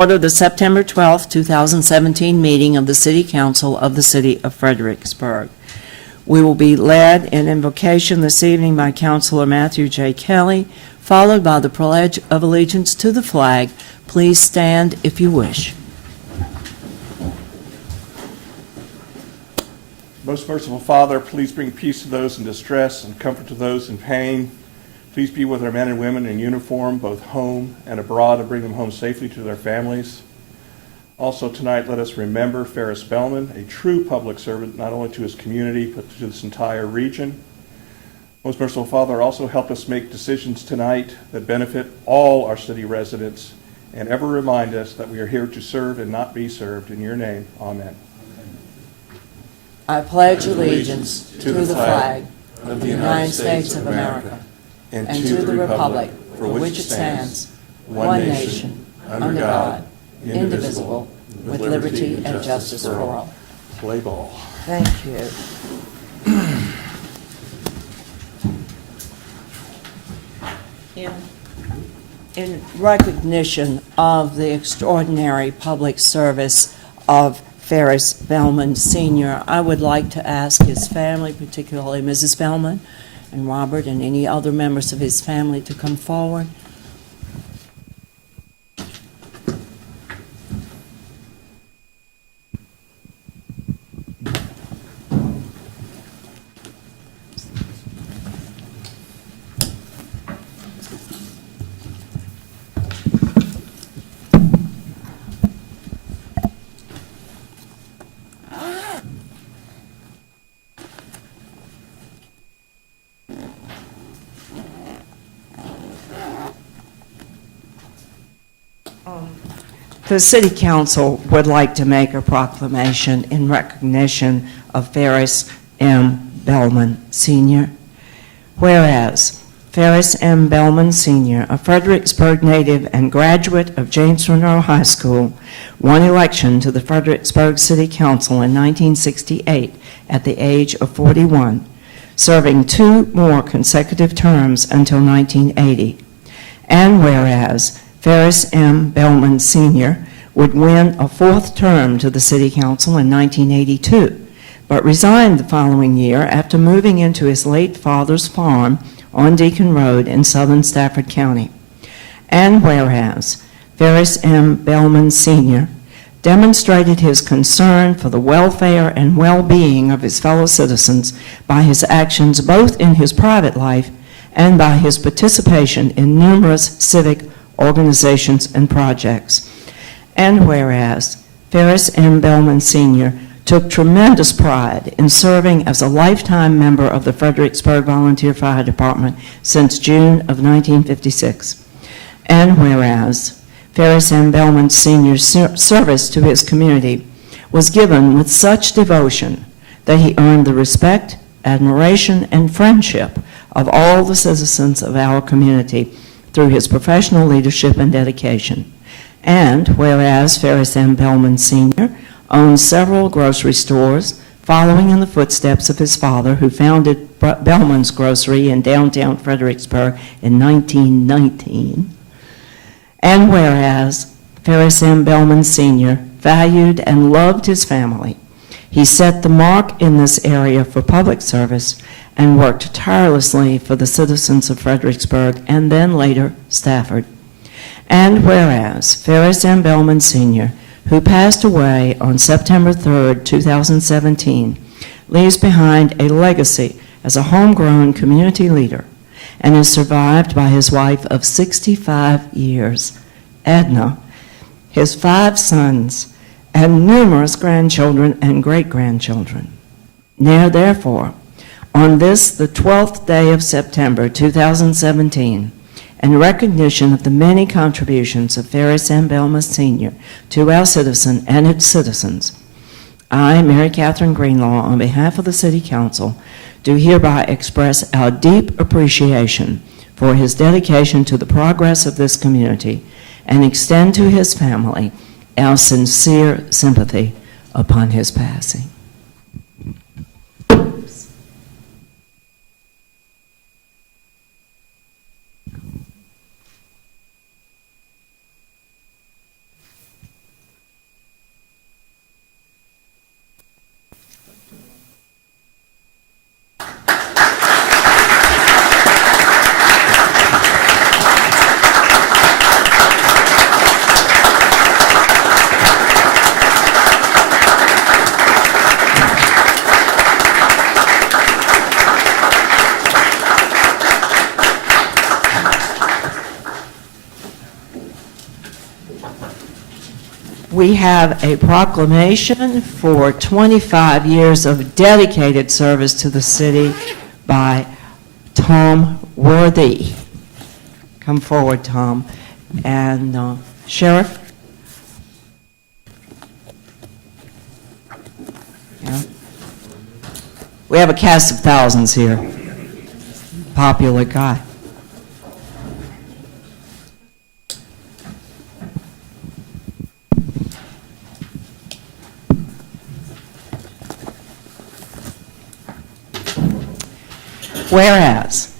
Order the September 12th, 2017 meeting of the City Council of the City of Fredericksburg. We will be led in invocation this evening by Councilor Matthew J. Kelly, followed by the Pledge of Allegiance to the flag. Please stand if you wish. Most merciful Father, please bring peace to those in distress and comfort to those in pain. Please be with our men and women in uniform, both home and abroad, and bring them home safely to their families. Also tonight, let us remember Ferris Bellman, a true public servant, not only to his community, but to this entire region. Most merciful Father, also help us make decisions tonight that benefit all our city residents, and ever remind us that we are here to serve and not be served. In your name, amen. I pledge allegiance to the flag of the United States of America and to the republic for which it stands, one nation, under God, indivisible, with liberty and justice for all. Play ball. Thank you. In recognition of the extraordinary public service of Ferris Bellman Sr., I would like to ask his family, particularly Mrs. Bellman and Robert and any other members of his family, to come forward. The City Council would like to make a proclamation in recognition of Ferris M. Bellman Sr. Whereas Ferris M. Bellman Sr., a Fredericksburg native and graduate of James Monroe High School, won election to the Fredericksburg City Council in 1968 at the age of 41, serving 2 more consecutive terms until 1980. And whereas Ferris M. Bellman Sr. would win a 4th term to the City Council in 1982, but resigned the following year after moving into his late father's farm on Deacon Road in southern Stafford County. And whereas Ferris M. Bellman Sr. demonstrated his concern for the welfare and well-being of his fellow citizens by his actions both in his private life and by his participation in numerous civic organizations and projects. And whereas Ferris M. Bellman Sr. took tremendous pride in serving as a lifetime member of the Fredericksburg Volunteer Fire Department since June of 1956. And whereas Ferris M. Bellman Sr.'s service to his community was given with such devotion that he earned the respect, admiration, and friendship of all the citizens of our community through his professional leadership and dedication. And whereas Ferris M. Bellman Sr. owns several grocery stores, following in the footsteps of his father, who founded Bellman's Grocery in downtown Fredericksburg in 1919. And whereas Ferris M. Bellman Sr. valued and loved his family, he set the mark in this area for public service and worked tirelessly for the citizens of Fredericksburg and then later Stafford. And whereas Ferris M. Bellman Sr., who passed away on September 3rd, 2017, leaves behind a legacy as a homegrown community leader and is survived by his wife of 65 years, Edna, his 5 sons, and numerous grandchildren and great-grandchildren. Now, therefore, on this, the 12th day of September 2017, in recognition of the many contributions of Ferris M. Bellman Sr. to our citizen and its citizens, I, Mary Catherine Greenlaw, on behalf of the City Council, do hereby express our deep appreciation for his dedication to the progress of this community and extend to his family our sincere sympathy upon his passing. we have a proclamation for 25 years of dedicated service to the city by Tom Worthy. Come forward, Tom. And Sheriff? Yeah. We have a cast of thousands here. Popular guy. Whereas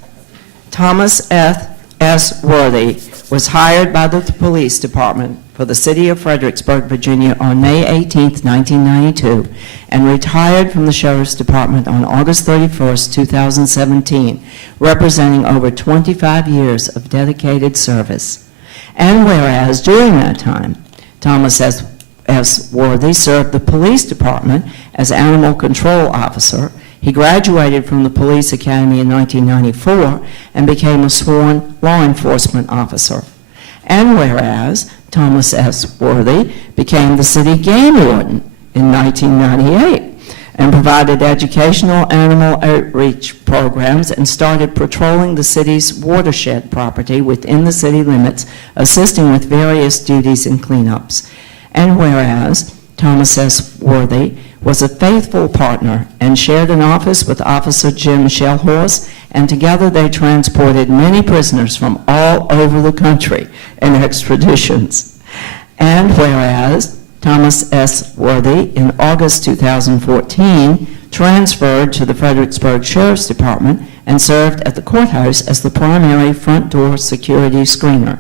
Thomas S. Worthy was hired by the police department for the city of Fredericksburg, Virginia on May 18, 1992, and retired from the sheriff's department on August 31, 2017, representing over 25 years of dedicated service. And whereas during that time, Thomas S. Worthy served the police department as animal control officer. He graduated from the police academy in 1994 and became a sworn law enforcement officer. And whereas Thomas S. Worthy became the city game warden in 1998 and provided educational animal outreach programs and started patrolling the city's watershed property within the city limits, assisting with various duties and cleanups. And whereas Thomas S. Worthy was a faithful partner and shared an office with Officer Jim Shellhorse, and together they transported many prisoners from all over the country in extraditions. And whereas Thomas S. Worthy, in August 2014, transferred to the Fredericksburg Sheriff's Department and served at the courthouse as the primary front door security screener.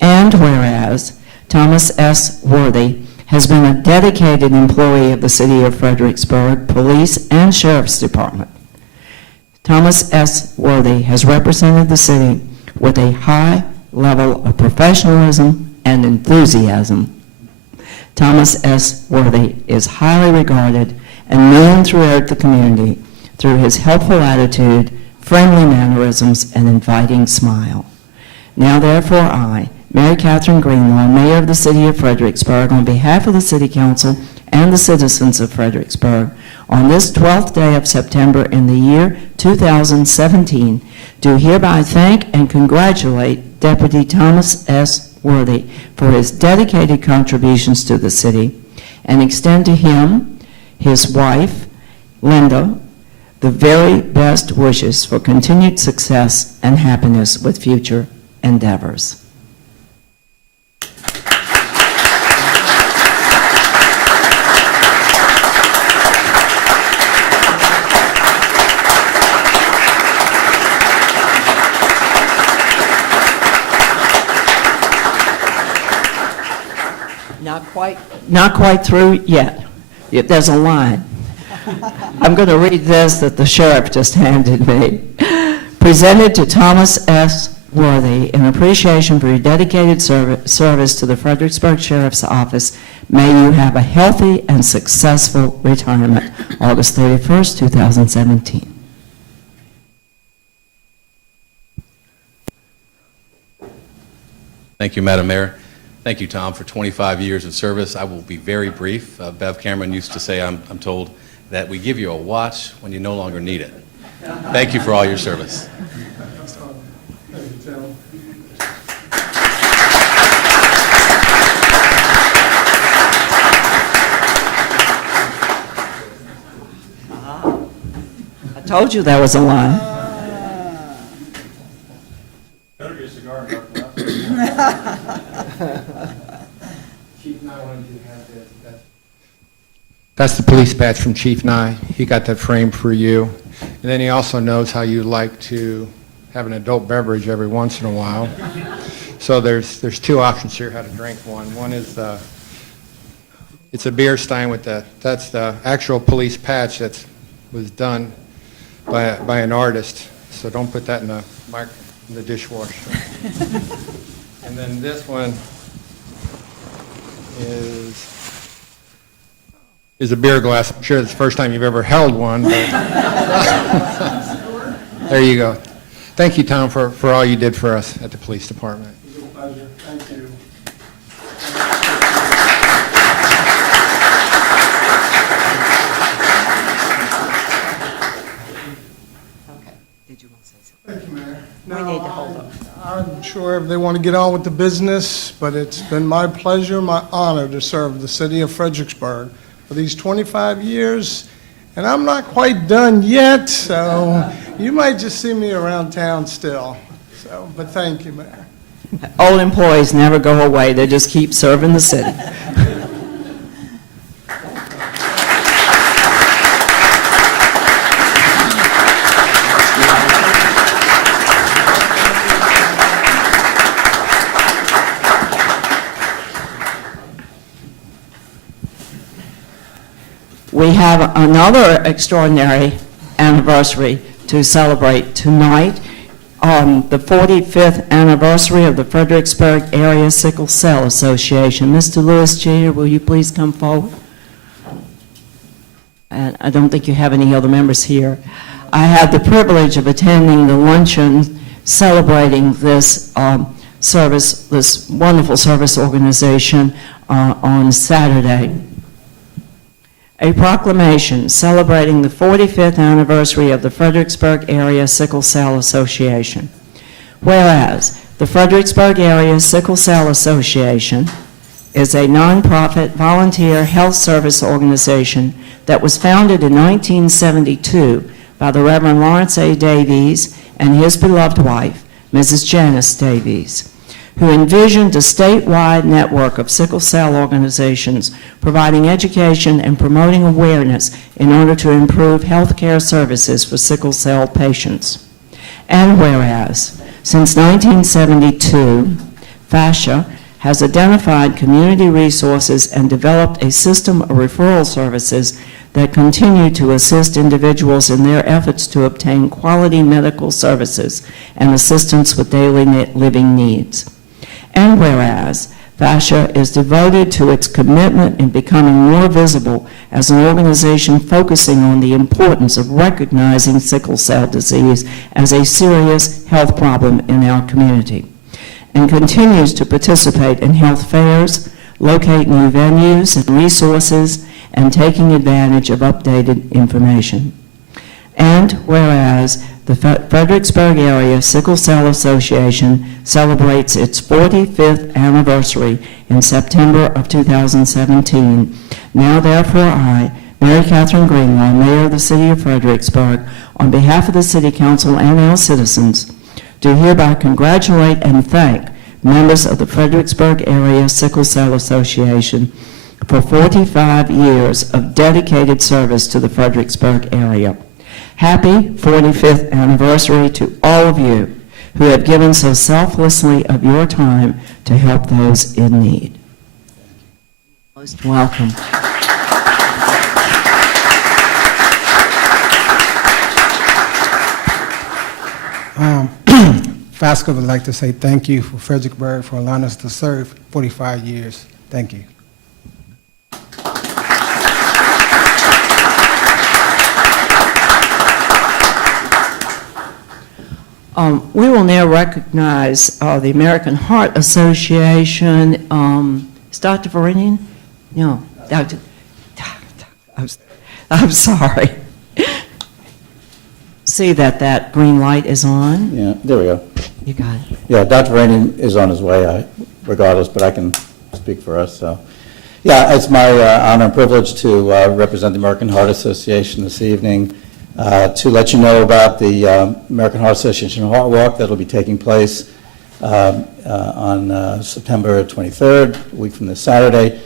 And whereas Thomas S. Worthy has been a dedicated employee of the City of Fredericksburg Police and Sheriff's Department. Thomas S. Worthy has represented the city with a high level of professionalism and enthusiasm. Thomas S. Worthy is highly regarded and known throughout the community through his helpful attitude, friendly mannerisms, and inviting smile. Now therefore I, Mary Catherine Greenlaw, Mayor of the City of Fredericksburg, on behalf of the City Council and the citizens of Fredericksburg, on this 12th day of September in the year 2017, do hereby thank and congratulate Deputy Thomas S. Worthy for his dedicated contributions to the city, and extend to him, his wife, Linda, the very best wishes for continued success and happiness with future endeavors. Not quite through yet. There's a line. I'm going to read this that the sheriff just handed me. Presented to Thomas S. Worthy in appreciation for your dedicated service to the Fredericksburg Sheriff's Office. May you have a healthy and successful retirement. August 31st, 2017. Thank you, Madam Mayor. Thank you, Tom, for 25 years of service. I will be very brief. Bev Cameron used to say, I'm told, that we give you a watch when you no longer need it. Thank you for all your service. Thank you, Tim. I told you there was a line. Better get a cigar and darken up. Chief Nye, why don't you have that? That's the police badge from Chief Nye. He got that framed for you. And then he also knows how you like to have an adult beverage every once in a while. So there's two options here how to drink one. One is it's a beer stein with that's the actual police patch that was done by an artist. So don't put that in the dishwasher. And then this one is a beer glass. I'm sure it's the first time you've ever held one, but there you go. Thank you, Tom, for all you did for us at the police department. It was a pleasure. Thank you. We need to hold up. I'm sure if they want to get on with the business, but it's been my pleasure, my honor to serve the city of Fredericksburg for these 25 years, and I'm not quite done yet, so you might just see me around town still. So, but thank you, Mayor. Old employees never go away, they just keep serving the city. We have another extraordinary anniversary to celebrate tonight, on the 45th anniversary of the Fredericksburg Area Sickle Cell Association. Mr. Lewis Jr., will you please come forward? And I don't think you have any other members here. I had the privilege of attending the luncheon celebrating this service, this wonderful service organization on Saturday. A proclamation celebrating the 45th anniversary of the Fredericksburg Area Sickle Cell Association. Whereas the Fredericksburg Area Sickle Cell Association is a nonprofit volunteer health service organization that was founded in 1972 by the Reverend Lawrence A. Davies and his beloved wife, Mrs. Janice Davies, who envisioned a statewide network of sickle cell organizations providing education and promoting awareness in order to improve health care services for sickle cell patients. And whereas, since 1972, FASHA has identified community resources and developed a system of referral services that continue to assist individuals in their efforts to obtain quality medical services and assistance with daily living needs. And whereas FASHA is devoted to its commitment in becoming more visible as an organization focusing on the importance of recognizing sickle cell disease as a serious health problem in our community, and continues to participate in health fairs, locate new venues and resources, and taking advantage of updated information. And whereas the Fredericksburg Area Sickle Cell Association celebrates its 45th anniversary in September of 2017. Now, therefore, I, Mary Catherine Greenlaw, Mayor of the City of Fredericksburg, on behalf of the City Council and our citizens, do hereby congratulate and thank members of the Fredericksburg Area Sickle Cell Association for 45 years of dedicated service to the Fredericksburg area. Happy 45th anniversary to all of you who have given so selflessly of your time to help those in need. Most welcome. FASCA would like to say thank you for Fredericksburg for allowing us to serve 45 years. Thank you. We will now recognize the American Heart Association. Is Dr. Verinian? No, Dr. I'm sorry. See that green light is on? Yeah, there we go. You got it. Yeah, Dr. Rainey is on his way, regardless, but I can speak for us. So, yeah, it's my honor and privilege to represent the American Heart Association this evening to let you know about the American Heart Association Heart Walk that will be taking place on September 23rd, a week from this Saturday.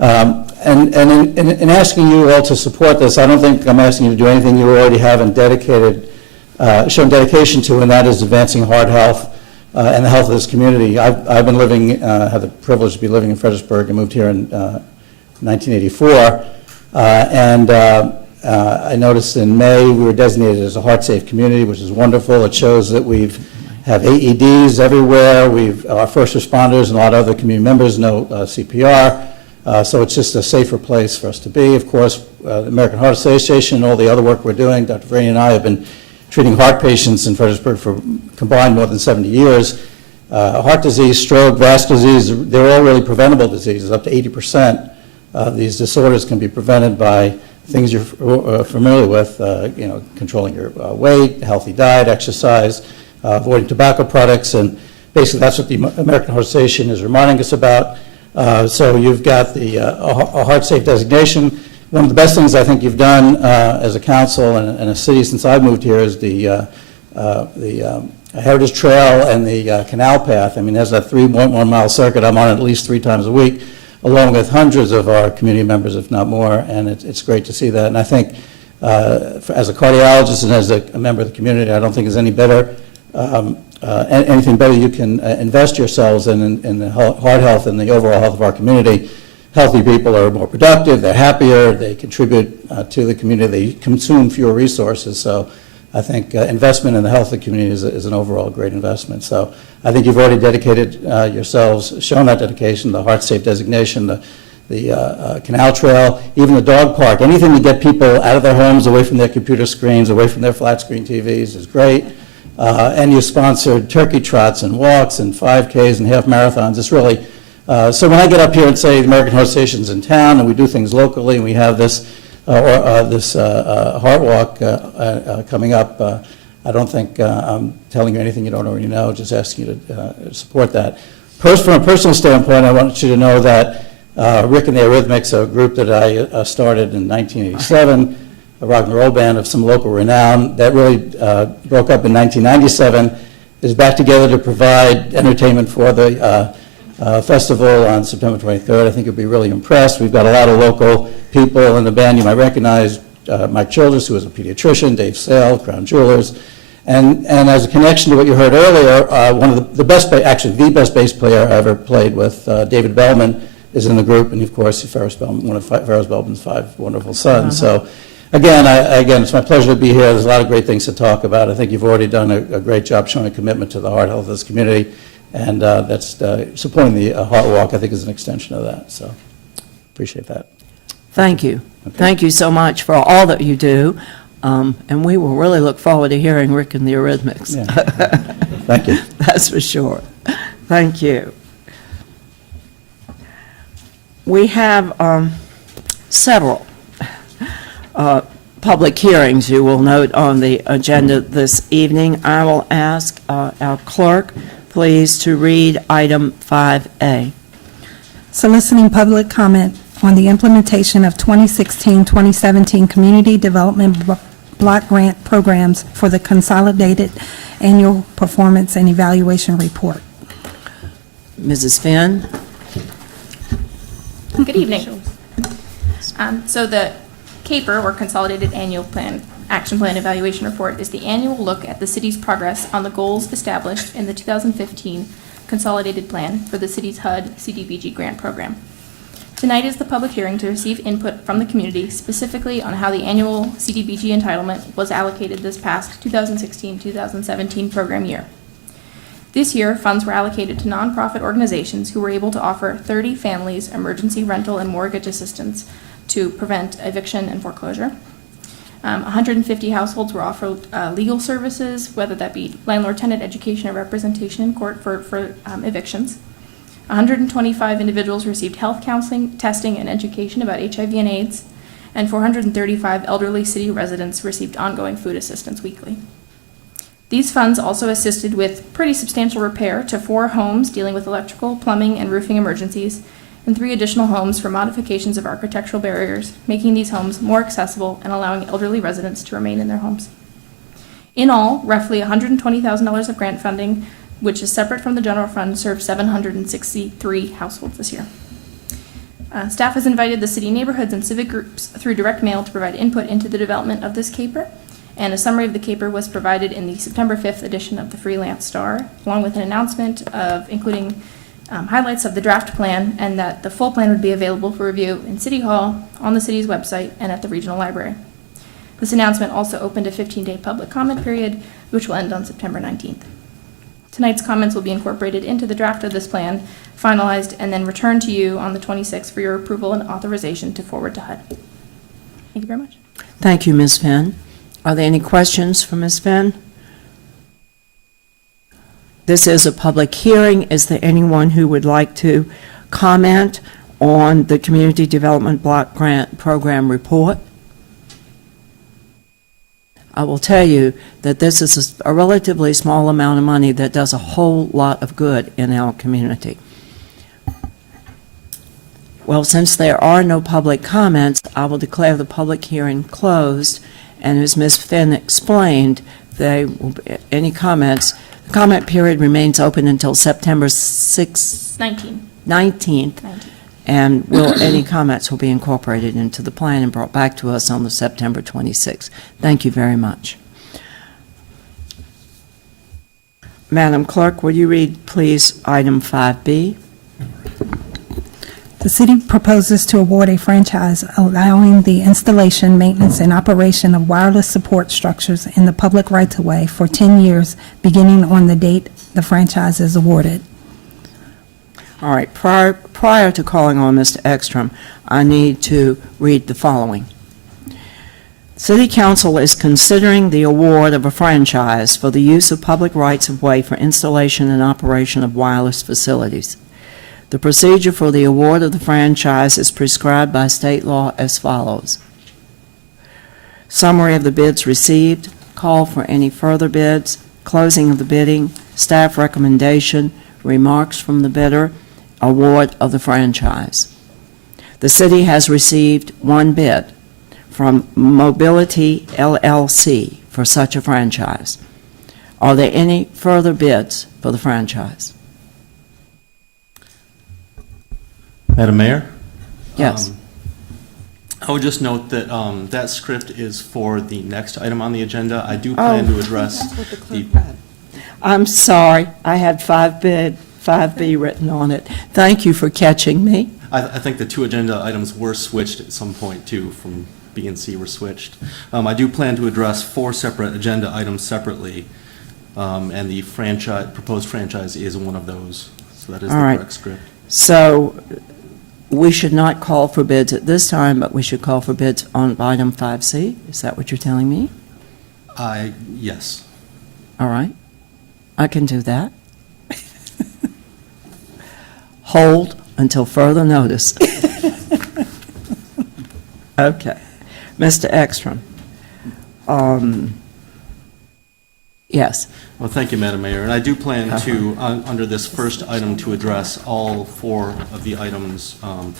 And in asking you all to support this, I don't think I'm asking you to do anything you already haven't shown dedication to, and that is advancing heart health and the health of this community. I've been living, have the privilege to be living in Fredericksburg. I moved here in 1984, I noticed in May we were designated as a heart-safe community, which is wonderful. It shows that have AEDs everywhere. Our first responders and a lot of other community members know CPR. So it's just a safer place for us to be. Of course, the American Heart Association and all the other work we're doing, Dr. Vrani and I have been treating heart patients in Fredericksburg for combined more than 70 years. Heart disease, stroke, vascular disease, they're all really preventable diseases. Up to 80% of these disorders can be prevented by things you're familiar with, controlling your weight, healthy diet, exercise, avoiding tobacco products, and basically that's what the American Heart Association is reminding us about. So you've got the a heart safe designation. One of the best things I think you've done as a council and a city since I moved here is the Heritage Trail and the Canal Path. I mean, there's a 3.1 mile circuit. I'm on it at least 3 times a week, along with hundreds of our community members, if not more, and it's great to see that. And I think as a cardiologist and as a member of the community, I don't think there's any better, anything better you can invest yourselves in the heart health and the overall health of our community. Healthy people are more productive, they're happier, they contribute to the community, they consume fewer resources. So I think investment in the health of the community is an overall great investment. So I think you've already dedicated yourselves, shown that dedication, the heart safe designation, the canal trail, even the dog park. Anything to get people out of their homes, away from their computer screens, away from their flat screen TVs is great. And you sponsored turkey trots and walks and 5Ks and half marathons. It's really, so when I get up here and say the American Heart Association's in town and we do things locally and we have this heart walk coming up, I don't think I'm telling you anything you don't already know, just asking you to support that. From a personal standpoint, I want you to know that Rick and the Eurythmics, a group that I started in 1987, a rock and roll band of some local renown that really broke up in 1997, is back together to provide entertainment for the festival on September 23rd. I think you'll be really impressed. We've got a lot of local people in the band. You might recognize Mike Childress, who is a pediatrician, Dave Sale, Crown Jewelers. And as a connection to what you heard earlier, one of the best, actually the best bass player I ever played with, David Bellman, is in the group, and of course, Ferris Bellman, one of Ferris Bellman's 5 wonderful sons. So again, it's my pleasure to be here. There's a lot of great things to talk about. I think you've already done a great job showing a commitment to the heart health of this community. And that's supporting the Heart Walk, I think, is an extension of that. So appreciate that. Thank you. Okay. Thank you so much for all that you do. And we will really look forward to hearing Rick and the Eurythmics. Yeah. Thank you. That's for sure. Thank you. We have several public hearings, you will note, on the agenda this evening. I will ask our clerk, please, to read item 5A. Soliciting public comment on the implementation of 2016-2017 Community Development Block Grant Programs for the Consolidated Annual Performance and Evaluation Report. Mrs. Finn? Good evening. So the CAPER, or Consolidated Annual Action Plan Evaluation Report, is the annual look at the city's progress on the goals established in the 2015 Consolidated Plan for the city's HUD CDBG grant program. Tonight is the public hearing to receive input from the community specifically on how the annual CDBG entitlement was allocated this past 2016-2017 program year. This year, funds were allocated to nonprofit organizations who were able to offer 30 families emergency rental and mortgage assistance to prevent eviction and foreclosure. 150 households were offered legal services, whether that be landlord-tenant education or representation in court for evictions. 125 individuals received health counseling, testing, and education about HIV and AIDS, and 435 elderly city residents received ongoing food assistance weekly. These funds also assisted with pretty substantial repair to 4 homes dealing with electrical, plumbing, and roofing emergencies, and 3 additional homes for modifications of architectural barriers, making these homes more accessible and allowing elderly residents to remain in their homes. In all, roughly $120,000 of grant funding, which is separate from the general fund, served 763 households this year. Staff has invited the city neighborhoods and civic groups through direct mail to provide input into the development of this CAPER, and a summary of the CAPER was provided in the September 5th edition of the Freelance Star, along with an announcement including highlights of the draft plan, and that the full plan would be available for review in City Hall, on the city's website, and at the regional library. This announcement also opened a 15-day public comment period, which will end on September 19th. Tonight's comments will be incorporated into the draft of this plan, finalized, and then returned to you on the 26th for your approval and authorization to forward to HUD. Thank you very much. Thank you, Ms. Finn. Are there any questions for Ms. Finn? This is a public hearing. Is there anyone who would like to comment on the Community Development Block Grant Program report? I will tell you that this is a relatively small amount of money that does a whole lot of good in our community. Well, since there are no public comments, I will declare the public hearing closed, and as Ms. Finn explained, any comments, the comment period remains open until September 19th, 19. and any comments will be incorporated into the plan and brought back to us on the September 26th. Thank you very much. Madam Clerk, will you read, please, item 5B? The city proposes to award a franchise allowing the installation, maintenance, and operation of wireless support structures in the public right-of-way for 10 years, beginning on the date the franchise is awarded. All right, prior to calling on Mr. Ekstrom, I need to read the following. City Council is considering the award of a franchise for the use of public rights-of-way for installation and operation of wireless facilities. The procedure for the award of the franchise is prescribed by state law as follows. Summary of the bids received, call for any further bids, closing of the bidding, staff recommendation, remarks from the bidder, award of the franchise. The city has received one bid from Mobility LLC for such a franchise. Are there any further bids for the franchise? Madam Mayor? Yes. I would just note that that script is for the next item on the agenda. I do plan to address the... I'm sorry, I had 5B written on it. Thank you for catching me. I think the two agenda items were switched at some point, too, from B and C were switched. I do plan to address 4 separate agenda items separately, and the proposed franchise is one of those. So that is the correct script. So we should not call for bids at this time, but we should call for bids on item 5C? Is that what you're telling me? Yes. All right. I can do that. Hold until further notice. Okay. Mr. Ekstrom. Yes. Well, thank you, Madam Mayor. And I do plan to, under this first item, to address all 4 of the items on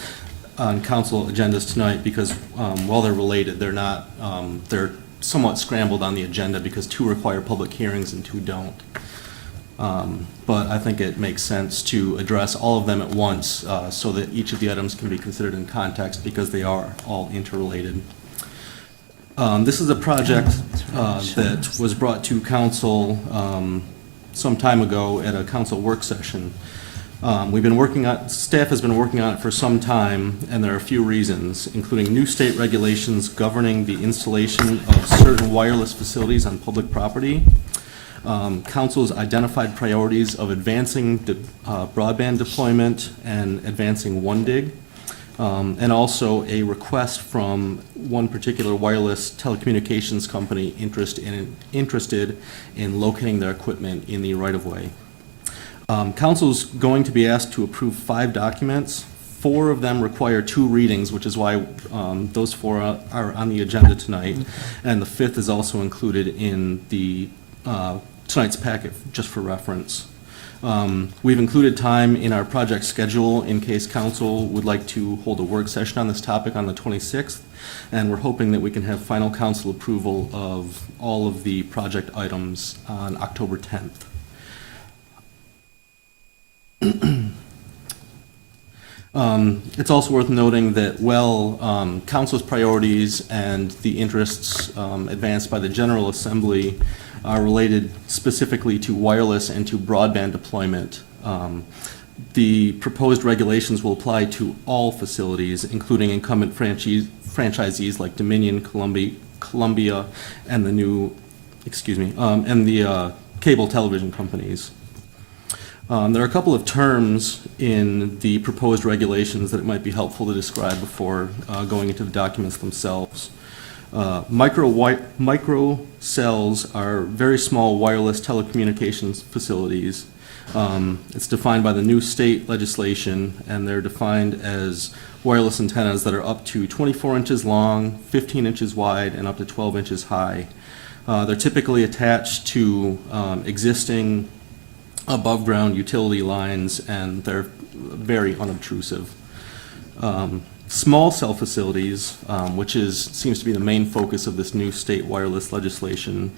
council agendas tonight because while they're related, they're not, they're somewhat scrambled on the agenda because 2 require public hearings and 2 don't. But I think it makes sense to address all of them at once so that each of the items can be considered in context because they are all interrelated. This is a project that was brought to council some time ago at a council work session. Staff has been working on it for some time, and there are a few reasons, including new state regulations governing the installation of certain wireless facilities on public property, council's identified priorities of advancing broadband deployment and advancing 1 dig, and also a request from one particular wireless telecommunications company interested in locating their equipment in the right-of-way. Council's going to be asked to approve 5 documents. 4 of them require 2 readings, which is why those 4 are on the agenda tonight. And the 5th is also included in the tonight's packet, just for reference. We've included time in our project schedule in case council would like to hold a work session on this topic on the 26th, and we're hoping that we can have final council approval of all of the project items on October 10th. It's also worth noting that council's priorities and the interests advanced by the General Assembly are related specifically to wireless and to broadband deployment. The proposed regulations will apply to all facilities, including incumbent franchisees like Dominion, Columbia, and the cable television companies. There are a couple of terms in the proposed regulations that it might be helpful to describe before going into the documents themselves. Micro cells are very small wireless telecommunications facilities. It's defined by the new state legislation, and they're defined as wireless antennas that are up to 24 inches long, 15 inches wide, and up to 12 inches high. They're typically attached to existing above-ground utility lines, and they're very unobtrusive. Small cell facilities, which seems to be the main focus of this new state wireless legislation,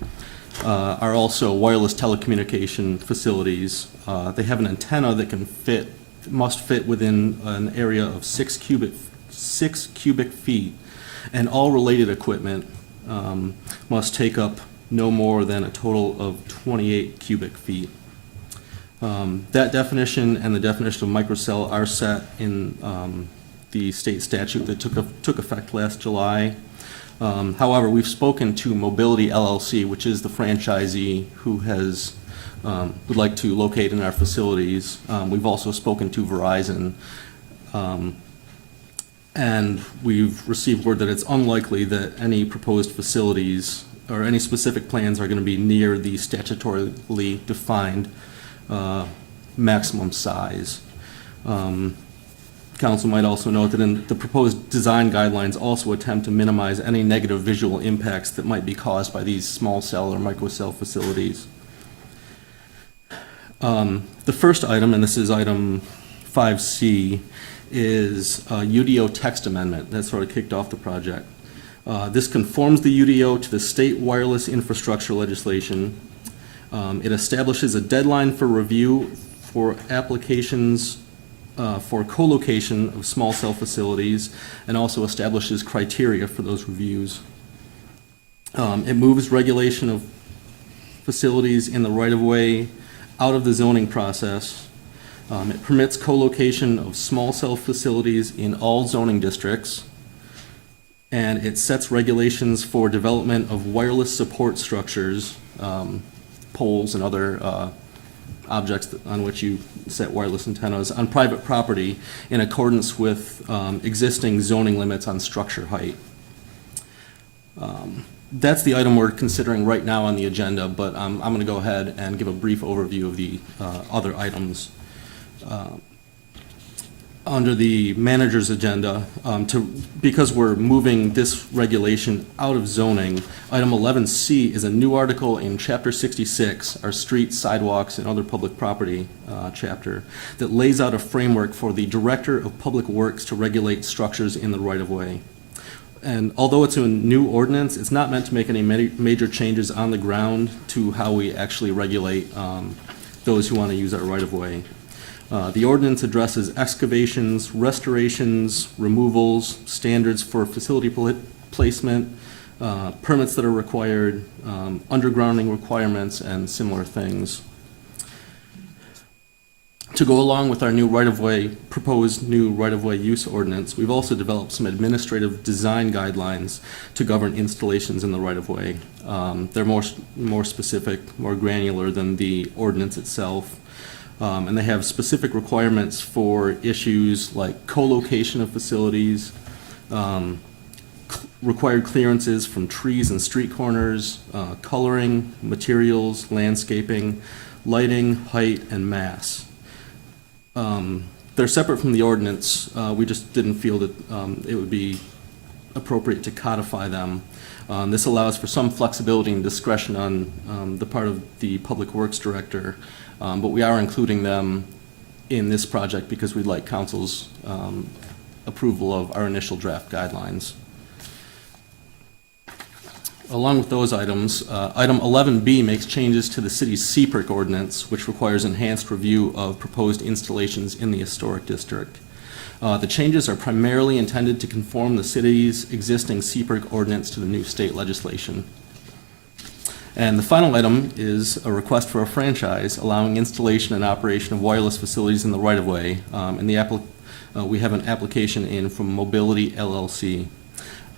are also wireless telecommunication facilities. They have an antenna that must fit within an area of 6 cubic feet, and all related equipment must take up no more than a total of 28 cubic feet. That definition and the definition of microcell are set in the state statute that took effect last July. However, we've spoken to Mobility LLC, which is the franchisee who would like to locate in our facilities. We've also spoken to Verizon, and we've received word that it's unlikely that any proposed facilities or any specific plans are going to be near the statutorily defined maximum size. Council might also note that in the proposed design guidelines also attempt to minimize any negative visual impacts that might be caused by these small cell or microcell facilities. The first item, and this is item 5C, is a UDO text amendment that sort of kicked off the project. This conforms the UDO to the state wireless infrastructure legislation. It establishes a deadline for review for applications for co-location of small cell facilities, and also establishes criteria for those reviews. It moves regulation of facilities in the right-of-way out of the zoning process. It permits co-location of small cell facilities in all zoning districts, and it sets regulations for development of wireless support structures, poles and other objects on which you set wireless antennas on private property in accordance with existing zoning limits on structure height. That's the item we're considering right now on the agenda, but I'm going to go ahead and give a brief overview of the other items. Under the manager's agenda, because we're moving this regulation out of zoning, item 11C is a new article in Chapter 66, our streets, sidewalks, and other public property chapter, that lays out a framework for the Director of Public Works to regulate structures in the right-of-way. And although it's a new ordinance, it's not meant to make any major changes on the ground to how we actually regulate those who want to use our right-of-way. The ordinance addresses excavations, restorations, removals, standards for facility placement, permits that are required, undergrounding requirements, and similar things. To go along with our new proposed new right-of-way use ordinance, we've also developed some administrative design guidelines to govern installations in the right-of-way. They're more specific, more granular than the ordinance itself. And they have specific requirements for issues like co-location of facilities, required clearances from trees and street corners, coloring, materials, landscaping, lighting, height, and mass. They're separate from the ordinance. We just didn't feel that it would be appropriate to codify them. This allows for some flexibility and discretion on the part of the Public Works Director, but we are including them in this project because we'd like Council's approval of our initial draft guidelines. Along with those items, item 11B makes changes to the city's CPRIC ordinance, which requires enhanced review of proposed installations in the historic district. The changes are primarily intended to conform the city's existing CPRIC ordinance to the new state legislation. And the final item is a request for a franchise allowing installation and operation of wireless facilities in the right-of-way. We have an application in from Mobility LLC.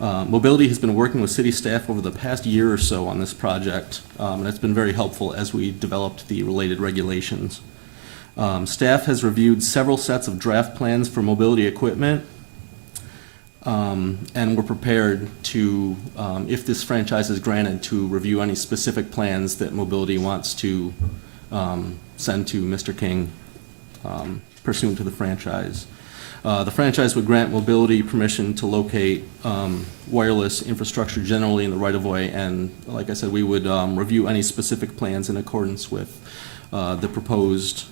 Mobility has been working with city staff over the past year or so on this project, and it's been very helpful as we developed the related regulations. Staff has reviewed several sets of draft plans for mobility equipment, and we're prepared to, if this franchise is granted, to review any specific plans that Mobility wants to send to Mr. King pursuant to the franchise. The franchise would grant mobility permission to locate wireless infrastructure generally in the right-of-way, and like I said, we would review any specific plans in accordance with the proposed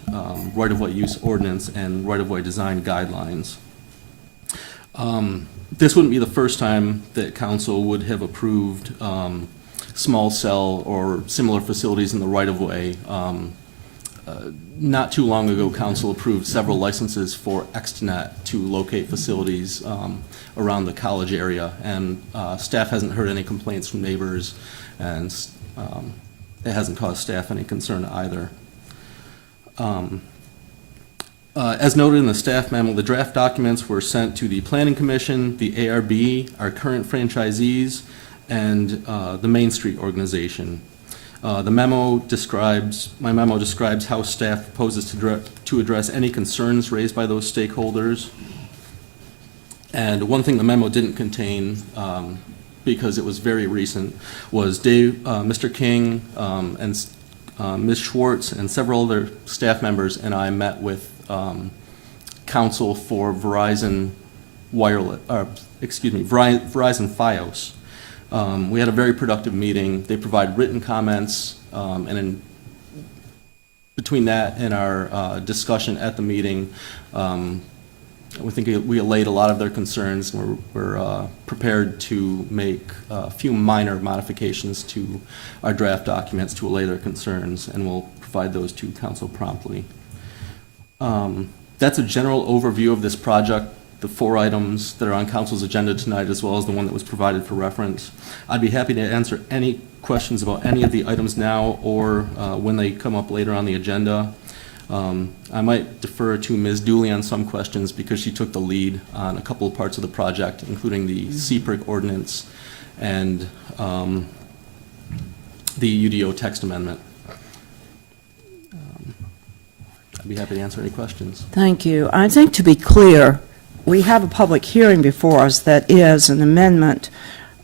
right-of-way use ordinance and right-of-way design guidelines. This wouldn't be the first time that council would have approved small cell or similar facilities in the right-of-way. Not too long ago, council approved several licenses for Extenet to locate facilities around the college area, and staff hasn't heard any complaints from neighbors, and it hasn't caused staff any concern either. As noted in the staff memo, the draft documents were sent to the Planning Commission, the ARB, our current franchisees, and the Main Street organization. My memo describes how staff proposes to address any concerns raised by those stakeholders. And one thing the memo didn't contain, because it was very recent, was Mr. King and Ms. Schwartz and several other staff members and I met with counsel for Verizon Verizon Fios. We had a very productive meeting. They provide written comments, and between that and our discussion at the meeting, we think we allayed a lot of their concerns, and we're prepared to make a few minor modifications to our draft documents to allay their concerns, and we'll provide those to council promptly. That's a general overview of this project, the 4 items that are on council's agenda tonight, as well as the one that was provided for reference. I'd be happy to answer any questions about any of the items now or when they come up later on the agenda. I might defer to Ms. Dooley on some questions because she took the lead on a couple of parts of the project, including the CPRIC ordinance and the UDO text amendment. I'd be happy to answer any questions. Thank you. I think, to be clear, we have a public hearing before us that is an amendment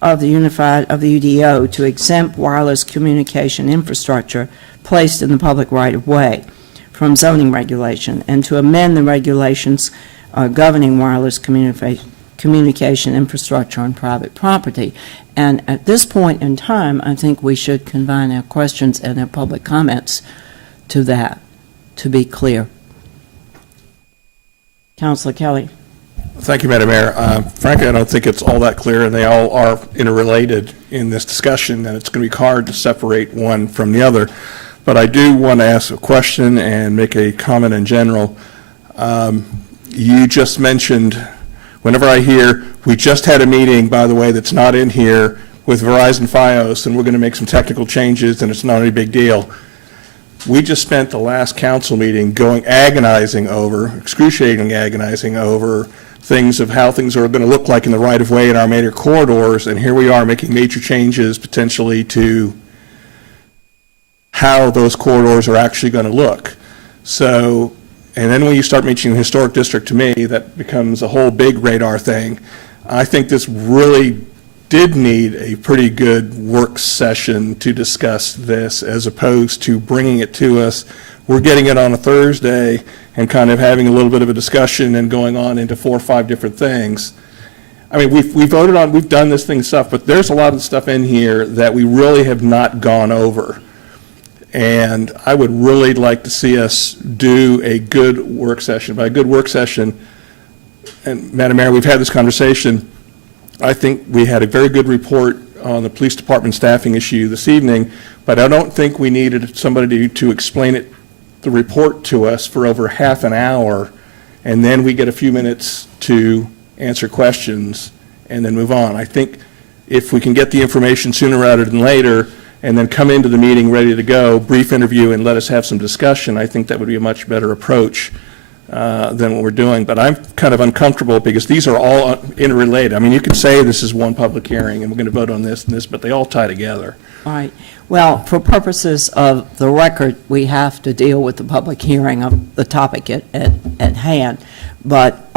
of the UDO to exempt wireless communication infrastructure placed in the public right-of-way from zoning regulation, and to amend the regulations governing wireless communication infrastructure on private property. And at this point in time, I think we should confine our questions and our public comments to that, to be clear. Councilor Kelly. Thank you, Madam Mayor. Frankly, I don't think it's all that clear, and they all are interrelated in this discussion, and it's going to be hard to separate one from the other. But I do want to ask a question and make a comment in general. You just mentioned, whenever I hear, we just had a meeting, by the way, that's not in here, with Verizon Fios, and we're going to make some technical changes, and it's not any big deal. We just spent the last council meeting excruciatingly agonizing over things of how things are going to look like in the right-of-way in our major corridors, and here we are making major changes potentially to how those corridors are actually going to look. So, and then when you start mentioning the historic district, to me, that becomes a whole big radar thing. I think this really did need a pretty good work session to discuss this, as opposed to bringing it to us. We're getting it on a Thursday and kind of having a little bit of a discussion and going on into 4 or 5 different things. I mean, we've done this thing stuff, but there's a lot of stuff in here that we really have not gone over. And I would really like to see us do a good work session. By a good work session, and Madam Mayor, we've had this conversation, I think we had a very good report on the police department staffing issue this evening, but I don't think we needed somebody to explain the report to us for over half an hour, and then we get a few minutes to answer questions and then move on. I think if we can get the information sooner rather than later, and then come into the meeting ready to go, brief interview, and let us have some discussion, I think that would be a much better approach than what we're doing. But I'm kind of uncomfortable because these are all interrelated. I mean, you could say this is one public hearing and we're going to vote on this and this, but they all tie together. All right. Well, for purposes of the record, we have to deal with the public hearing of the topic at hand. But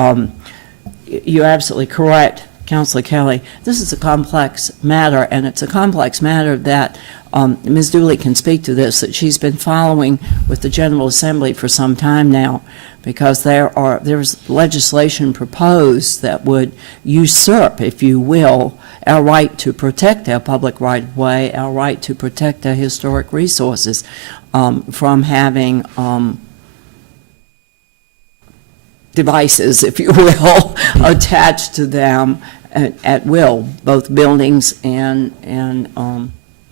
you're absolutely correct, Councilor Kelly, this is a complex matter, and it's a complex matter that Ms. Dooley can speak to this, that she's been following with the General Assembly for some time now, because there's legislation proposed that would usurp, if you will, our right to protect our public right-of-way, our right to protect our historic resources from having devices, if you will, attached to them at will, both buildings and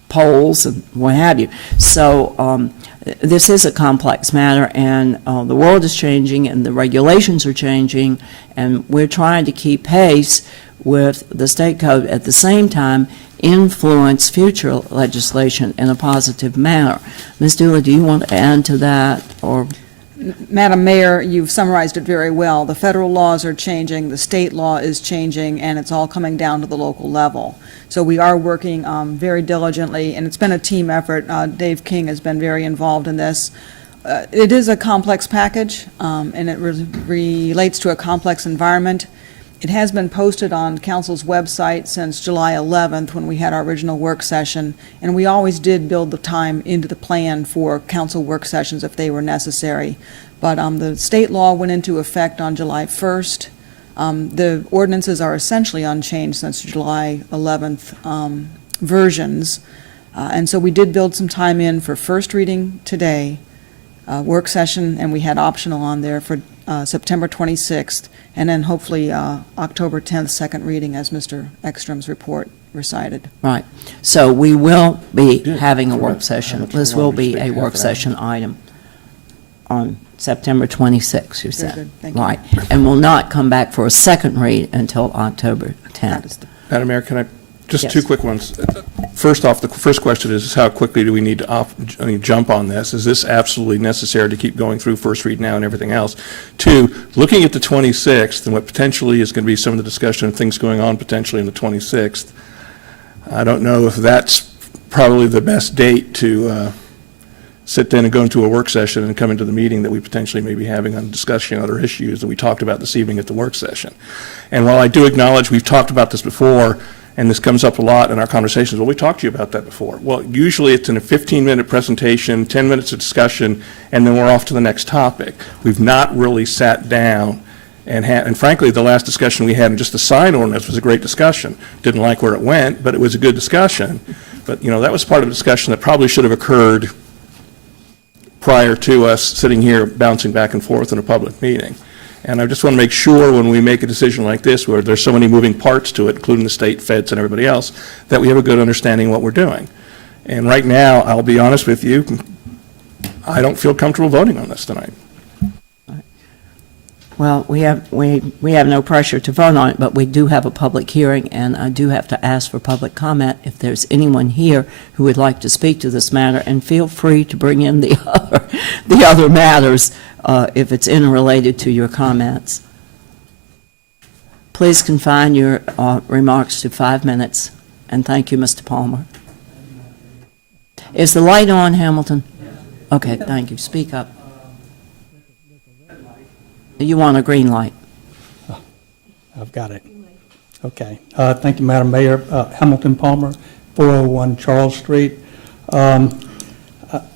poles and what have you. So this is a complex matter, and the world is changing, and the regulations are changing, and we're trying to keep pace with the state code, at the same time influence future legislation in a positive manner. Ms. Dooley, do you want to add to that, or? Madam Mayor, you've summarized it very well. The federal laws are changing, the state law is changing, and it's all coming down to the local level. So we are working very diligently, and it's been a team effort. Dave King has been very involved in this. It is a complex package, and it relates to a complex environment. It has been posted on Council's website since July 11th, when we had our original work session, and we always did build the time into the plan for Council work sessions if they were necessary. But the state law went into effect on July 1st. The ordinances are essentially unchanged since July 11th versions, and so we did build some time in for first reading today, work session, and we had optional on there for September 26th, and then hopefully October 10th, second reading, as Mr. Ekstrom's report recited. Right. So we will be having a work session. This will be a work session item on September 26th, you said. Very good. Thank you. Right. And will not come back for a second read until October 10th. Madam Mayor, can I, just Yes. two quick ones. First off, the first question is how quickly do we need to jump on this? Is this absolutely necessary to keep going through first read now and everything else? Two, looking at the 26th and what potentially is going to be some of the discussion of things going on potentially on the 26th, I don't know if that's probably the best date to sit down and go into a work session and come into the meeting that we potentially may be having on discussing other issues that we talked about this evening at the work session. And while I do acknowledge we've talked about this before, and this comes up a lot in our conversations, well, we talked to you about that before. Well, usually it's in a 15-minute presentation, 10 minutes of discussion, and then we're off to the next topic. We've not really sat down and frankly, the last discussion we had in just the sign ordinance was a great discussion. Didn't like where it went, but it was a good discussion. But, you know, that was part of a discussion that probably should have occurred prior to us sitting here bouncing back and forth in a public meeting. And I just want to make sure when we make a decision like this, where there's so many moving parts to it, including the state, feds, and everybody else, that we have a good understanding of what we're doing. And right now, I'll be honest with you, I don't feel comfortable voting on this tonight. Well, we have no pressure to vote on it, but we do have a public hearing, and I do have to ask for public comment if there's anyone here who would like to speak to this matter, and feel free to bring in the other matters if it's interrelated to your comments. Please confine your remarks to 5 minutes, and thank you, Mr. Palmer. Is the light on, Hamilton? Okay, thank you. Speak up. You want a green light? I've got it. Okay. Thank you, Madam Mayor. Hamilton Palmer, 401 Charles Street. I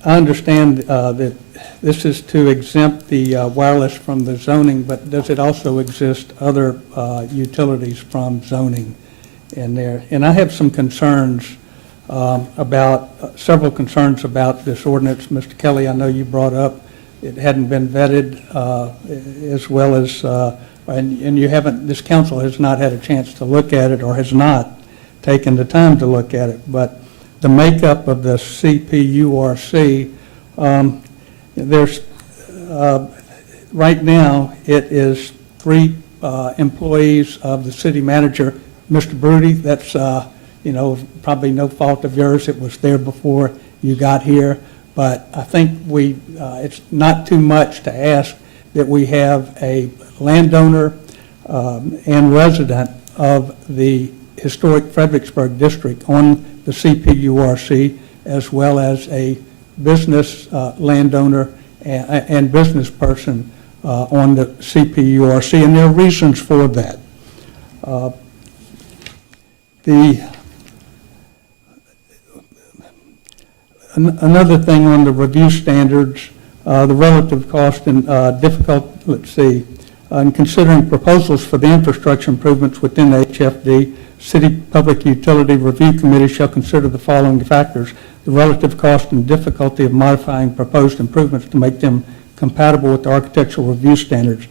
understand that this is to exempt the wireless from the zoning, but does it also exist other utilities from zoning in there? And I have some concerns several concerns about this ordinance. Mr. Kelly, I know you brought up it hadn't been vetted as well as, and you haven't, this council has not had a chance to look at it or has not taken the time to look at it. But the makeup of the CPURC, there's, right now, it is 3 employees of the city manager, Mr. Broody. That's, probably no fault of yours. It was there before you got here. But I think it's not too much to ask that we have a landowner and resident of the historic Fredericksburg district on the CPURC, as well as a business landowner and business person on the CPURC, and there are reasons for that. Another thing on the review standards, the relative cost and in considering proposals for the infrastructure improvements within the HFD, City Public Utility Review Committee shall consider the following factors: the relative cost and difficulty of modifying proposed improvements to make them compatible with the architectural review standards.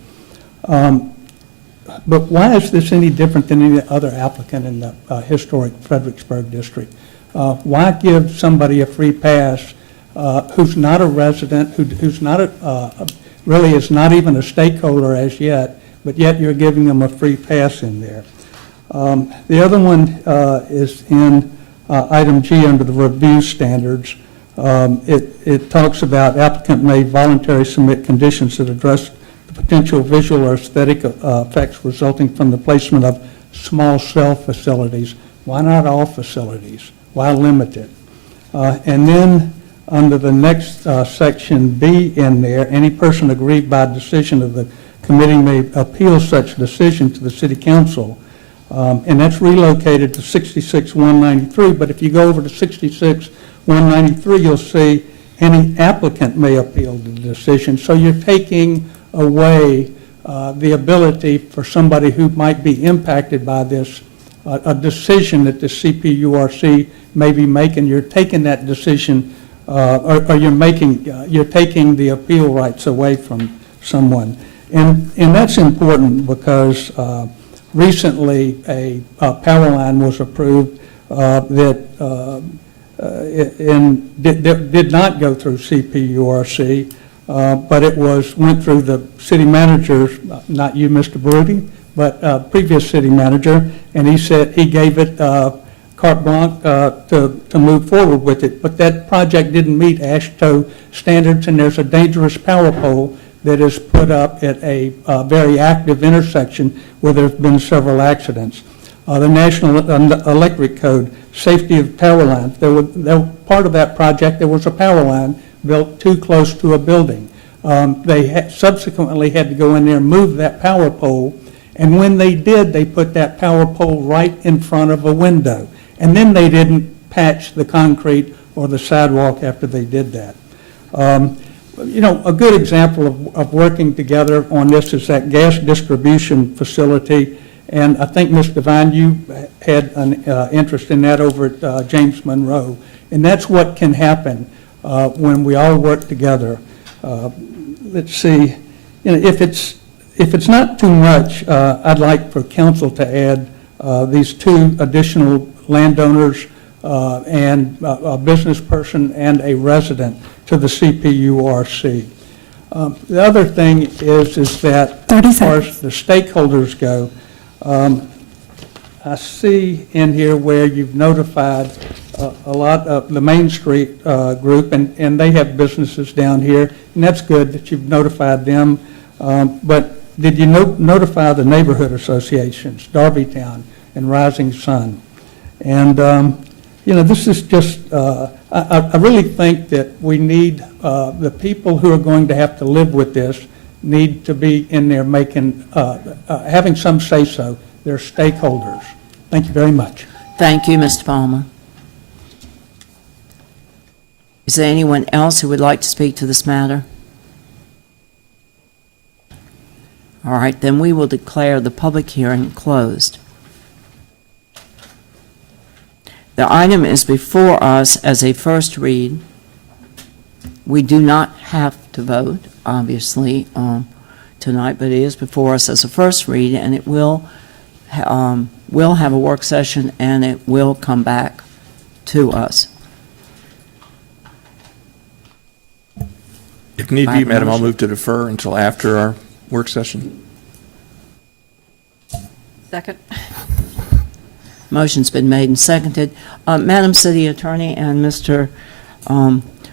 But why is this any different than any other applicant in the historic Fredericksburg district? Why give somebody a free pass who's not a resident, who's not really is not even a stakeholder as yet, but yet you're giving them a free pass in there? The other one is in item G under the review standards. It talks about applicant may voluntarily submit conditions that address the potential visual or aesthetic effects resulting from the placement of small cell facilities. Why not all facilities? Why limit it? And then under the next section B in there, any person aggrieved by a decision of the committee may appeal such decision to the city council. And that's relocated to 66-193, but if you go over to 66-193, you'll see any applicant may appeal the decision. So you're taking away the ability for somebody who might be impacted by this, a decision that the CPURC may be making. You're taking that decision, or you're taking the appeal rights away from someone. And that's important because recently a power line was approved that did not go through CPURC, but it went through the city manager, not you, Mr. Baruti, but previous city manager, and he said he gave it carte blanche to move forward with it. But that project didn't meet AASHTO standards, and there's a dangerous power pole that is put up at a very active intersection where there's been several accidents. The National Electric Code, safety of power lines. Part of that project, there was a power line built too close to a building. They subsequently had to go in there and move that power pole, and when they did, they put that power pole right in front of a window. And then they didn't patch the concrete or the sidewalk after they did that. You know, a good example of working together on this is that gas distribution facility, and I think, Ms. Devine, you had an interest in that over at James Monroe, and that's what can happen when we all work together. Let's see, you know, if it's not too much, I'd like for council to add these two additional landowners and a business person and a resident to the CPURC. The other thing is that as far as the stakeholders go, I see in here where you've notified a lot of the Main Street group, and they have businesses down here, and that's good that you've notified them. But did you notify the neighborhood associations, Darbytown and Rising Sun? And you know, this is just, I really think that we need, the people who are going to have to live with this need to be in there making, having some say-so. They're stakeholders. Thank you very much. Thank you, Mr. Palmer. Is there anyone else who would like to speak to this matter? All right, then we will declare the public hearing closed. The item is before us as a first read. We do not have to vote, obviously, tonight, but it is before us as a first read, and it will have a work session, and it will come back to us. If need be, Madam, I'll move to defer until after our work session. Second. Motion's been made and seconded. Madam City Attorney and Mr.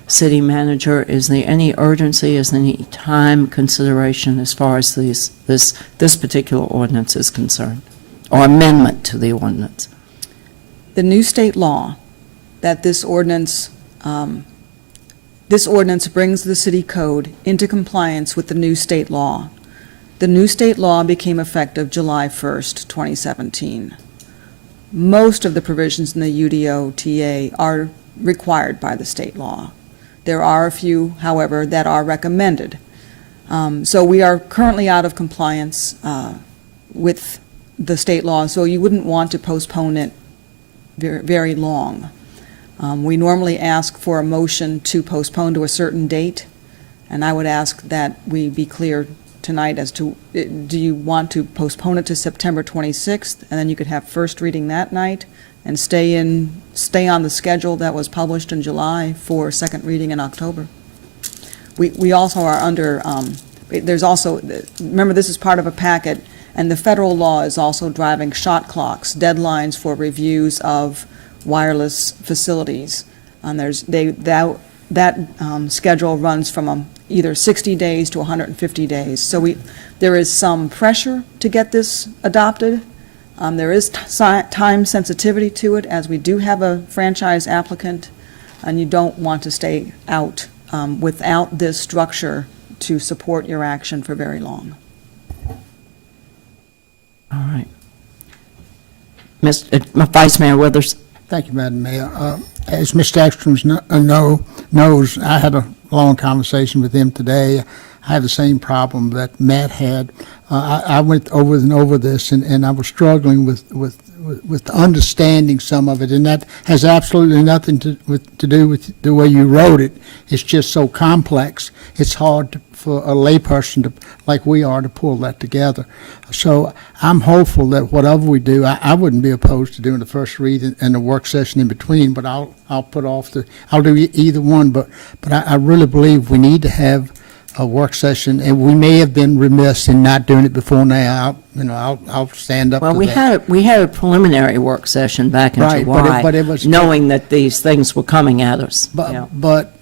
City Manager, is there any urgency, is there any time consideration as far as this particular ordinance is concerned, or amendment to the ordinance? The new state law that this ordinance brings the city code into compliance with the new state law. The new state law became effective July 1st, 2017. most of the provisions in the UDOTA are required by the state law. There are a few, however, that are recommended. So we are currently out of compliance with the state law, so you wouldn't want to postpone it very, very long. We normally ask for a motion to postpone to a certain date, and I would ask that we be clear tonight as to, do you want to postpone it to September 26th, and then you could have first reading that night, and stay on the schedule that was published in July for second reading in October? We also are under, there's also, remember, this is part of a packet, and the federal law is also driving shot clocks, deadlines for reviews of wireless facilities. And that schedule runs from either 60 days to 150 days. So there is some pressure to get this adopted. There is time sensitivity to it, as we do have a franchise applicant, and you don't want to stay out without this structure to support your action for very long. All right. Vice Mayor Withers. Thank you, Madam Mayor. As Mr. Ekstrom knows, I had a long conversation with him today. I had the same problem that Matt had. I went over and over this, and I was struggling with understanding some of it, and that has absolutely nothing to do with the way you wrote it. It's just so complex. It's hard for a layperson like we are to pull that together. So I'm hopeful that whatever we do, I wouldn't be opposed to doing the first read and the work session in between, but I'll do either one. But I really believe we need to have a work session, and we may have been remiss in not doing it before now. I'll stand up. Well, to we had a preliminary work session back in Right, July, but it was knowing that these things were coming at us. But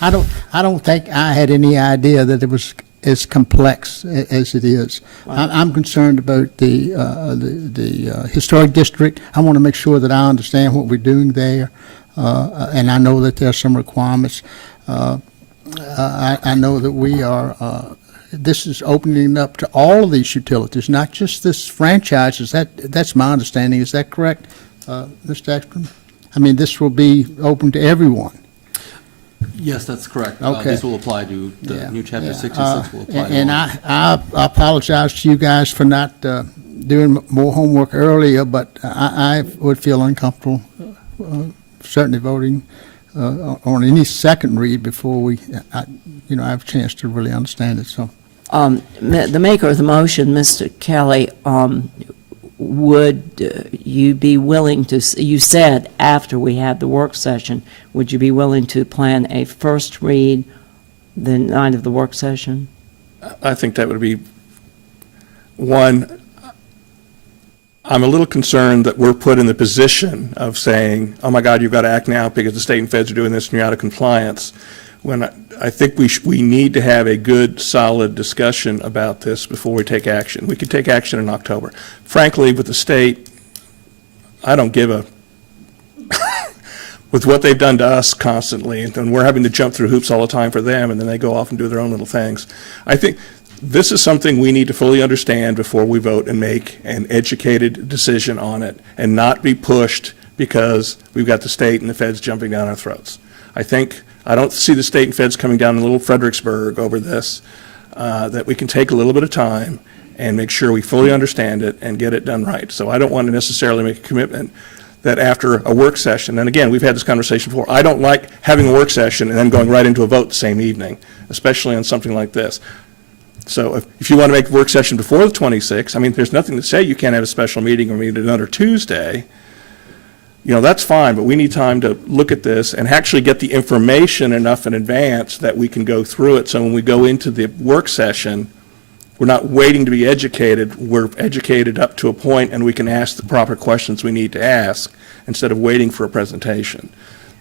I don't think I had any idea that it was as complex as it is. I'm concerned about the historic district. I want to make sure that I understand what we're doing there, and I know that there are some requirements. I know that we are, this is opening up to all of these utilities, not just this franchise. That's my understanding. Is that correct, Mr. Ekstrom? I mean, this will be open to everyone. Yes, that's correct. Okay. These will apply to the new Chapter 6 and 6 will apply to And all. I apologize to you guys for not doing more homework earlier, but I would feel uncomfortable certainly voting on any second read before I have a chance to really understand it. So, The maker of the motion, Mr. Kelly, would you be willing to, you said after we had the work session, would you be willing to plan a first read the night of the work session? I think that would be, one, I'm a little concerned that we're put in the position of saying, oh my God, you've got to act now because the state and feds are doing this and you're out of compliance, when I think we need to have a good, solid discussion about this before we take action. We could take action in October. Frankly, with the state, I don't give a with what they've done to us constantly, and we're having to jump through hoops all the time for them, and then they go off and do their own little things. I think this is something we need to fully understand before we vote and make an educated decision on it, and not be pushed because we've got the state and the feds jumping down our throats. I don't see the state and feds coming down in little Fredericksburg over this, that we can take a little bit of time and make sure we fully understand it and get it done right. So I don't want to necessarily make a commitment that after a work session, and again, we've had this conversation before, I don't like having a work session and then going right into a vote the same evening, especially on something like this. So if you want to make the work session before the 26th, I mean, there's nothing to say you can't have a special meeting or meet another Tuesday. That's fine, but we need time to look at this and actually get the information enough in advance that we can go through it. So when we go into the work session, we're not waiting to be educated. We're educated up to a point, and we can ask the proper questions we need to ask instead of waiting for a presentation.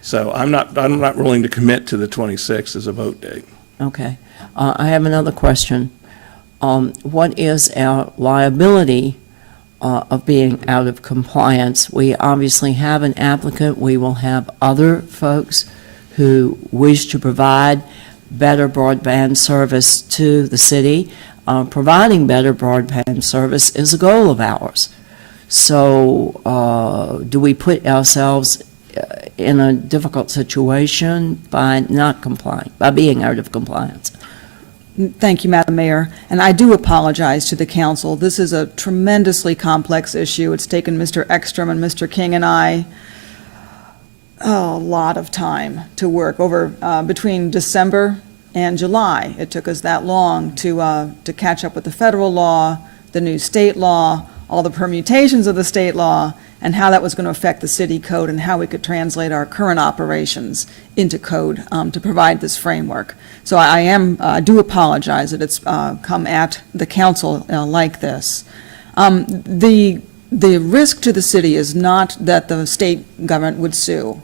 So I'm not willing to commit to the 26th as a vote date. Okay. I have another question. What is our liability of being out of compliance? We obviously have an applicant. We will have other folks who wish to provide better broadband service to the city. Providing better broadband service is a goal of ours. So do we put ourselves in a difficult situation by not complying, by being out of compliance? Thank you, Madam Mayor. And I do apologize to the council. This is a tremendously complex issue. It's taken Mr. Ekstrom and Mr. King and I a lot of time to work over between December and July. It took us that long to catch up with the federal law, the new state law, all the permutations of the state law, and how that was going to affect the city code and how we could translate our current operations into code to provide this framework. So I do apologize that it's come at the council like this. The risk to the city is not that the state government would sue.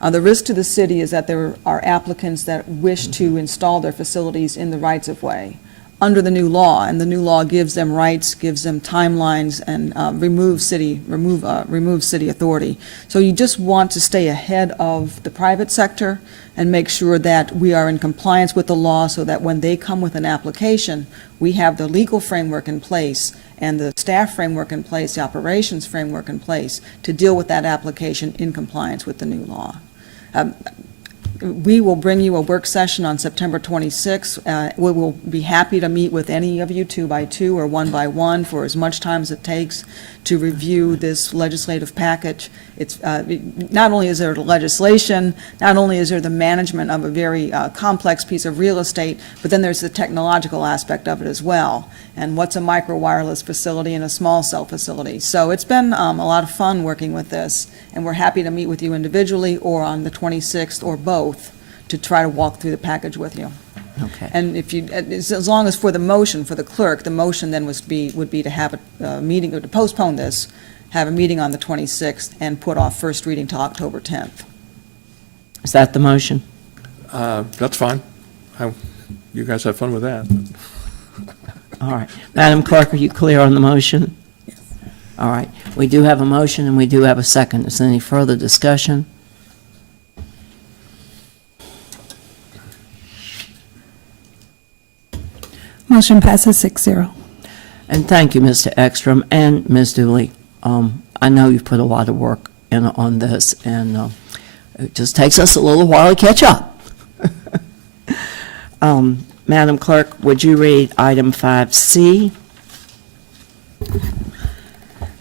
The risk to the city is that there are applicants that wish to install their facilities in the rights-of-way under the new law, and the new law gives them rights, gives them timelines, and removes city authority. So you just want to stay ahead of the private sector and make sure that we are in compliance with the law so that when they come with an application, we have the legal framework in place and the staff framework in place, the operations framework in place to deal with that application in compliance with the new law. We will bring you a work session on September 26th. We will be happy to meet with any of you 2 by 2 or 1 by 1 for as much time as it takes to review this legislative package. It's not only is there the legislation, not only is there the management of a very complex piece of real estate, but then there's the technological aspect of it as well. And what's a micro wireless facility and a small cell facility? So it's been a lot of fun working with this, and we're happy to meet with you individually or on the 26th or both to try to walk through the package with you. Okay. And if you, as long as for the motion, for the clerk, the motion then would be to have a meeting, or to postpone this, have a meeting on the 26th, and put off first reading to October 10th. Is that the motion? That's fine. You guys have fun with that. All right. Madam Clerk, are you clear on the motion? Yes. All right. We do have a motion and we do have a second. Is there any further discussion? Motion passes 6-0. And thank you, Mr. Ekstrom and Ms. Dooley. I know you've put a lot of work in on this, and it just takes us a little while to catch up. Madam Clerk, would you read item 5C?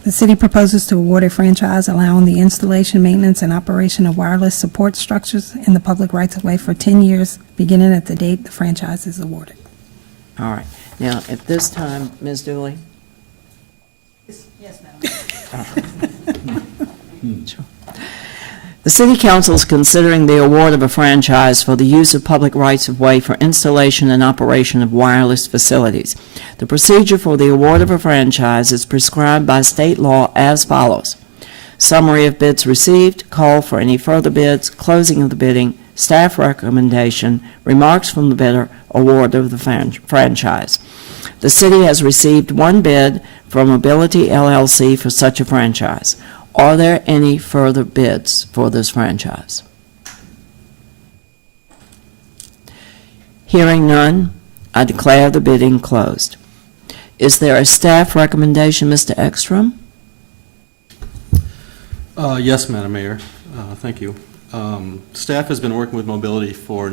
The city proposes to award a franchise allowing the installation, maintenance, and operation of wireless support structures in the public rights-of-way for 10 years, beginning at the date the franchise is awarded. All right. Now, at this time, Ms. Dooley? Yes, Madam. Sure. The City Council is considering the award of a franchise for the use of public rights-of-way for installation and operation of wireless facilities. The procedure for the award of a franchise is prescribed by state law as follows. Summary of bids received, call for any further bids, closing of the bidding, staff recommendation, remarks from the bidder, award of the franchise. The city has received one bid from Mobility LLC for such a franchise. Are there any further bids for this franchise? Hearing none, I declare the bidding closed. Is there a staff recommendation, Mr. Ekstrom? Yes, Madam Mayor. Thank you. Staff has been working with Mobility for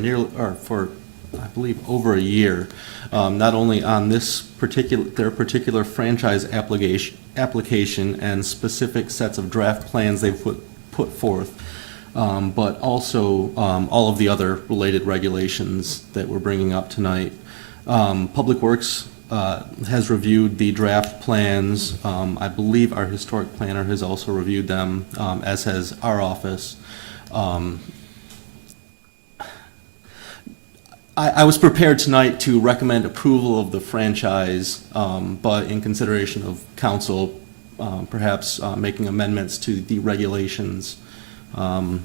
I believe, over a year, not only on their particular franchise application and specific sets of draft plans they've put forth, but also all of the other related regulations that we're bringing up tonight. Public Works has reviewed the draft plans. I believe our historic planner has also reviewed them, as has our office. I was prepared tonight to recommend approval of the franchise, but in consideration of council, perhaps making amendments to the regulations, I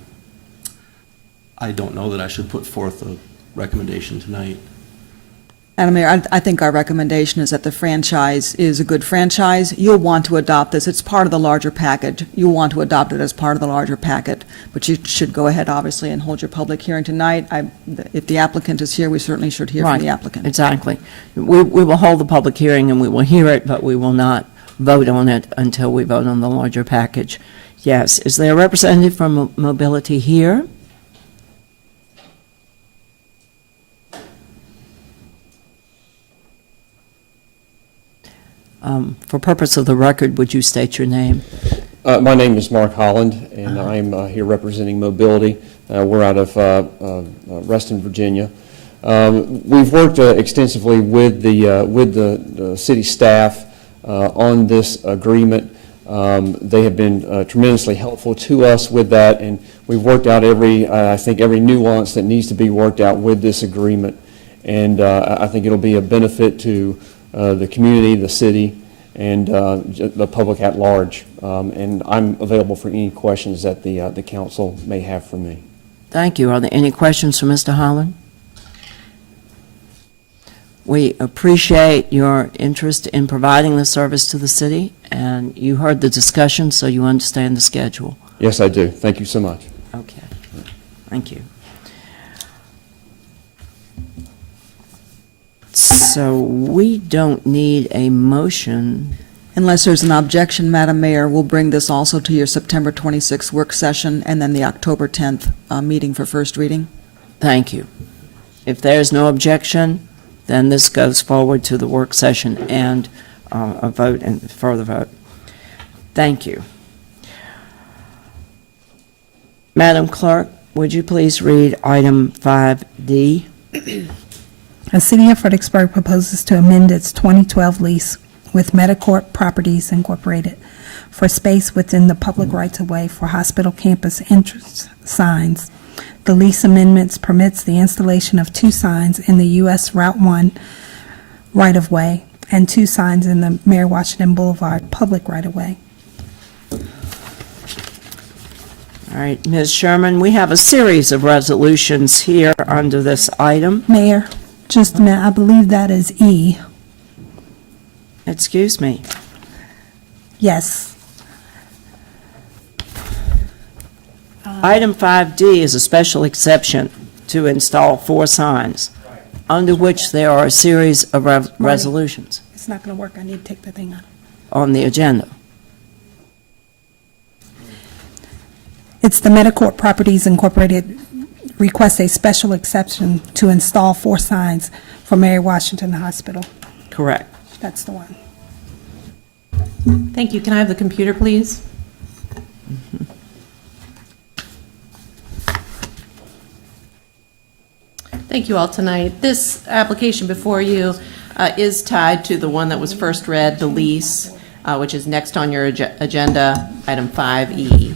don't know that I should put forth a recommendation tonight. Madam Mayor, I think our recommendation is that the franchise is a good franchise. You'll want to adopt this. It's part of the larger package. You'll want to adopt it as part of the larger packet, but you should go ahead, obviously, and hold your public hearing tonight. If the applicant is here, we certainly should hear from the applicant. Exactly. We will hold the public hearing and we will hear it, but we will not vote on it until we vote on the larger package. Yes. Is there a representative from Mobility here? For purpose of the record, would you state your name? My name is Mark Holland, and I'm here representing Mobility. We're out of Reston, Virginia. We've worked extensively with the city staff on this agreement. They have been tremendously helpful to us with that, and we've worked out I think every nuance that needs to be worked out with this agreement. And I think it'll be a benefit to the community, the city, and the public at large. And I'm available for any questions that the council may have for me. Thank you. Are there any questions for Mr. Holland? We appreciate your interest in providing the service to the city, and you heard the discussion, so you understand the schedule. Yes, I do. Thank you so much. Okay. Thank you. So we don't need a motion. Unless there's an objection, Madam Mayor, we'll bring this also to your September 26th work session and then the October 10th meeting for first reading. Thank you. If there's no objection, then this goes forward to the work session and a vote and further vote. Thank you. Madam Clerk, would you please read item 5D? The City of Fredericksburg proposes to amend its 2012 lease with Medicorp Properties Incorporated for space within the public rights-of-way for hospital campus entrance signs. The lease amendments permits the installation of 2 signs in the U.S. Route 1 right-of-way and 2 signs in the Mary Washington Boulevard public right-of-way. All right, Ms. Sherman, we have a series of resolutions here under this item. Mayor, just a minute, I believe that is E. Excuse me. Yes. Item 5D is a special exception to install 4 signs, under which there are a series of resolutions It's not going to work. I need to take the thing out. on the agenda. It's the Medicorp Properties Incorporated requests a special exception to install 4 signs for Mary Washington Hospital. Correct. That's the one. Thank you. Can I have the computer, please? Thank you all tonight. This application before you is tied to the one that was first read, the lease, which is next on your agenda, item 5E.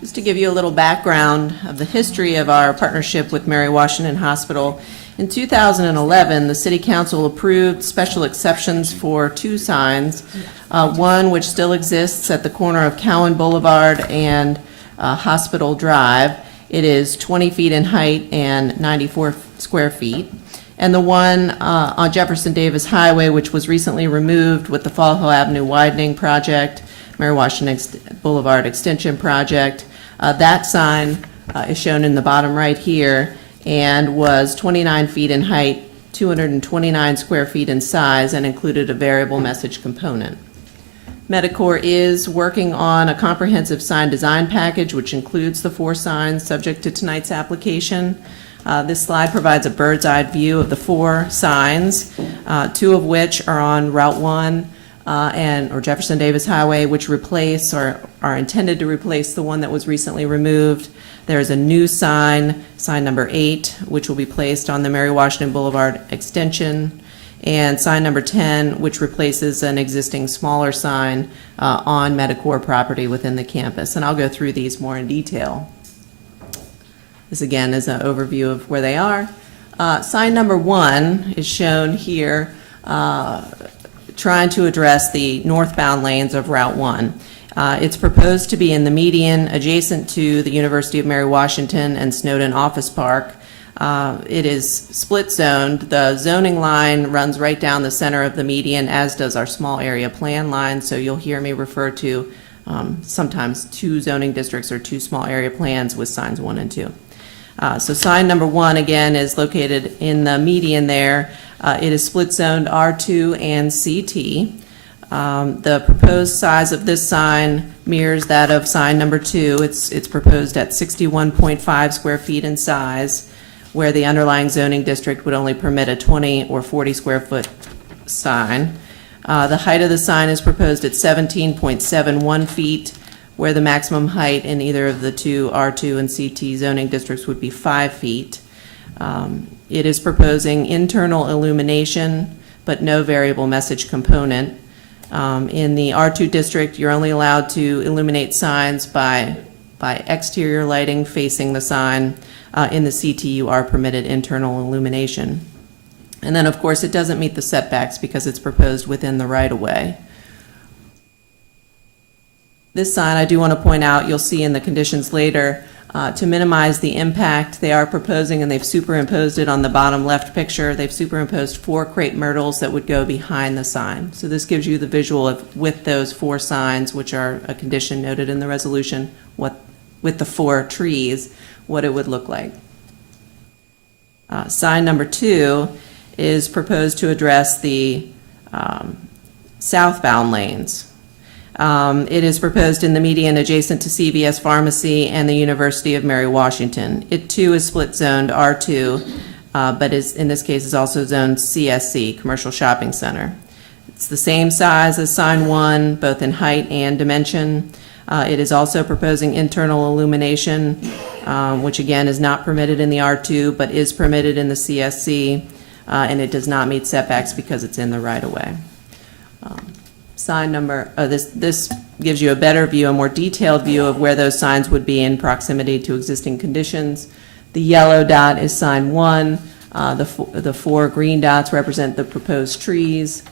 Just to give you a little background of the history of our partnership with Mary Washington Hospital, in 2011, the City Council approved special exceptions for 2 signs, one which still exists at the corner of Cowan Boulevard and Hospital Drive. It is 20 feet in height and 94 square feet. And the one on Jefferson Davis Highway, which was recently removed with the Fall Hill Avenue widening project, Mary Washington Boulevard extension project. That sign is shown in the bottom right here and was 29 feet in height, 229 square feet in size, and included a variable message component. Medicorp is working on a comprehensive sign design package, which includes the 4 signs subject to tonight's application. This slide provides a bird's eye view of the 4 signs, 2 of which are on Route 1 or Jefferson Davis Highway, which replace or are intended to replace the one that was recently removed. There's a new sign, sign number 8, which will be placed on the Mary Washington Boulevard extension, and sign number 10, which replaces an existing smaller sign on Medicorp property within the campus. And I'll go through these more in detail. This again is an overview of where they are. Sign number 1 is shown here, trying to address the northbound lanes of Route 1. It's proposed to be in the median adjacent to the University of Mary Washington and Snowden Office Park. It is split zoned. The zoning line runs right down the center of the median, as does our small area plan line, so you'll hear me refer to sometimes 2 zoning districts or 2 small area plans with signs 1 and 2. So sign number 1, again, is located in the median there. It is split zoned R2 and CT. The proposed size of this sign mirrors that of sign number 2. It's proposed at 61.5 square feet in size, where the underlying zoning district would only permit a 20 or 40 square foot sign. The height of the sign is proposed at 17.71 feet, where the maximum height in either of the two R2 and CT zoning districts would be 5 feet. It is proposing internal illumination, but no variable message component. In the R2 district, you're only allowed to illuminate signs by exterior lighting facing the sign. In the CT, you are permitted internal illumination. And then, of course, it doesn't meet the setbacks because it's proposed within the right-of-way. This sign, I do want to point out, you'll see in the conditions later, to minimize the impact, they are proposing, and they've superimposed it on the bottom left picture, they've superimposed 4 crepe myrtles that would go behind the sign. So this gives you the visual of, with those 4 signs, which are a condition noted in the resolution, what, with the 4 trees, what it would look like. Sign number 2 is proposed to address the southbound lanes. It is proposed in the median adjacent to CVS Pharmacy and the University of Mary Washington. It too is split zoned R2, but is, in this case, is also zoned CSC, Commercial Shopping Center. It's the same size as sign 1, both in height and dimension. It is also proposing internal illumination, which again is not permitted in the R2, but is permitted in the CSC, and it does not meet setbacks because it's in the right-of-way. Sign number, this gives you a better view, a more detailed view of where those signs would be in proximity to existing conditions. The yellow dot is sign 1. The 4 green dots represent the proposed trees.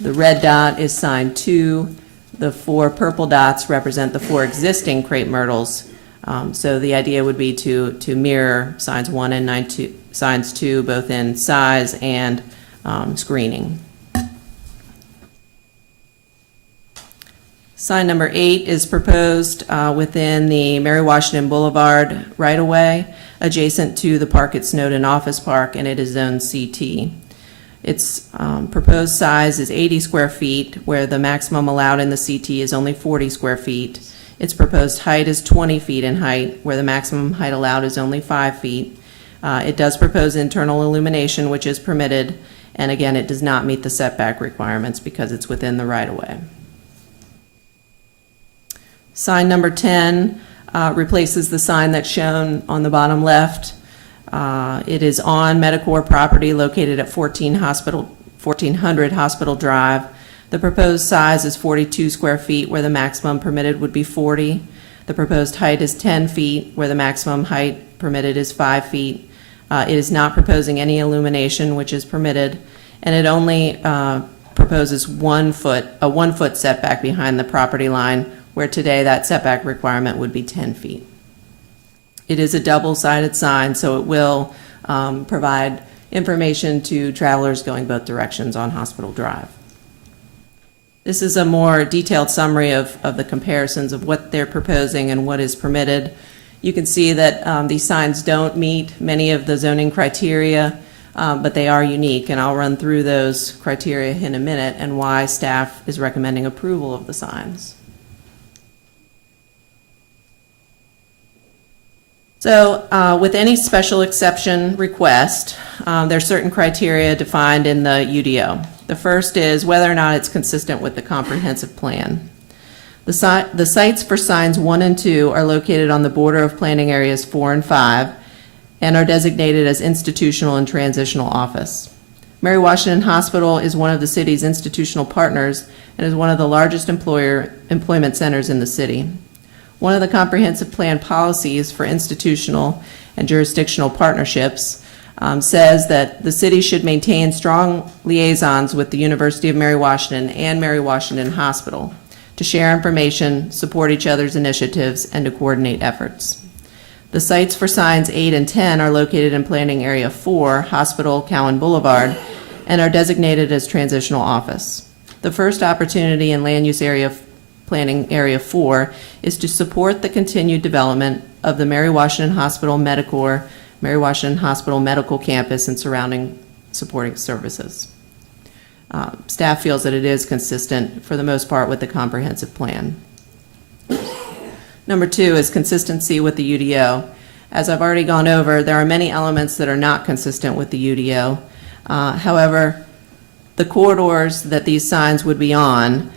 The red dot is sign 2. The 4 purple dots represent the 4 existing crepe myrtles. So the idea would be to mirror signs 1 and signs 2, both in size and screening. Sign number 8 is proposed within the Mary Washington Boulevard right-of-way, adjacent to the Park at Snowden Office Park, and it is zoned CT. Its proposed size is 80 square feet, where the maximum allowed in the CT is only 40 square feet. Its proposed height is 20 feet in height, where the maximum height allowed is only 5 feet. It does propose internal illumination, which is permitted, and again, it does not meet the setback requirements because it's within the right-of-way. Sign number 10 replaces the sign that's shown on the bottom left. It is on Medicor property located at 1400 Hospital Drive. The proposed size is 42 square feet, where the maximum permitted would be 40. The proposed height is 10 feet, where the maximum height permitted is 5 feet. It is not proposing any illumination, which is permitted, and it only proposes a 1 foot setback behind the property line, where today that setback requirement would be 10 feet. It is a double-sided sign, so it will provide information to travelers going both directions on Hospital Drive. This is a more detailed summary of the comparisons of what they're proposing and what is permitted. You can see that these signs don't meet many of the zoning criteria, but they are unique, and I'll run through those criteria in a minute and why staff is recommending approval of the signs. So with any special exception request, there are certain criteria defined in the UDO. The first is whether or not it's consistent with the comprehensive plan. The sites for signs 1 and 2 are located on the border of planning areas 4 and 5 and are designated as institutional and transitional office. Mary Washington Hospital is one of the city's institutional partners and is one of the largest employment centers in the city. One of the comprehensive plan policies for institutional and jurisdictional partnerships says that the city should maintain strong liaisons with the University of Mary Washington and Mary Washington Hospital to share information, support each other's initiatives, and to coordinate efforts. The sites for signs 8 and 10 are located in Planning Area 4, Hospital Cowan Boulevard, and are designated as transitional office. The first opportunity in Land Use Area Planning Area 4 is to support the continued development of the Mary Washington Hospital Medicor, Mary Washington Hospital Medical Campus, and surrounding supporting services. Staff feels that it is consistent, for the most part, with the comprehensive plan. Number 2 is consistency with the UDO. As I've already gone over, there are many elements that are not consistent with the UDO. However, the corridors that these signs would be on,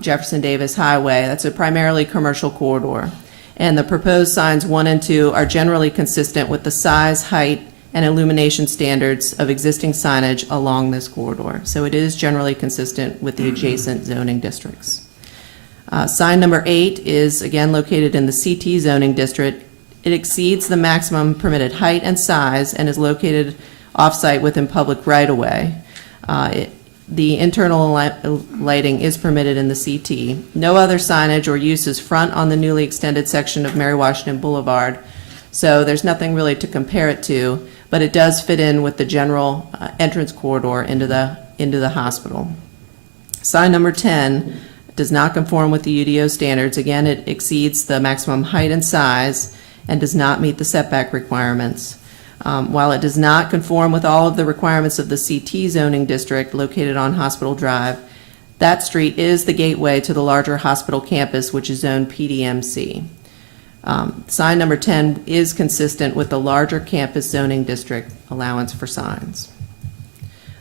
Jefferson Davis Highway, that's a primarily commercial corridor. And the proposed signs 1 and 2 are generally consistent with the size, height, and illumination standards of existing signage along this corridor. So it is generally consistent with the adjacent zoning districts. Sign number 8 is again located in the CT zoning district. It exceeds the maximum permitted height and size and is located off-site within public right-of-way. The internal lighting is permitted in the CT. No other signage or uses front on the newly extended section of Mary Washington Boulevard, so there's nothing really to compare it to, but it does fit in with the general entrance corridor into the hospital. Sign number 10 does not conform with the UDO standards. Again, it exceeds the maximum height and size and does not meet the setback requirements. While it does not conform with all of the requirements of the CT zoning district located on Hospital Drive, that street is the gateway to the larger hospital campus, which is zoned PDMC. Sign number 10 is consistent with the larger campus zoning district allowance for signs.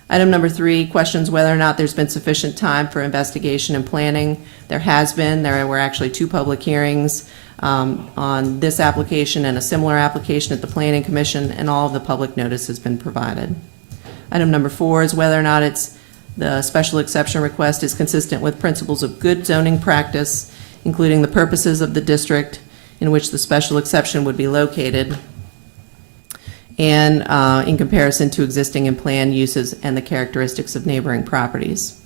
Item number 3 questions whether or not there's been sufficient time for investigation and planning. There has been. There were actually 2 public hearings on this application and a similar application at the Planning Commission, and all of the public notice has been provided. Item number 4 is whether or not the special exception request is consistent with principles of good zoning practice, including the purposes of the district in which the special exception would be located, and in comparison to existing and planned uses and the characteristics of neighboring properties.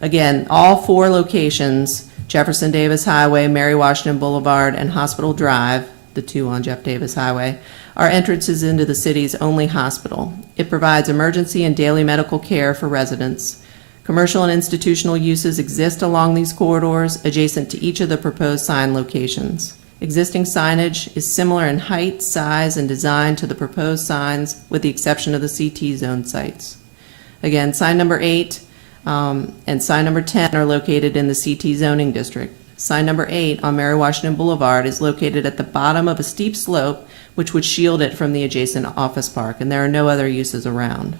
Again, all 4 locations, Jefferson Davis Highway, Mary Washington Boulevard, and Hospital Drive, the 2 on Jeff Davis Highway, are entrances into the city's only hospital. It provides emergency and daily medical care for residents. Commercial and institutional uses exist along these corridors adjacent to each of the proposed sign locations. Existing signage is similar in height, size, and design to the proposed signs, with the exception of the CT zone sites. Again, sign number 8 and sign number 10 are located in the CT zoning district. Sign number 8 on Mary Washington Boulevard is located at the bottom of a steep slope, which would shield it from the adjacent office park, and there are no other uses around.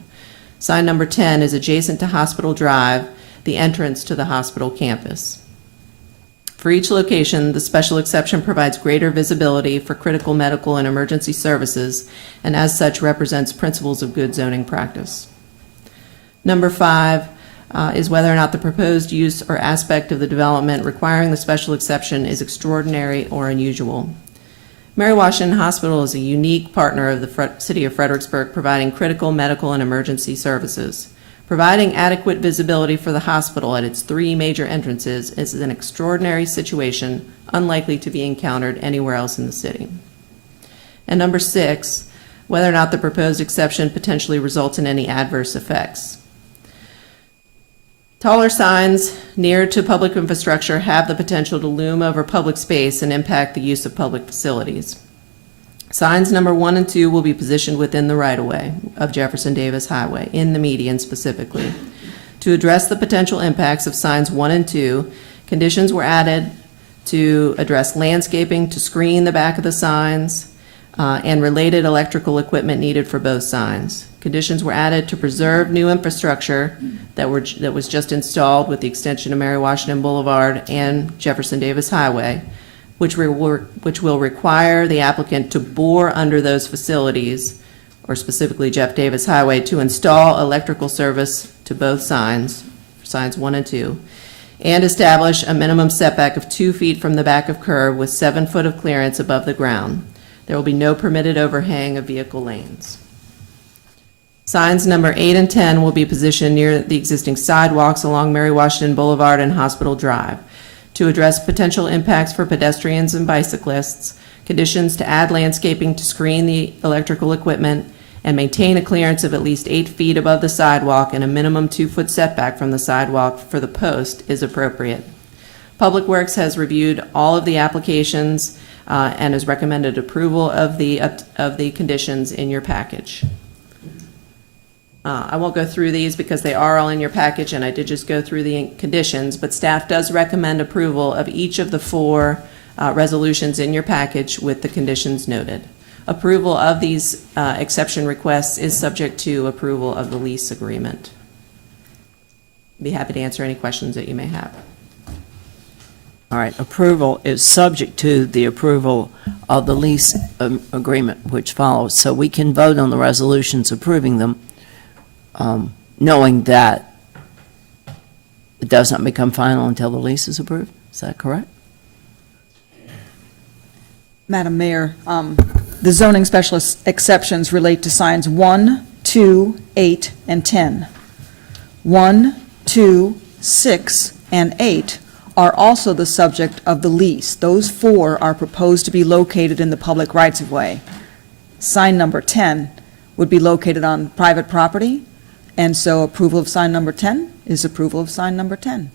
Sign number 10 is adjacent to Hospital Drive, the entrance to the hospital campus. For each location, the special exception provides greater visibility for critical medical and emergency services, and as such represents principles of good zoning practice. Number 5 is whether or not the proposed use or aspect of the development requiring the special exception is extraordinary or unusual. Mary Washington Hospital is a unique partner of the City of Fredericksburg, providing critical medical and emergency services. Providing adequate visibility for the hospital at its 3 major entrances is an extraordinary situation unlikely to be encountered anywhere else in the city. And number 6, whether or not the proposed exception potentially results in any adverse effects. Taller signs near to public infrastructure have the potential to loom over public space and impact the use of public facilities. Signs number 1 and 2 will be positioned within the right-of-way of Jefferson Davis Highway, in the median specifically. To address the potential impacts of signs 1 and 2, conditions were added to address landscaping to screen the back of the signs and related electrical equipment needed for both signs. Conditions were added to preserve new infrastructure that was just installed with the extension of Mary Washington Boulevard and Jefferson Davis Highway, which will require the applicant to bore under those facilities, or specifically Jeff Davis Highway, to install electrical service to both signs, signs 1 and 2, and establish a minimum setback of 2 feet from the back of curb with 7 foot of clearance above the ground. There will be no permitted overhang of vehicle lanes. Signs number 8 and 10 will be positioned near the existing sidewalks along Mary Washington Boulevard and Hospital Drive. To address potential impacts for pedestrians and bicyclists, conditions to add landscaping to screen the electrical equipment, and maintain a clearance of at least 8 feet above the sidewalk and a minimum 2-foot setback from the sidewalk for the post is appropriate. Public Works has reviewed all of the applications and has recommended approval of the conditions in your package. I won't go through these because they are all in your package, and I did just go through the conditions, but staff does recommend approval of each of the 4 resolutions in your package with the conditions noted. Approval of these exception requests is subject to approval of the lease agreement. Be happy to answer any questions that you may have. All right, approval is subject to the approval of the lease agreement which follows. So we can vote on the resolutions approving them, knowing that it does not become final until the lease is approved. Is that correct? Madam Mayor, the zoning specialist exceptions relate to signs 1, 2, 8, and 10. 1, 2, 6, and 8 are also the subject of the lease. Those 4 are proposed to be located in the public rights-of-way. Sign number 10 would be located on private property, and so approval of sign number 10 is approval of sign number 10.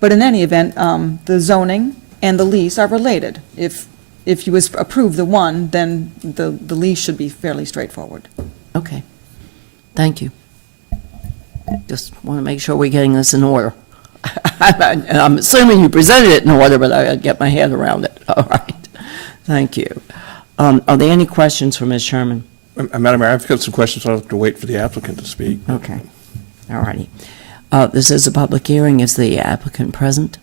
But in any event, the zoning and the lease are related. If you approve the one, then the lease should be fairly straightforward. Okay. Thank you. Just want to make sure we're getting this in order. I'm assuming you presented it in order, but I get my head around it. All right. Thank you. Are there any questions for Ms. Sherman? Madam Mayor, I've got some questions. I'll have to wait for the applicant to speak. Okay. All righty. This is a public hearing. Is the applicant present?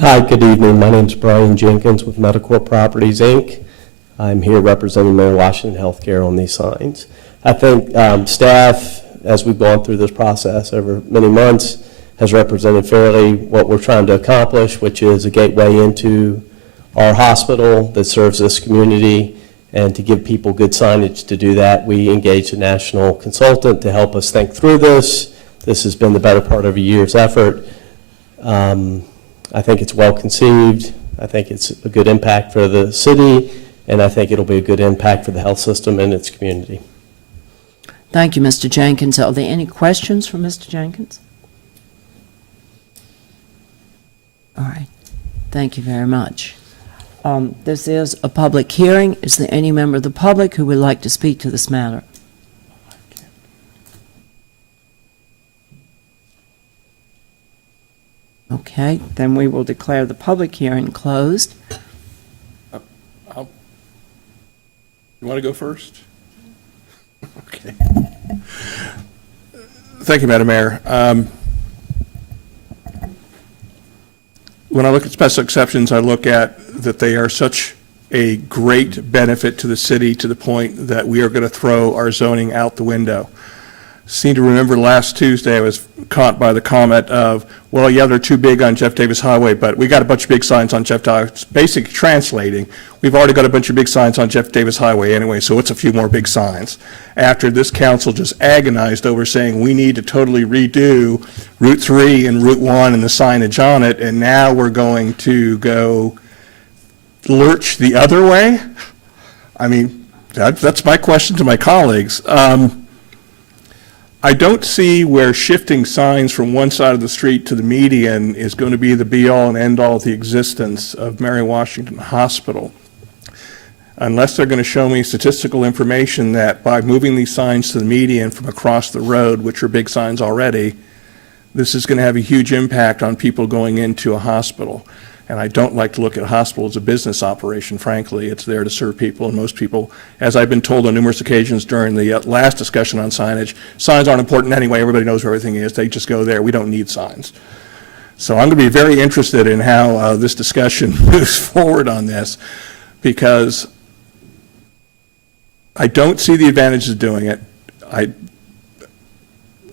Hi, good evening. My name is Brian Jenkins with Medicorp Properties, Inc. I'm here representing Mayor Washington Healthcare on these signs. I think staff, as we've gone through this process over many months, has represented fairly what we're trying to accomplish, which is a gateway into our hospital that serves this community, and to give people good signage. To do that, we engaged a national consultant to help us think through this. This has been the better part of a year's effort. I think it's well conceived. I think it's a good impact for the city, and I think it'll be a good impact for the health system and its community. Thank you, Mr. Jenkins. Are there any questions for Mr. Jenkins? All right. Thank you very much. This is a public hearing. Is there any member of the public who would like to speak to this matter? Okay, then we will declare the public hearing closed. You want to go first? Okay. Thank you, Madam Mayor. When I look at special exceptions, I look at that they are such a great benefit to the city to the point that we are going to throw our zoning out the window. Seem to remember last Tuesday I was caught by the comment of, well, yeah, they're too big on Jeff Davis Highway, but we got a bunch of big signs on Jeff Davis. Basically translating, we've already got a bunch of big signs on Jeff Davis Highway anyway, so it's a few more big signs. After this council just agonized over saying we need to totally redo Route 3 and Route 1 and the signage on it, and now we're going to go lurch the other way? I mean, that's my question to my colleagues. I don't see where shifting signs from one side of the street to the median is going to be the be-all and end-all of the existence of Mary Washington Hospital, unless they're going to show me statistical information that by moving these signs to the median from across the road, which are big signs already, this is going to have a huge impact on people going into a hospital. And I don't like to look at a hospital as a business operation, frankly. It's there to serve people, and most people, as I've been told on numerous occasions during the last discussion on signage, signs aren't important anyway. Everybody knows where everything is. They just go there. We don't need signs. So I'm going to be very interested in how this discussion moves forward on this, because I don't see the advantages of doing it. I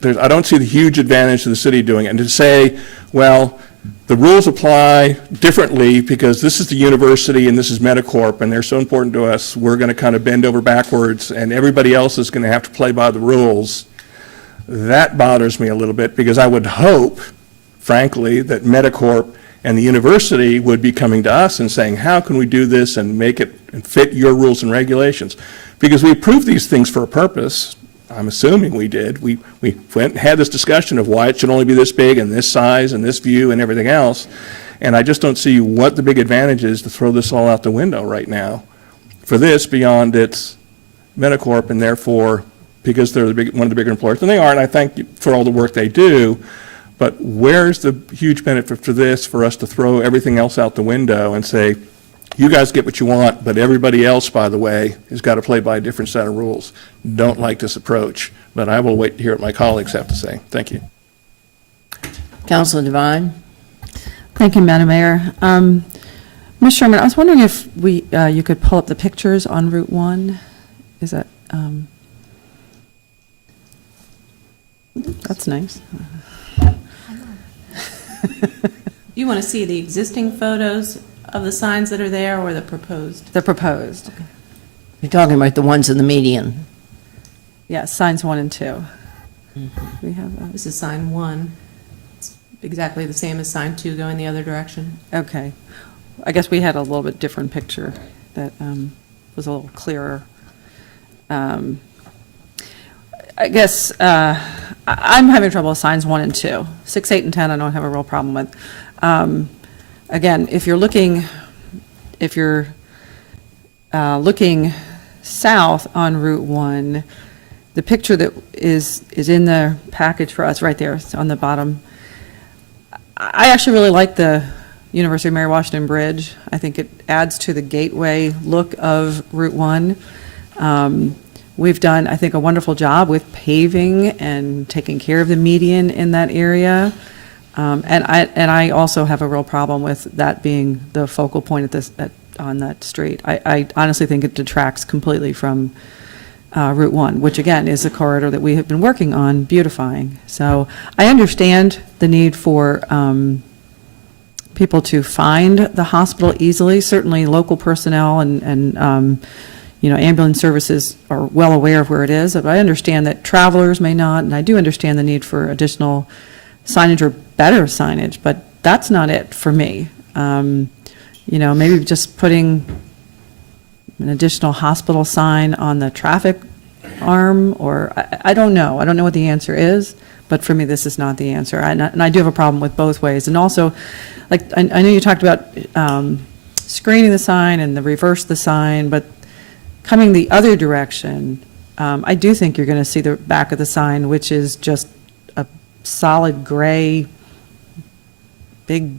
don't see the huge advantage to the city doing it. And to say, well, the rules apply differently because this is the university and this is Medicorp and they're so important to us, we're going to kind of bend over backwards and everybody else is going to have to play by the rules. That bothers me a little bit, because I would hope, frankly, that Medicorp and the university would be coming to us and saying, how can we do this and make it fit your rules and regulations? Because we approved these things for a purpose. I'm assuming we did. We went and had this discussion of why it should only be this big and this size and this view and everything else. And I just don't see what the big advantage is to throw this all out the window right now for this beyond its Medicorp, and therefore, because they're one of the bigger employers, and they are, and I thank you for all the work they do, but where's the huge benefit for this, for us to throw everything else out the window and say, you guys get what you want, but everybody else, by the way, has got to play by a different set of rules. Don't like this approach, but I will wait to hear what my colleagues have to say. Thank you. Councilor Devine? Thank you, Madam Mayor. Ms. Sherman, I was wondering if you could pull up the pictures on Route 1. Is that, that's nice. You want to see the existing photos of the signs that are there or the proposed? The proposed. You're talking about the ones in the median. Yeah, signs 1 and 2. We have those. This is sign 1. It's exactly the same as sign 2 going the other direction. Okay. I guess we had a little bit different picture that was a little clearer. I guess I'm having trouble with signs 1 and 2. 6, 8, and 10 I don't have a real problem with. Again, if you're looking south on Route 1, the picture that is in the package for us right there, it's on the bottom. I actually really like the University of Mary Washington Bridge. I think it adds to the gateway look of Route 1. We've done, I think, a wonderful job with paving and taking care of the median in that area. And I also have a real problem with that being the focal point on that street. I honestly think it detracts completely from Route 1, which again is a corridor that we have been working on beautifying. So I understand the need for people to find the hospital easily. Certainly local personnel and ambulance services are well aware of where it is. But I understand that travelers may not, and I do understand the need for additional signage or better signage, but that's not it for me. Maybe just putting an additional hospital sign on the traffic arm, or I don't know. I don't know what the answer is, but for me, this is not the answer. And I do have a problem with both ways. And also, like, I know you talked about screening the sign and the reverse the sign, but coming the other direction, I do think you're going to see the back of the sign, which is just a solid gray, big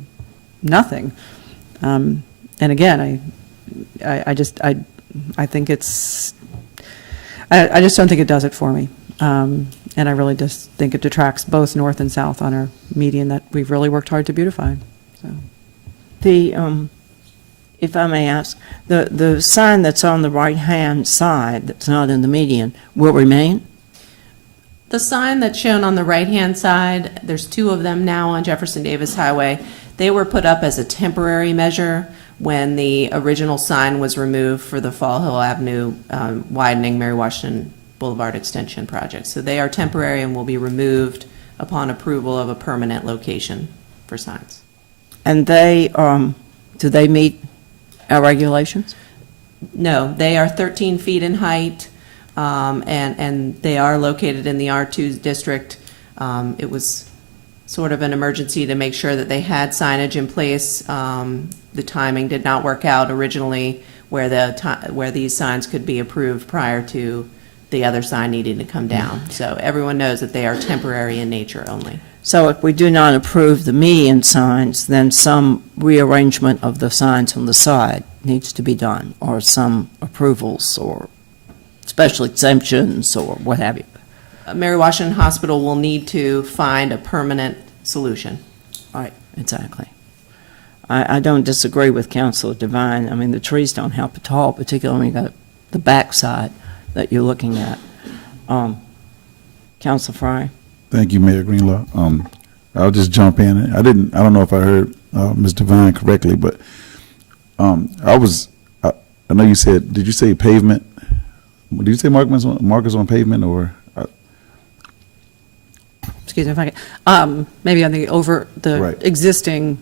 nothing. And again, I think it's, I just don't think it does it for me. And I really just think it detracts both north and south on our median that we've really worked hard to beautify. So. If I may ask, the sign that's on the right-hand side that's not in the median will remain? The sign that's shown on the right-hand side, there's 2 of them now on Jefferson Davis Highway. They were put up as a temporary measure when the original sign was removed for the Fall Hill Avenue widening Mary Washington Boulevard extension project. So they are temporary and will be removed upon approval of a permanent location for signs. And do they meet our regulations? No, they are 13 feet in height, and they are located in the R2 district. It was sort of an emergency to make sure that they had signage in place. The timing did not work out originally where these signs could be approved prior to the other sign needing to come down. So everyone knows that they are temporary in nature only. So if we do not approve the median signs, then some rearrangement of the signs on the side needs to be done, or some approvals or special exemptions or what have you. Mary Washington Hospital will need to find a permanent solution. Right, exactly. I don't disagree with Councilor Devine. I mean, the trees don't help at all, particularly when you got the backside that you're looking at. Councilor Fry? Thank you, Mayor Greenlaw. I'll just jump in. I don't know if I heard Ms. Devine correctly, but I know you said, did you say pavement? Did you say markers on pavement, or? Excuse me if I can, maybe on the Right. existing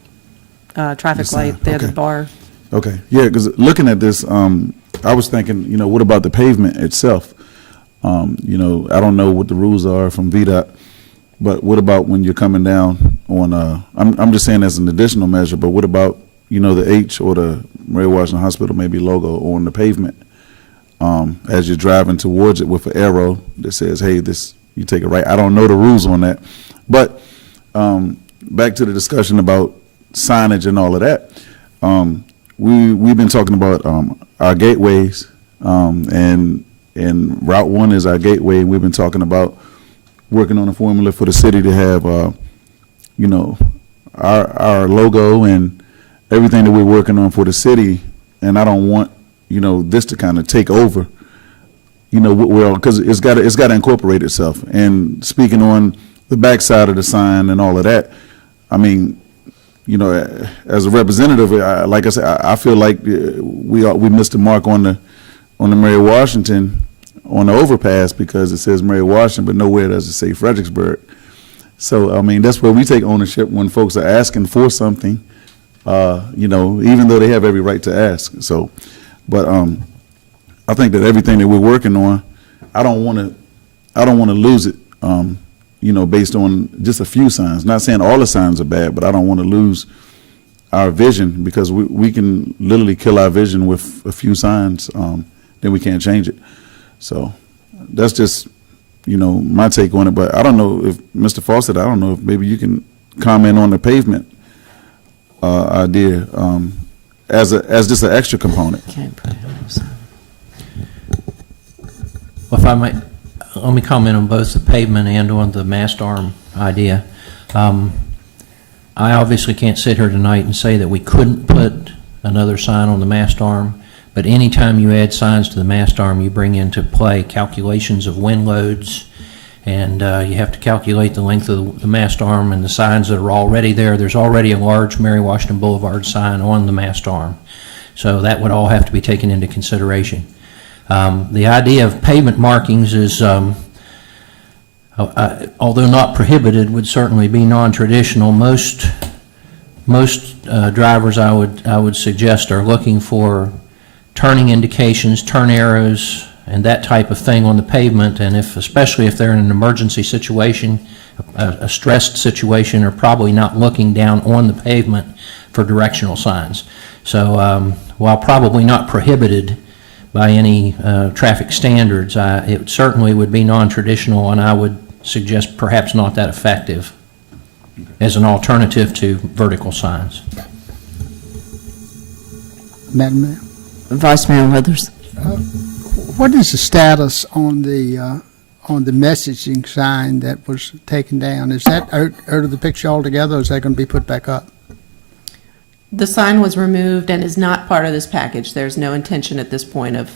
traffic light, they have the bar. Okay, yeah, because looking at this, I was thinking, what about the pavement itself? I don't know what the rules are from VDOT, But what about when you're coming down on, I'm just saying as an additional measure, but what about, the H or the Mary Washington Hospital maybe logo on the pavement? As you're driving towards it with an arrow that says, hey, you take it right. I don't know the rules on that. But back to the discussion about signage and all of that. We've been talking about our gateways, and Route 1 is our gateway. We've been talking about working on a formula for the city to have, our logo and everything that we're working on for the city. And I don't want, this to kind of take over, because it's got to incorporate itself. And speaking on the backside of the sign and all of that, I mean, as a representative, like I said, I feel like we missed the mark on the Mary Washington, on the overpass, because it says Mary Washington, but nowhere does it say Fredericksburg. So, I mean, that's where we take ownership when folks are asking for something, even though they have every right to ask. So, but I think that everything that we're working on, I don't want to lose it, based on just a few signs. Not saying all the signs are bad, but I don't want to lose our vision, because we can literally kill our vision with a few signs, then we can't change it. So that's just, my take on it. But I don't know if, Mr. Fawcett, I don't know if maybe you can comment on the pavement idea as just an extra component. Well, if I might, let me comment on both the pavement and on the mast arm idea. I obviously can't sit here tonight and say that we couldn't put another sign on the mast arm, but anytime you add signs to the mast arm, you bring into play calculations of wind loads, and you have to calculate the length of the mast arm and the signs that are already there. There's already a large Mary Washington Boulevard sign on the mast arm, so that would all have to be taken into consideration. The idea of pavement markings is, although not prohibited, would certainly be non-traditional. Most drivers, I would suggest, are looking for turning indications, turn arrows, and that type of thing on the pavement. And especially if they're in an emergency situation, a stressed situation, are probably not looking down on the pavement for directional signs. So while probably not prohibited by any traffic standards, it certainly would be non-traditional, and I would suggest perhaps not that effective as an alternative to vertical signs. Madam Mayor? Vice Mayor Withers. What is the status on the messaging sign that was taken down? Is that out of the picture altogether, or is that going to be put back up? The sign was removed and is not part of this package. There's no intention at this point of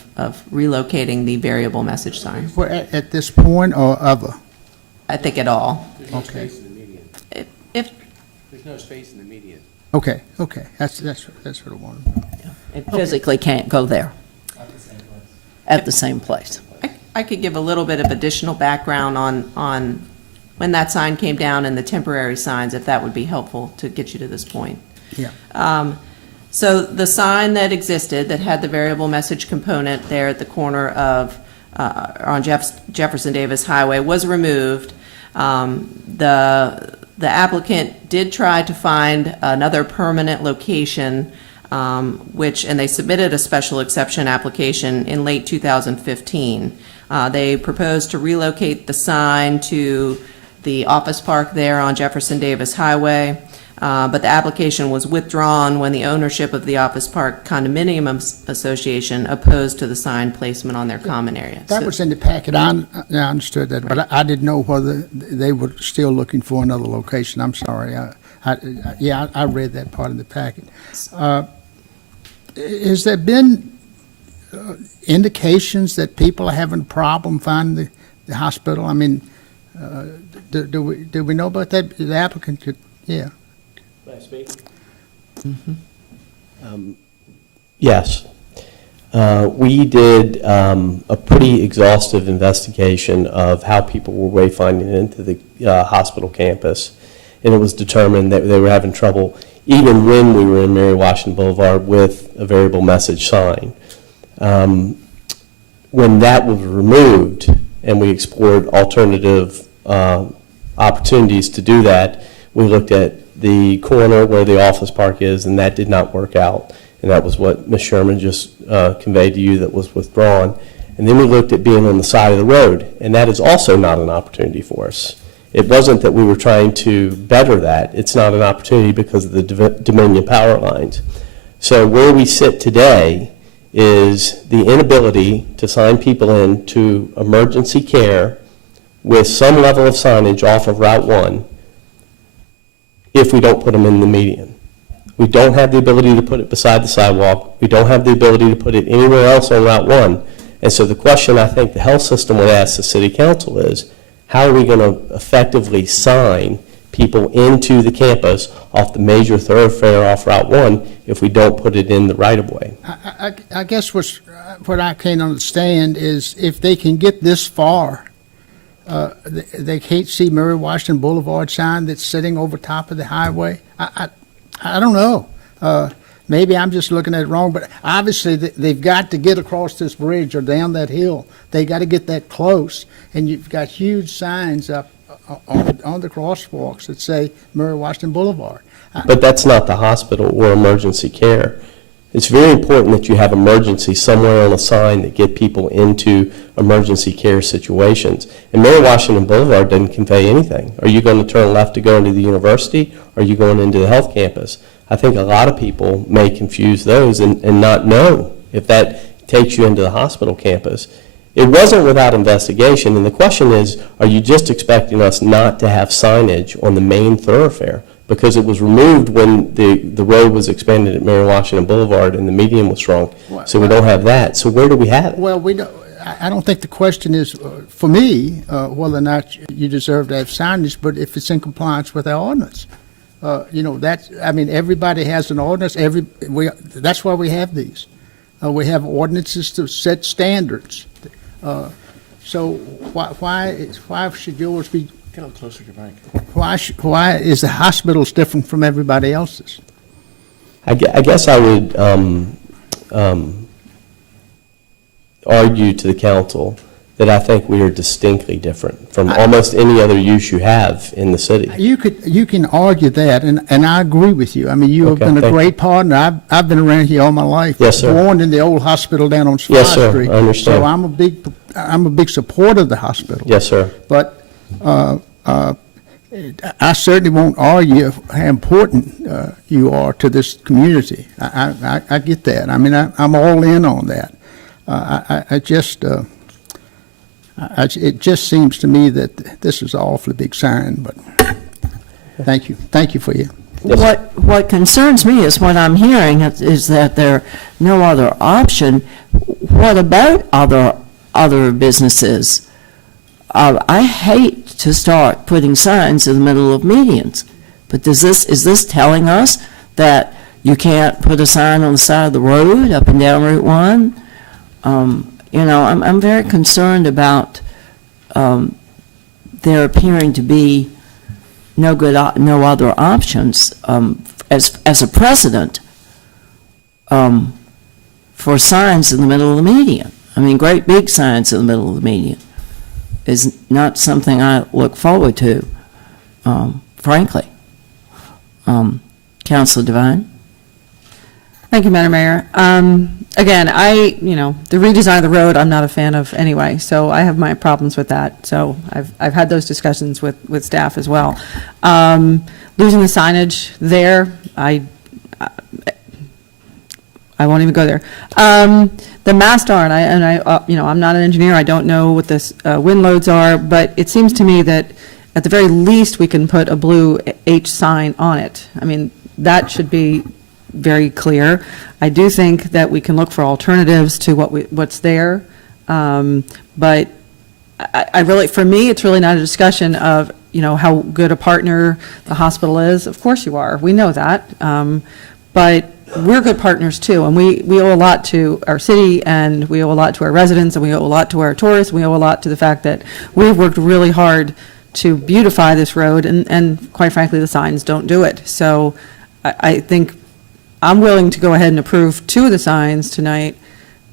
relocating the variable message sign. At this point or other? I think at all. There's no space in the median. If There's no space in the median. Okay. That's what I wanted. It physically can't go there at the same place. I could give a little bit of additional background on when that sign came down and the temporary signs, if that would be helpful to get you to this point. Yeah. So the sign that existed that had the variable message component there at the corner of on Jefferson Davis Highway was removed. The applicant did try to find another permanent location, and they submitted a special exception application in late 2015. They proposed to relocate the sign to the office park there on Jefferson Davis Highway. But the application was withdrawn when the ownership of the Office Park Condominium Association opposed to the sign placement on their common area. That was in the packet. I understood that, but I didn't know whether they were still looking for another location. I'm sorry. I read that part of the packet. Has there been indications that people are having a problem finding the hospital? I mean, do we know about that? The applicant could, yeah. Yes. We did a pretty exhaustive investigation of how people were wayfinding into the hospital campus, and it was determined that they were having trouble even when we were in Mary Washington Boulevard with a variable message sign. When that was removed and we explored alternative opportunities to do that. We looked at the corner where the office park is, and that did not work out. And that was what Ms. Sherman just conveyed to you, that was withdrawn. And then we looked at being on the side of the road, and that is also not an opportunity for us. It wasn't that we were trying to better that. It's not an opportunity because of the Dominion power lines. So where we sit today is the inability to sign people into emergency care with some level of signage off of Route 1 if we don't put them in the median. We don't have the ability to put it beside the sidewalk. We don't have the ability to put it anywhere else on Route 1. And so the question I think the health system would ask the city council is, how are we going to effectively sign people into the campus off the major thoroughfare off Route 1 if we don't put it in the right-of-way? I guess what I can't understand is if they can get this far, they can't see Mary Washington Boulevard sign that's sitting over top of the highway. I don't know. Maybe I'm just looking at it wrong, but obviously they've got to get across this bridge or down that hill. They got to get that close, and you've got huge signs up on the crosswalks that say Mary Washington Boulevard. But that's not the hospital or emergency care. It's very important that you have emergency somewhere on a sign that get people into emergency care situations. And Mary Washington Boulevard doesn't convey anything. Are you going to turn left to go into the university, or are you going into the health campus? I think a lot of people may confuse those and not know if that takes you into the hospital campus. It wasn't without investigation, and the question is, are you just expecting us not to have signage on the main thoroughfare? Because it was removed when the road was expanded at Mary Washington Boulevard and the median was shrunk, so we don't have that. So where do we have it? Well, I don't think the question is, for me, whether or not you deserve to have signage, but if it's in compliance with our ordinance. Everybody has an ordinance. That's why we have these. We have ordinances to set standards. So why should yours be? Get a little closer to your mic. Why is the hospitals different from everybody else's? I guess I would argue to the council that I think we are distinctly different from almost any other use you have in the city. You can argue that, and I agree with you. I mean, you have been a great partner. I've been around here all my life. Yes, sir. Born in the old hospital down on Spy Yes, sir. Street. I understand. So I'm a big supporter of the hospital. Yes, sir. But I certainly won't argue how important you are to this community. I get that. I mean, I'm all in on that. It just seems to me that this is an awfully big sign, but thank you. Thank you for you. What concerns me is what I'm hearing is that there no other option. What about other businesses? I hate to start putting signs in the middle of medians, but is this telling us that you can't put a sign on the side of the road up and down Route 1? I'm very concerned about there appearing to be no other options as a precedent for signs in the middle of the median. I mean, great big signs in the middle of the median is not something I look forward to, frankly. Councilor Devine? Thank you, Madam Mayor. Again, the redesign of the road, I'm not a fan of anyway, so I have my problems with that. So I've had those discussions with staff as well. Losing the signage there, I won't even go there. The mast arm, I'm not an engineer. I don't know what the wind loads are, but it seems to me that at the very least we can put a blue H sign on it. I mean, that should be very clear. I do think that we can look for alternatives to what's there, but for me, it's really not a discussion of how good a partner the hospital is. Of course you are. We know that, but we're good partners too, and we owe a lot to our city, and we owe a lot to our residents, and we owe a lot to our tourists, and we owe a lot to the fact that we've worked really hard to beautify this road, and quite frankly, the signs don't do it. So I think I'm willing to go ahead and approve 2 of the signs tonight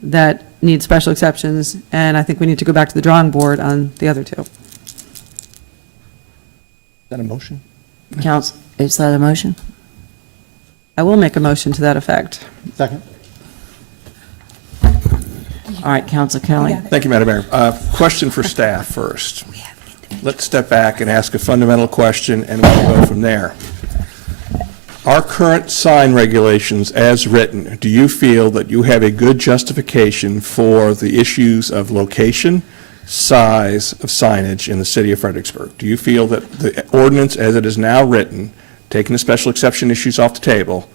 that need special exceptions, and I think we need to go back to the drawing board on the other 2. that a motion? Council, is that a motion? I will make a motion to that effect. Second. All right, Council Kelly. Thank you, Madam Mayor. Question for staff first. Let's step back and ask a fundamental question, and we'll go from there. Our current sign regulations as written, do you feel that you have a good justification for the issues of location, size of signage in the city of Fredericksburg? Do you feel that the ordinance as it is now written, taking the special exception issues off the table,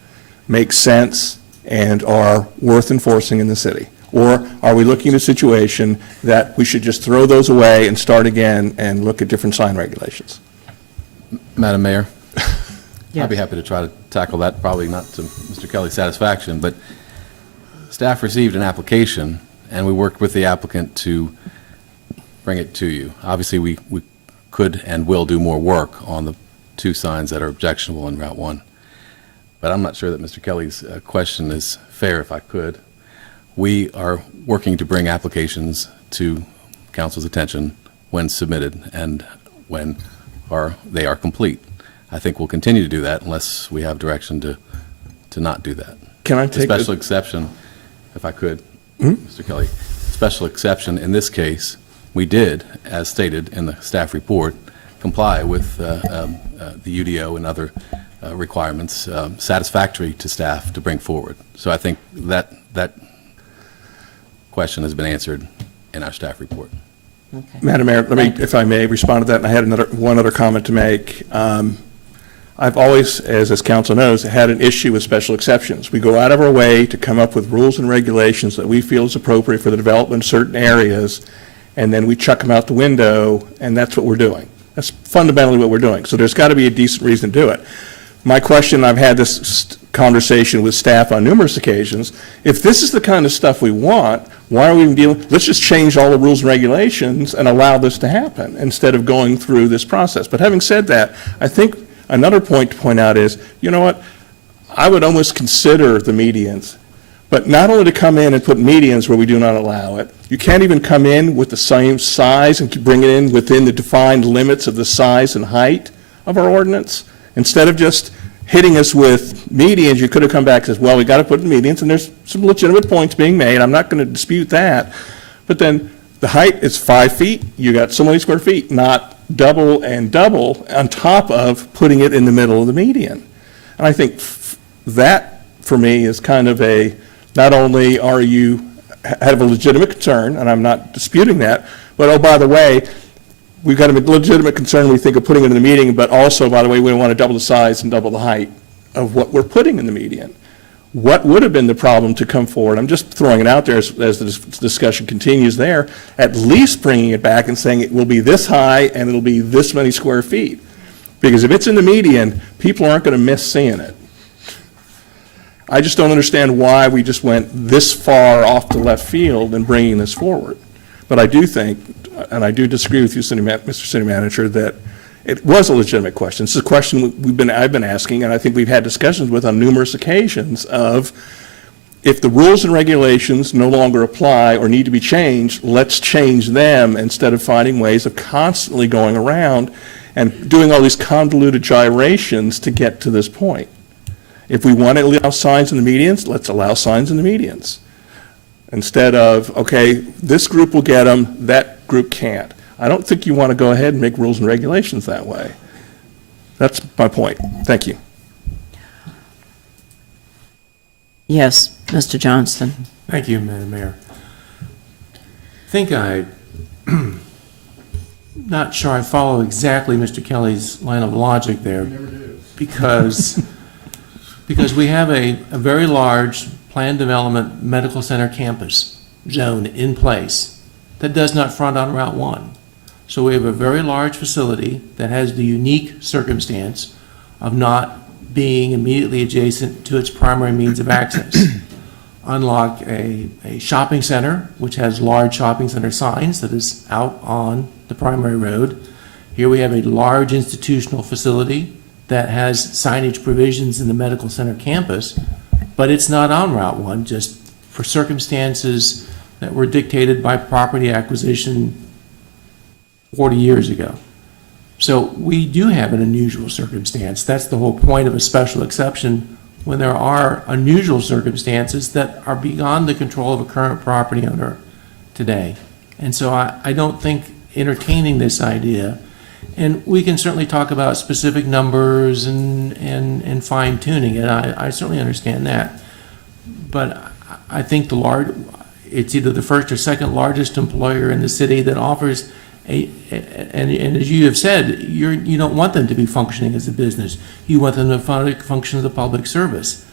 makes sense and are worth enforcing in the city? Or are we looking at a situation that we should just throw those away and start again and look at different sign regulations? Madam Mayor? Yes. I'd be happy to try to tackle that, probably not to Mr. Kelly's satisfaction, but staff received an application, and we worked with the applicant to bring it to you. Obviously, we could and will do more work on the 2 signs that are objectionable in Route 1. But I'm not sure that Mr. Kelly's question is fair, if I could. We are working to bring applications to council's attention when submitted and when they are complete. I think we'll continue to do that unless we have direction to not do that. Can I The take special exception, if I could, Mr. Kelly, special exception in this case, we did, as stated in the staff report, comply with the UDO and other requirements satisfactory to staff to bring forward. So I think that question has been answered in our staff report. Okay. Madam Mayor, let me, if I may, respond to that, and I had one other comment to make. I've always, as council knows, had an issue with special exceptions. We go out of our way to come up with rules and regulations that we feel is appropriate for the development of certain areas, and then we chuck them out the window, and that's what we're doing. That's fundamentally what we're doing. So there's got to be a decent reason to do it. My question, I've had this conversation with staff on numerous occasions, if this is the kind of stuff we want, why are we even dealing, let's just change all the rules and regulations and allow this to happen instead of going through this process. But having said that, I think another point to point out is, you know what, I would almost consider the medians, but not only to come in and put medians where we do not allow it, you can't even come in with the same size and bring it in within the defined limits of the size and height of our ordinance. Instead of just hitting us with medians, you could have come back and said, well, we got to put in medians, and there's some legitimate points being made. I'm not going to dispute that. But then the height is 5 feet. You got so many square feet, not double and double on top of putting it in the middle of the median. And I think that, for me, is kind of a, not only are you have a legitimate concern, and I'm not disputing that, but oh, by the way, we've got a legitimate concern, we think, of putting it in the median, but also, by the way, we want to double the size and double the height of what we're putting in the median. What would have been the problem to come forward? I'm just throwing it out there as the discussion continues there, at least bringing it back and saying it will be this high and it'll be this many square feet. Because if it's in the median, people aren't going to miss seeing it. I just don't understand why we just went this far off the left field in bringing this forward. But I do think, and I do disagree with you, Mr. City Manager, that it was a legitimate question. This is a question I've been asking, and I think we've had discussions with on numerous occasions of, if the rules and regulations no longer apply or need to be changed, let's change them instead of finding ways of constantly going around and doing all these convoluted gyrations to get to this point. If we want to allow signs in the medians, let's allow signs in the medians. Instead of, okay, this group will get them, that group can't. I don't think you want to go ahead and make rules and regulations that way. That's my point. Thank you. Yes, Mr. Johnston. Thank you, Madam Mayor. I think not sure I follow exactly Mr. Kelly's line of logic there. Because we have a very large planned development medical center campus zone in place that does not front on Route 1. So we have a very large facility that has the unique circumstance of not being immediately adjacent to its primary means of access. Unlike a shopping center, which has large shopping center signs that is out on the primary road, here we have a large institutional facility that has signage provisions in the medical center campus, but it's not on Route 1, just for circumstances that were dictated by property acquisition 40 years ago. So we do have an unusual circumstance. That's the whole point of a special exception, when there are unusual circumstances that are beyond the control of a current property owner today. And so I don't think entertaining this idea, and we can certainly talk about specific numbers and fine tuning it. I certainly understand that. But I think it's either the first or second largest employer in the city that offers and as you have said, you don't want them to be functioning as a business. You want them to function as a public service.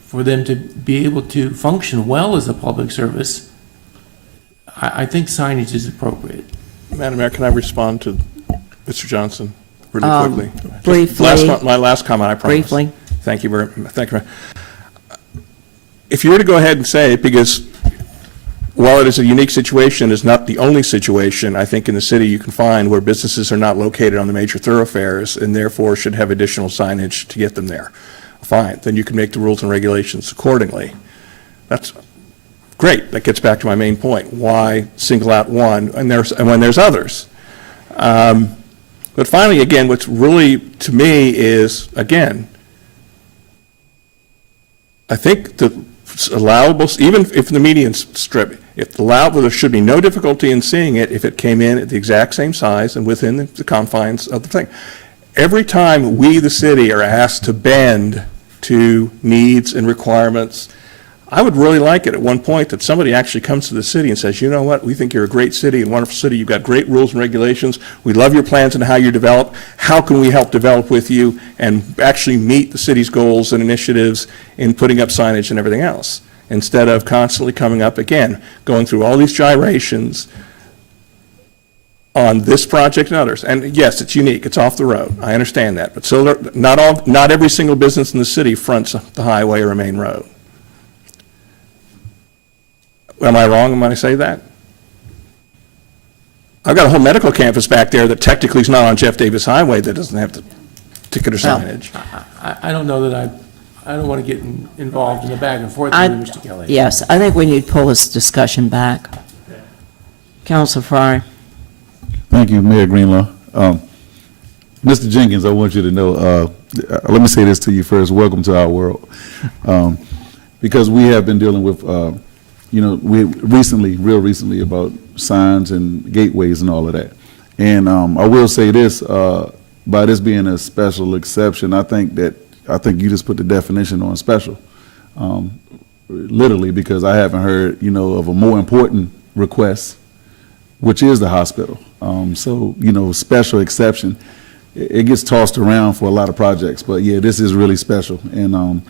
For them to be able to function well as a public service, I think signage is appropriate. Madam Mayor, can I respond to Mr. Johnson really quickly? Briefly. My last comment, I promise. Briefly. Thank you very much. If you were to go ahead and say it, because while it is a unique situation, it's not the only situation, I think, in the city you can find where businesses are not located on the major thoroughfares and therefore should have additional signage to get them there. Fine, then you can make the rules and regulations accordingly. That's great. That gets back to my main point. Why single out one and when there's others? But finally, again, what's really, to me, is, again, I think the allowable, even if the median strip, if allowable, there should be no difficulty in seeing it if it came in at the exact same size and within the confines of the thing. Every time we, the city, are asked to bend to needs and requirements, I would really like it at one point that somebody actually comes to the city and says, you know what, we think you're a great city, a wonderful city, you've got great rules and regulations, we love your plans and how you develop, how can we help develop with you and actually meet the city's goals and initiatives in putting up signage and everything else, instead of constantly coming up, again, going through all these gyrations on this project and others. And yes, it's unique, it's off the road, I understand that, but so not every single business in the city fronts the highway or a main road. Am I wrong when I say that? I've got a whole medical campus back there that technically is not on Jeff Davis Highway that doesn't have the ticket or signage. I don't know that I don't want to get involved in the back and forth with Mr. Kelly. Yes, I think we need to pull this discussion back. Councilor Fry. Thank you, Mayor Greenlaw. Mr. Jenkins, I want you to know, let me say this to you first, welcome to our world. Because we have been dealing with, real recently about signs and gateways and all of that. And I will say this, by this being a special exception, I think you just put the definition on special, literally, because I haven't heard, of a more important request, which is the hospital. Special exception, it gets tossed around for a lot of projects, but yeah, this is really special. And,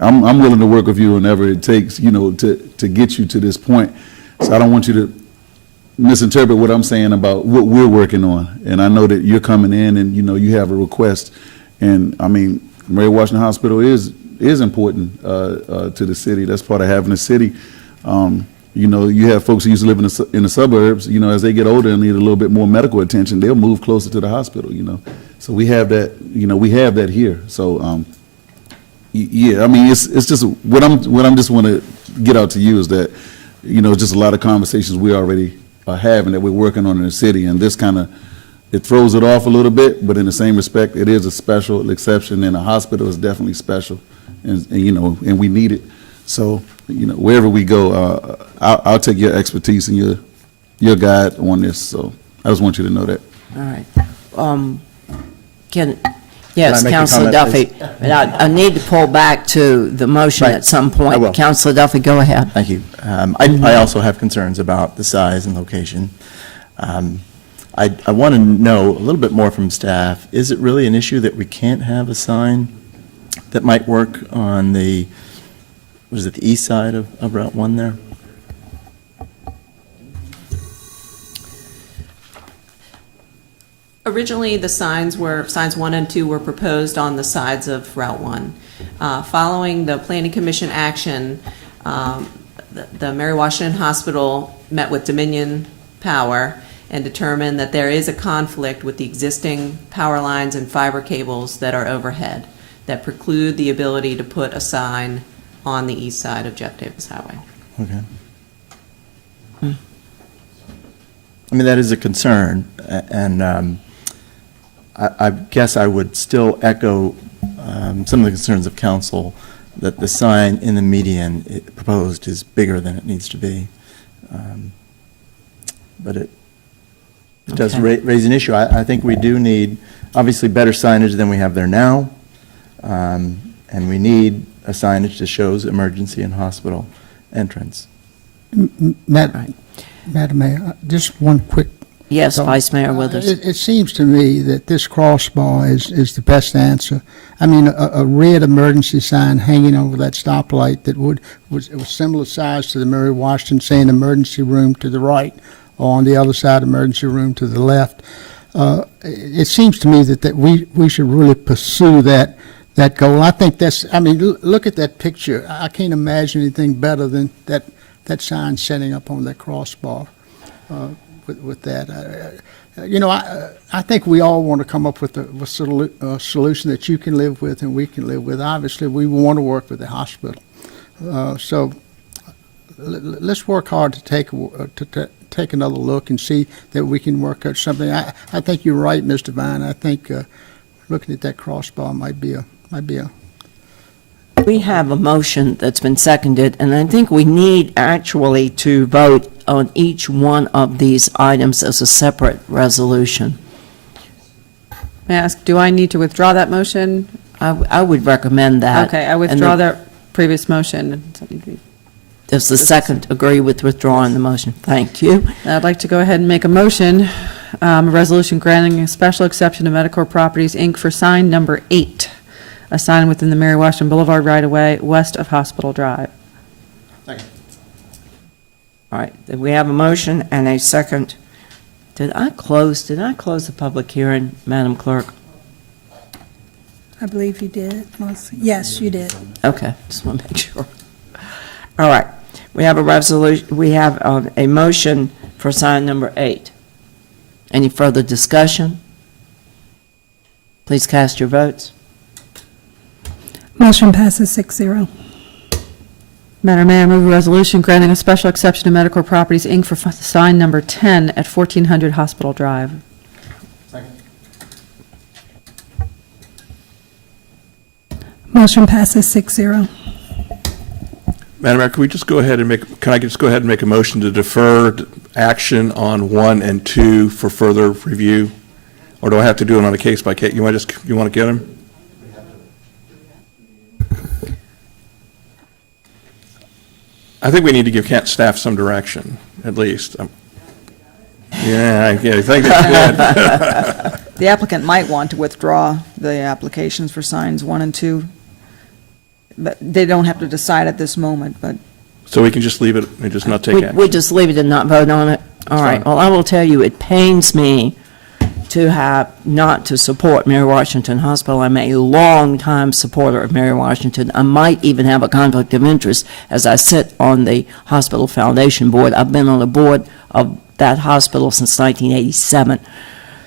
I'm willing to work with you whenever it takes, to get you to this point. So I don't want you to misinterpret what I'm saying about what we're working on. And I know that you're coming in and, you have a request. And I mean, Mary Washington Hospital is important to the city. That's part of having a city. You have folks who used to live in the suburbs, as they get older and need a little bit more medical attention, they'll move closer to the hospital, So we have that, we have that here. So, yeah, I mean, it's just what I'm just want to get out to you is that, just a lot of conversations we already are having that we're working on in the city, and this kind of, it throws it off a little bit, but in the same respect, it is a special exception, and a hospital is definitely special, and we need it. So, wherever we go, I'll take your expertise and your guide on this. So I just want you to know that. All right. Yes, Councilor Duffy. But I need to pull back to the motion at some point. I will. Councilor Duffy, go ahead. Thank you. I also have concerns about the size and location. I want to know a little bit more from staff. Is it really an issue that we can't have a sign that might work on the east side of Route 1 there? Originally, the signs 1 and 2 were proposed on the sides of Route 1. Following the Planning Commission action, the Mary Washington Hospital met with Dominion Power and determined that there is a conflict with the existing power lines and fiber cables that are overhead that preclude the ability to put a sign on the east side of Jeff Davis Highway. Okay. I mean, that is a concern, and I guess I would still echo some of the concerns of council that the sign in the median proposed is bigger than it needs to be. But it does raise an issue. I think we do need, obviously, better signage than we have there now. And we need a signage that shows emergency and hospital entrance. Madam Mayor, just one quick. Yes, Vice Mayor Withers. It seems to me that this crossbar is the best answer. I mean, a red emergency sign hanging over that stoplight that was similar size to the Mary Washington, saying emergency room to the right, or on the other side, emergency room to the left. It seems to me that we should really pursue that goal. I think that's, I mean, look at that picture. I can't imagine anything better than that sign setting up on that crossbar with that. I think we all want to come up with a solution that you can live with and we can live with. Obviously, we want to work with the hospital. So let's work hard to take another look and see that we can work out something. I think you're right, Mr. Vine. I think looking at that crossbar might be a. We have a motion that's been seconded, and I think we need actually to vote on each one of these items as a separate resolution. May I ask, do I need to withdraw that motion? I would recommend that. Okay, I withdraw that previous motion. Does the second agree with withdrawing the motion? Thank you. I'd like to go ahead and make a motion, a resolution granting a special exception to Medicore Properties, Inc. for sign number 8, a sign within the Mary Washington Boulevard right-of-way west of Hospital Drive. All right, we have a motion and a second. Did I close the public hearing, Madam Clerk? I believe you did, Melissa. Yes, you did. Okay, just want to make sure. All right, we have a resolution, we have a motion for sign number 8. Any further discussion? Please cast your votes. Motion passes 6-0. Madam Mayor, I move a resolution granting a special exception to Medicore Properties, Inc. for sign number 10 at 1400 Hospital Drive. Motion passes 6-0. Madam Mayor, can I just go ahead and make a motion to defer action on 1 and 2 for further review? Or do I have to do it on a case by case? You want to get them? I think we need to give staff some direction, at least. Yeah, I think that's good. The applicant might want to withdraw the applications for signs 1 and 2, but they don't have to decide at this moment, but. So we can just leave it and just not take action? We just leave it and not vote on it? All right, well, I will tell you, it pains me to not to support Mary Washington Hospital. I'm a long-time supporter of Mary Washington. I might even have a conflict of interest as I sit on the Hospital Foundation Board. I've been on the board of that hospital since 1987.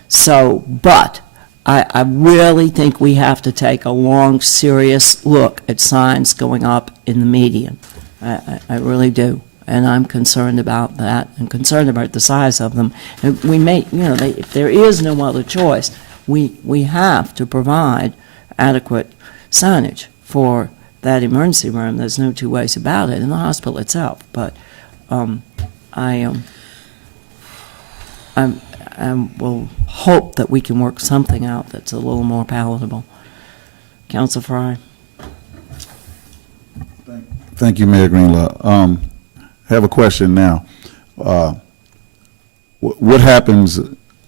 So, but I really think we have to take a long, serious look at signs going up in the median. I really do. And I'm concerned about that and concerned about the size of them. And we may, if there is no other choice, we have to provide adequate signage for that emergency room. There's no two ways about it, in the hospital itself. But I will hope that we can work something out that's a little more palatable. Council Fry. Thank you, Mayor Greenlaw. I have a question now. What happens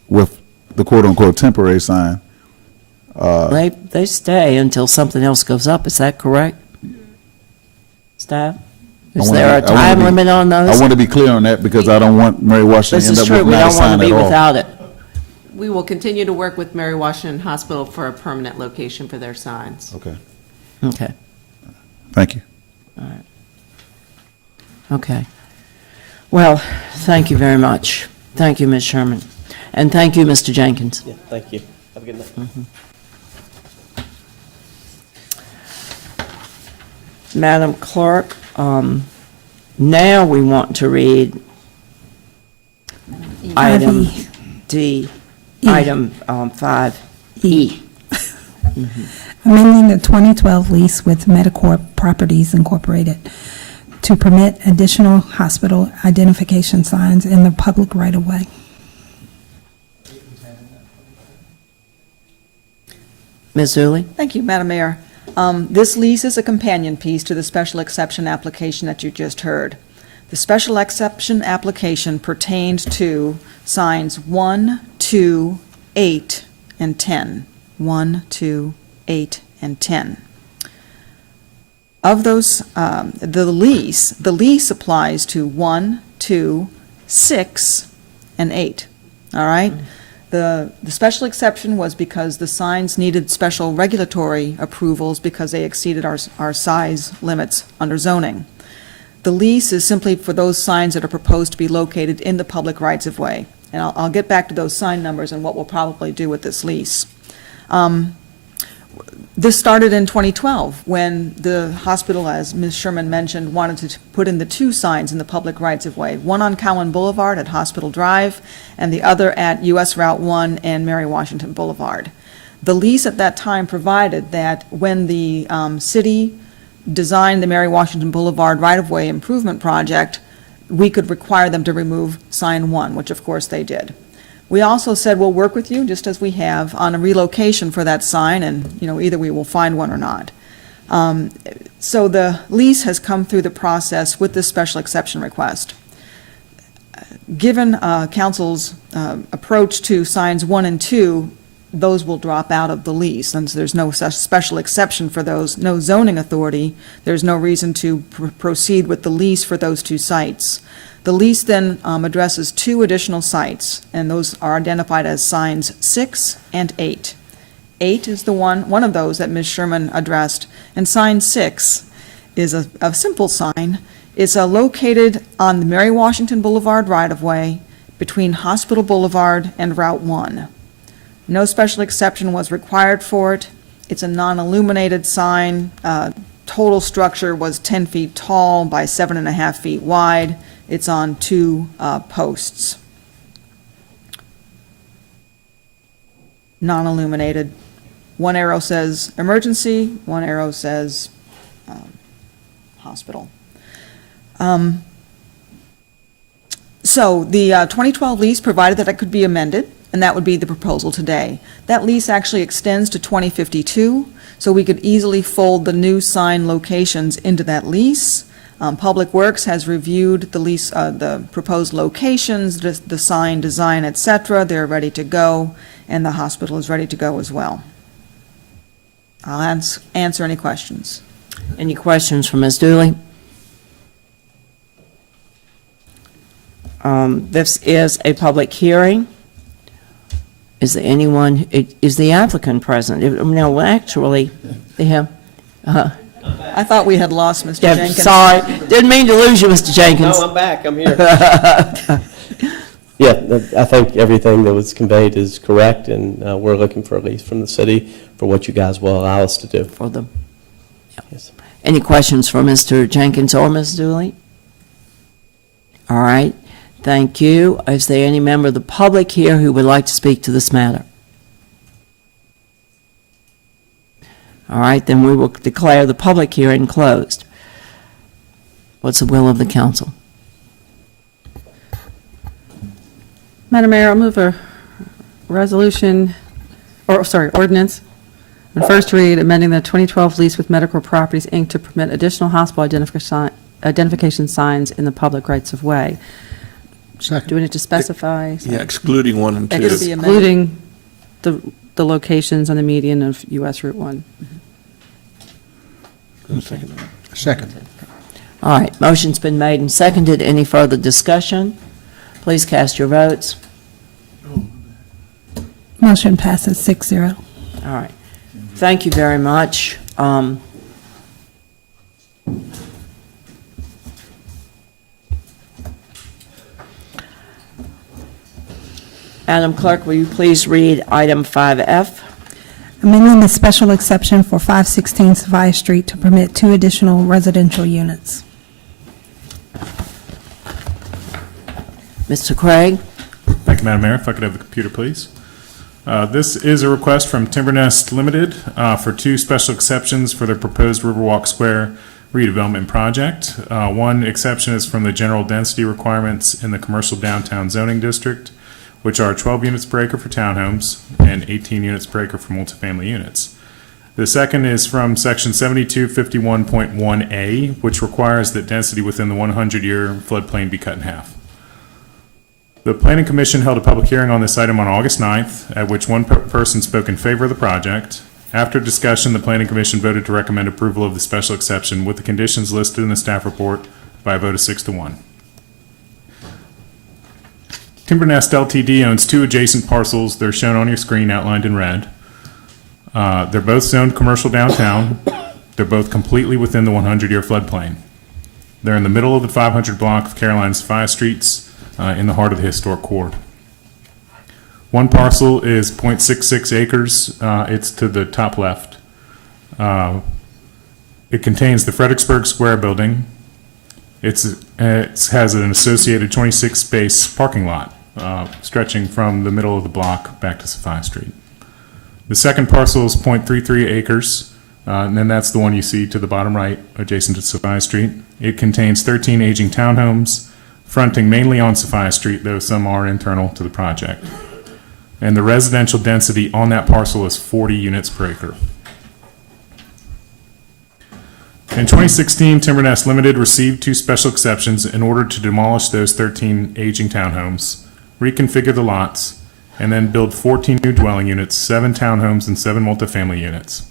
with the quote-unquote temporary sign? They stay until something else goes up. Is that correct? Staff? Is there a time limit on those? I want to be clear on that because I don't want Mary Washington to end up with not a sign at all. This is true. We don't want to be without it. We will continue to work with Mary Washington Hospital for a permanent location for their signs. Okay. Okay. Thank you. All right. Okay. Well, thank you very much. Thank you, Ms. Sherman. And thank you, Mr. Jenkins. Yeah, thank you. Have a good night. Mm-hmm. Madam Clerk, now we want to read item D, item 5E. E. Amending the 2012 lease with Medicorp Properties Incorporated to permit additional hospital identification signs in the public right-of-way. Ms. Zuli? Thank you, Madam Mayor. This lease is a companion piece to the special exception application that you just heard. The special exception application pertained to signs 1, 2, 8, and 10. 1, 2, 8, and 10. Of those, the lease applies to 1, 2, 6, and 8. All right? The special exception was because the signs needed special regulatory approvals because they exceeded our size limits under zoning. The lease is simply for those signs that are proposed to be located in the public rights-of-way. And I'll get back to those sign numbers and what we'll probably do with this lease. This started in 2012 when the hospital, as Ms. Sherman mentioned, wanted to put in the 2 signs in the public rights-of-way, one on Cowan Boulevard at Hospital Drive and the other at US Route 1 and Mary Washington Boulevard. The lease at that time provided that when the city designed the Mary Washington Boulevard right-of-way improvement project, we could require them to remove sign 1, which of course they did. We also said we'll work with you, just as we have, on a relocation for that sign, and either we will find one or not. So the lease has come through the process with this special exception request. Given council's approach to signs 1 and 2, those will drop out of the lease. Since there's no such special exception for those, no zoning authority, there's no reason to proceed with the lease for those 2 sites. The lease then addresses 2 additional sites, and those are identified as signs 6 and 8. 8 is the one of those that Ms. Sherman addressed, and sign 6 is a simple sign. It's located on the Mary Washington Boulevard right-of-way between Hospital Boulevard and Route 1. No special exception was required for it. It's a non-illuminated sign. Total structure was 10 feet tall by 7.5 feet wide. It's on 2 posts. Non-illuminated. One arrow says emergency, one arrow says hospital. So the 2012 lease provided that it could be amended, and that would be the proposal today. That lease actually extends to 2052, so we could easily fold the new sign locations into that lease. Public Works has reviewed the lease, the proposed locations, the sign design, et cetera. They're ready to go, and the hospital is ready to go as well. I'll answer any questions. Any questions for Ms. Dooley? This is a public hearing. Is there anyone, is the applicant present? No, actually, they have, I thought we had lost Mr. Jenkins. Sorry, didn't mean to lose you, Mr. Jenkins. No, I'm back, I'm here. Yeah, I think everything that was conveyed is correct, and we're looking for a lease from the city for what you guys will allow us to do. For them. Yep. Yes. Any questions for Mr. Jenkins or Ms. Dooley? All right, thank you. Is there any member of the public here who would like to speak to this matter? All right, then we will declare the public hearing closed. What's the will of the council? Madam Mayor, I'll move a resolution, ordinance on first read, amending the 2012 lease with Medical Properties, Inc. to permit additional hospital identification signs in the public rights-of-way. Second. Do we need to specify? Yeah, excluding 1 and 2. Excluding the locations on the median of US Route 1. Second. All right, motion's been made and seconded. Any further discussion? Please cast your votes. Motion passes 6-0. All right. Thank you very much. Madam Clerk, will you please read item 5F? Amending the special exception for 516 Savia Street to permit 2 additional residential units. Mr. Craig? Thank you, Madam Mayor. If I could have the computer, please. This is a request from Timbernest Limited for 2 special exceptions for their proposed Riverwalk Square redevelopment project. One exception is from the general density requirements in the commercial downtown zoning district, which are 12 units per acre for townhomes and 18 units per acre for multifamily units. The second is from section 7251.1A, which requires that density within the 100-year floodplain be cut in half. The Planning Commission held a public hearing on this item on August 9th, at which one person spoke in favor of the project. After discussion, the Planning Commission voted to recommend approval of the special exception with the conditions listed in the staff report by a vote of 6-1. Timbernest LTD owns 2 adjacent parcels. They're shown on your screen outlined in red. They're both zoned commercial downtown. They're both completely within the 100-year floodplain. They're in the middle of the 500 block of Caroline's 5 streets in the heart of the historic core. One parcel is 0.66 acres. It's to the top left. It contains the Fredericksburg Square building. It has an associated 26-space parking lot stretching from the middle of the block back to Sophia Street. The second parcel is 0.33 acres, and then that's the one you see to the bottom right, adjacent to Sophia Street. It contains 13 aging townhomes, fronting mainly on Sophia Street, though some are internal to the project. And the residential density on that parcel is 40 units per acre. In 2016, Timbernest Limited received 2 special exceptions in order to demolish those 13 aging townhomes, reconfigure the lots, and then build 14 new dwelling units, 7 townhomes, and 7 multifamily units.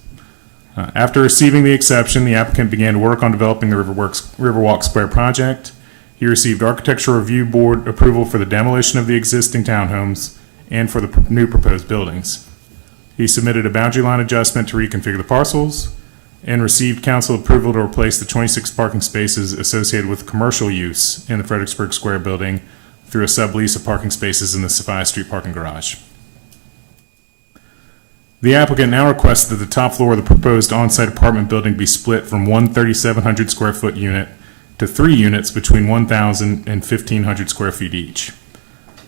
After receiving the exception, the applicant began to work on developing the Riverwalk Square project. He received Architectural Review Board approval for the demolition of the existing townhomes and for the new proposed buildings. He submitted a boundary line adjustment to reconfigure the parcels and received council approval to replace the 26 parking spaces associated with commercial use in the Fredericksburg Square building through a sublease of parking spaces in the Sophia Street parking garage. The applicant now requests that the top floor of the proposed on-site apartment building be split from one 3,700 square foot unit to 3 units between 1,000 and 1,500 square feet each.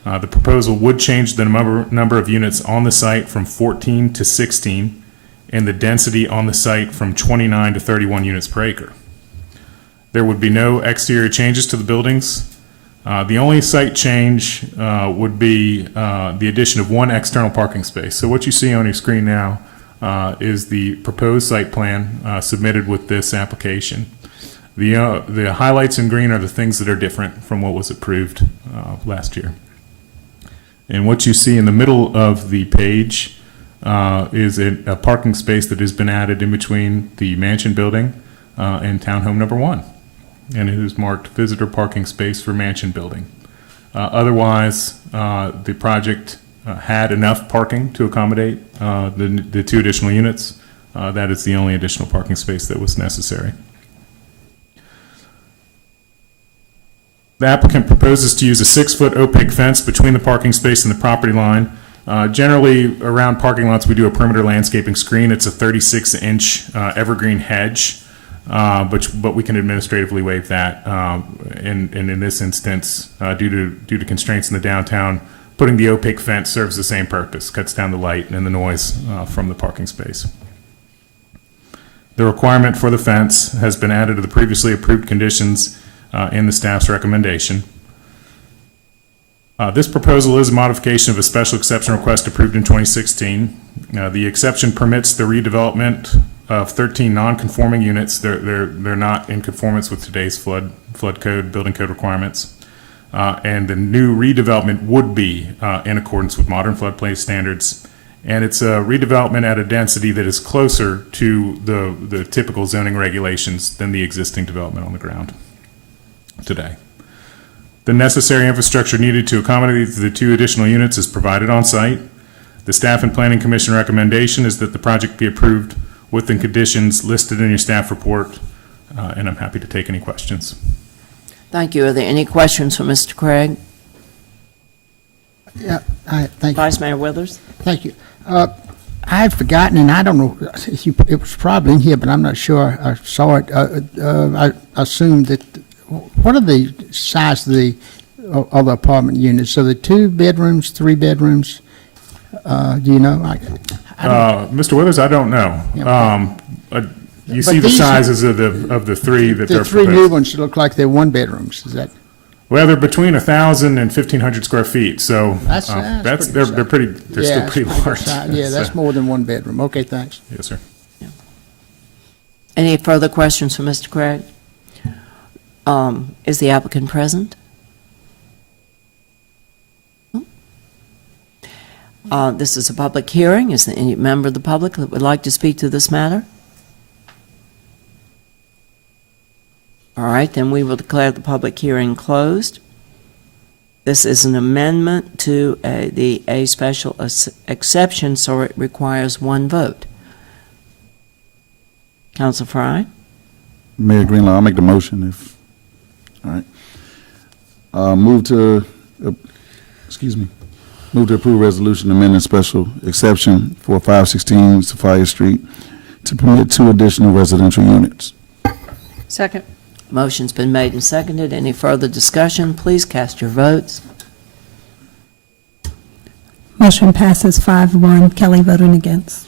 The proposal would change the number of units on the site from 14 to 16 and the density on the site from 29 to 31 units per acre. There would be no exterior changes to the buildings. The only site change would be the addition of 1 external parking space. So what you see on your screen now is the proposed site plan submitted with this application. The highlights in green are the things that are different from what was approved last year. And what you see in the middle of the page is a parking space that has been added in between the mansion building and townhome number 1. And it is marked visitor parking space for mansion building. Otherwise, the project had enough parking to accommodate the 2 additional units. That is the only additional parking space that was necessary. The applicant proposes to use a 6-foot opaque fence between the parking space and the property line. Generally, around parking lots, we do a perimeter landscaping screen. It's a 36-inch evergreen hedge, but we can administratively waive that. And in this instance, due to constraints in the downtown, putting the opaque fence serves the same purpose, cuts down the light and the noise from the parking space. The requirement for the fence has been added to the previously approved conditions in the staff's recommendation. This proposal is a modification of a special exception request approved in 2016. The exception permits the redevelopment of 13 non-conforming units. They're not in conformance with today's flood code, building code requirements. And the new redevelopment would be in accordance with modern floodplain standards. And it's a redevelopment at a density that is closer to the typical zoning regulations than the existing development on the ground today. The necessary infrastructure needed to accommodate the 2 additional units is provided on site. The Staff and Planning Commission recommendation is that the project be approved with the conditions listed in your staff report, and I'm happy to take any questions. Thank you. Are there any questions for Mr. Craig? Yeah, thank you. Vice Mayor Withers? Thank you. I had forgotten, and I don't know, it was probably in here, but I'm not sure I saw it. I assumed that, what are the size of the apartment units? So the 2 bedrooms, 3 bedrooms? Do you know? Mr. Withers, I don't know. You see the these- sizes of the three that The they're three new proposing. ones look like they're one-bedrooms, is that? Well, they're between 1,000 and 1,500 square feet, so That's they're pretty pretty, they're still it's pretty good large. size. Yeah, that's So- more than one bedroom. Okay, thanks. Yes, sir. Any further questions for Mr. Craig? Is the applicant present? This is a public hearing. Is there any member of the public that would like to speak to this matter? All right, then we will declare the public hearing closed. This is an amendment to a special exception, so it requires one vote. Council Fry? Mayor Greenlaw, I'll make the motion if, all right. Move to approve resolution amending special exception for 516 Sophia Street to permit 2 additional residential units. Second. Motion's been made and seconded. Any further discussion? Please cast your votes. Motion passes 5-1. Kelly voting against.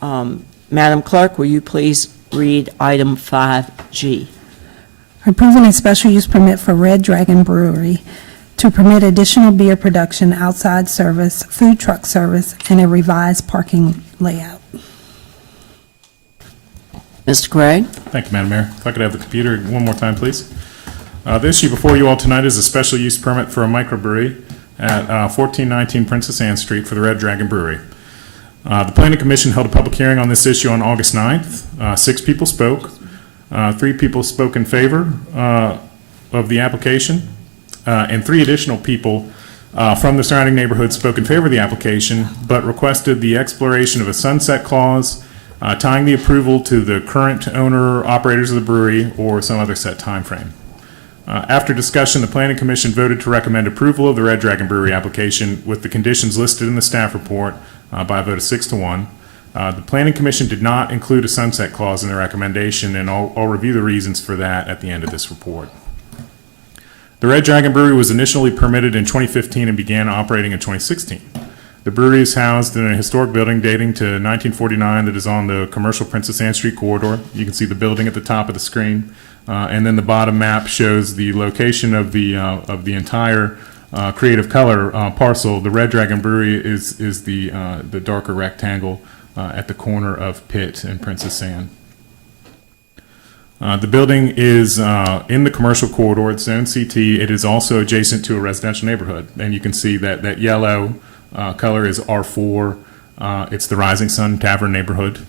Madam Clerk, will you please read item 5G? Approving a special use permit for Red Dragon Brewery to permit additional beer production, outside service, food truck service, and a revised parking layout. Mr. Craig? Thank you, Madam Mayor. If I could have the computer one more time, please. The issue before you all tonight is a special use permit for a microbrewery at 1419 Princess Anne Street for the Red Dragon Brewery. The Planning Commission held a public hearing on this issue on August 9th. 6 people spoke. 3 people spoke in favor of the application, and 3 additional people from the surrounding neighborhood spoke in favor of the application, but requested the exploration of a sunset clause tying the approval to the current owner operators of the brewery or some other set time frame. After discussion, the Planning Commission voted to recommend approval of the Red Dragon Brewery application with the conditions listed in the staff report by a vote of 6-1. The Planning Commission did not include a sunset clause in their recommendation, and I'll review the reasons for that at the end of this report. The Red Dragon Brewery was initially permitted in 2015 and began operating in 2016. The brewery is housed in a historic building dating to 1949 that is on the commercial Princess Anne Street corridor. You can see the building at the top of the screen, and then the bottom map shows the location of the entire Creative Color parcel. The Red Dragon Brewery is the darker rectangle at the corner of Pitt and Princess Anne. The building is in the commercial corridor. It's zone CT. It is also adjacent to a residential neighborhood, and you can see that yellow color is R4. It's the Rising Sun Tavern neighborhood.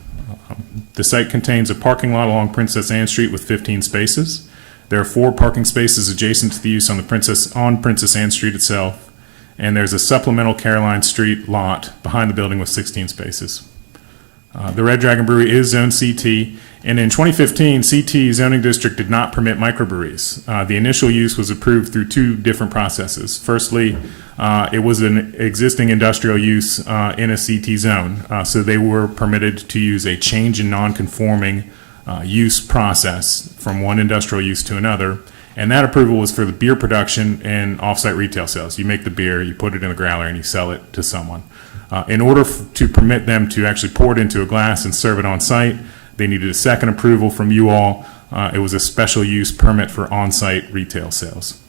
The site contains a parking lot along Princess Anne Street with 15 spaces. There are 4 parking spaces adjacent to the use on Princess Anne Street itself, and there's a supplemental Caroline Street lot behind the building with 16 spaces. The Red Dragon Brewery is zone CT, and in 2015, CT zoning district did not permit microbreweries. The initial use was approved through 2 different processes. Firstly, it was an existing industrial use in a CT zone, so they were permitted to use a change in non-conforming use process from one industrial use to another, and that approval was for the beer production and off-site retail sales. You make the beer, you put it in a growler, and you sell it to someone. In order to permit them to actually pour it into a glass and serve it on site, they needed a second approval from you all. It was a special use permit for on-site retail sales.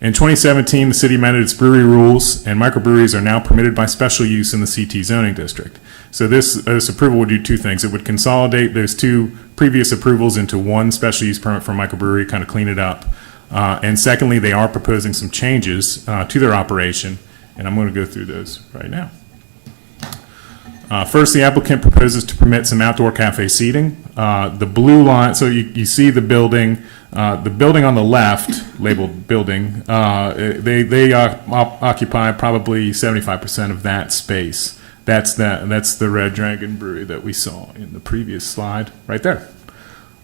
In 2017, the city amended its brewery rules, and microbreweries are now permitted by special use in the CT zoning district. So this approval would do 2 things. It would consolidate those 2 previous approvals into one special use permit for microbrewery, kind of clean it up. And secondly, they are proposing some changes to their operation, and I'm going to go through those right now. First, the applicant proposes to permit some outdoor cafe seating. The blue line, so you see the building on the left, labeled building, they occupy probably 75% of that space. That's the Red Dragon Brewery that we saw in the previous slide, right there.